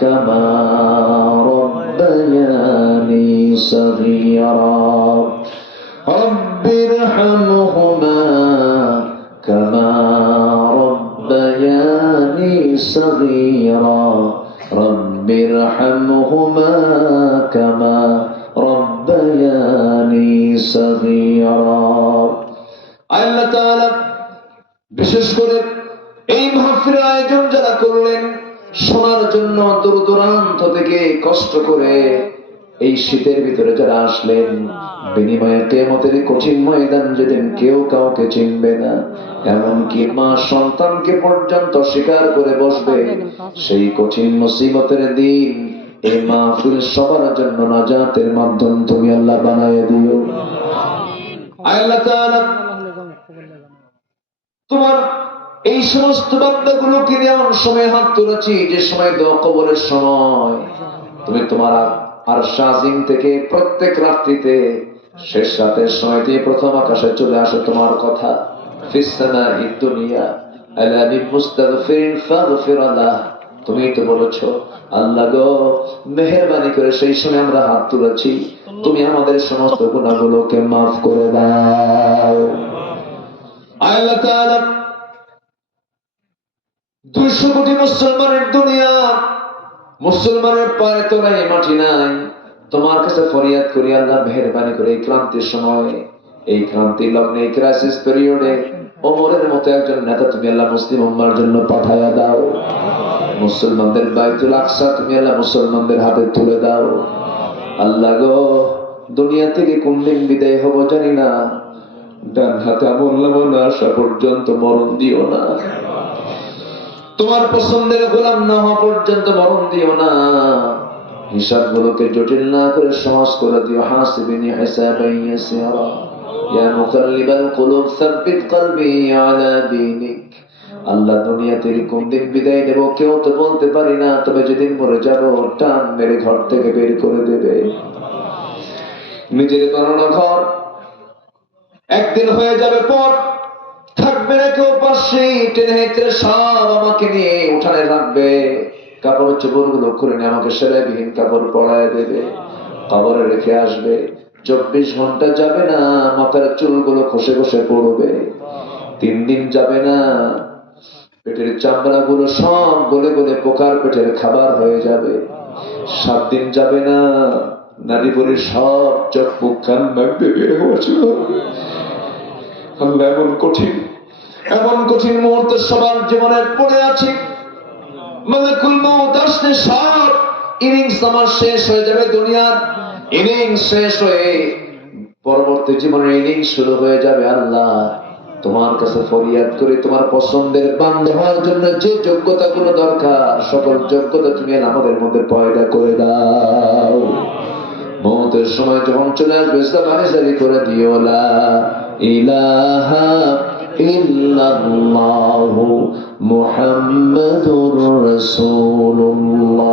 কামা রব্বায়ানি সগীরা রব্বিরহামহুমা কামা ربياني صغيرا رب ارحمهما كما ربياني صغيرا আল্লাহ তাআলা বিশেষ করে এই মাহফিলের আয়োজন যারা করলেন শোনার জন্য দূর দূরান্ত থেকে কষ্ট করে এই শীতের ভিতরে যারা আসলেন, বিনিময়ে কিয়ামতের কঠিন ময়দান যেদিন কেউ কাউকে চিনবে না, এমনকি মা সন্তানকে পর্যন্ত স্বীকার করে বসবে, সেই কঠিন মুসিবতের দিন এই মাহফিল সবার জন্য নাজাতের মাধ্যম তুমি আল্লাহ বানায় দিও। আল্লাহ তাআলা তোমার এই সমস্ত বান্দাগুলোকে এমন সময় হাত তুলেছি যে সময় দোয়া কবুলের সময় তুমি তোমার আর শাজিম থেকে প্রত্যেক রাত্রিতে শেষ রাতের সময়তে প্রথম আকাশে চলে আসে তোমার কথা, ফিসসানা ইদ্দুনিয়া আলা বিমুস্তাগফিরিন ফাগফির লাহ। তুমি তো বলেছো আল্লাহ গো, মেহেরবানি করে সেই সময় আমরা হাত তুলেছি, তুমি আমাদের সমস্ত গুনাহগুলোকে মাফ করে দাও। আল্লাহ তাআলা 200 কোটি মুসলমানের দুনিয়া, মুসলমানের পায়ে তো নাই, মাটি নাই, তোমার কাছে ফরিয়াদ করি আল্লাহ মেহেরবানি করে এই ক্লান্তির সময়, এই ক্রান্তি লগ্নে, এই ক্রাইসিস পিরিয়ডে ওমরের মতো একজন নেতা তুমি আল্লাহ মুসলিম উম্মার জন্য পাঠায়া দাও। মুসলমানদের বাইতুল আকসা তুমি আল্লাহ মুসলমানদের হাতে তুলে দাও। আল্লাহ গো, দুনিয়া থেকে কোন দিন বিদায় হব জানি না, ডান হাতে আমল নামা না আসা পর্যন্ত মরণ দিও না, তোমার পছন্দের গোলাম না হওয়া পর্যন্ত মরণ দিও না, হিসাব গুলোকে জটিল না করে সহজ করে দিও। হাসিবিনি হিসাবান ইয়াসিরা ইয়া মুকাল্লিবাল কুলুব সাব্বিত কলবি আলা দীনিক। আল্লাহ, দুনিয়া থেকে কোন দিন বিদায় নেব কেউ তো বলতে পারি না, তবে যেদিন মরে যাব টান মেরে ঘর থেকে বের করে দেবে। নিজের বানানো ঘর একদিন হয়ে যাবে, পর থাকবে না কেউ পাশে, টেনে হেঁচড়ে সব আমাকে নিয়ে উঠানে রাখবে, কাপড় চোপড় গুলো করে নিয়ে আমাকে সেলাইবিহীন কাপড় পরায় দেবে, কবরে রেখে আসবে। 24 ঘন্টা যাবে না, মাথার চুলগুলো খসে খসে পড়বে। 3 দিন যাবে না, পেটের চামড়া গুলো সব গলে গলে পোকার পেটের খাবার হয়ে যাবে। 7 দিন যাবে না, নারী পরীর সব চোখ মুখ কান নাক দিয়ে বের হওয়া শুরু হবে। আল্লাহ, এমন কঠিন মুহূর্তে সবার জীবনে পড়ে আছি, মালাকুল মউত আসলে সব ইনিংস আমার শেষ হয়ে যাবে, দুনিয়ার ইনিংস শেষ হয়ে পরবর্তী জীবনের ইনিংস শুরু হয়ে যাবে। আল্লাহ, তোমার কাছে ফরিয়াদ করে তোমার পছন্দের বান্দা হওয়ার জন্য যে যোগ্যতা গুলো দরকার, সকল যোগ্যতা তুমি আমাদের মধ্যে পয়দা করে দাও। মউতের সময় যখন চলে আসবে জবানে জারি করে দিও, লা ইলাহা ইল্লাল্লাহু মুহাম্মাদুর রাসূলুল্লাহ।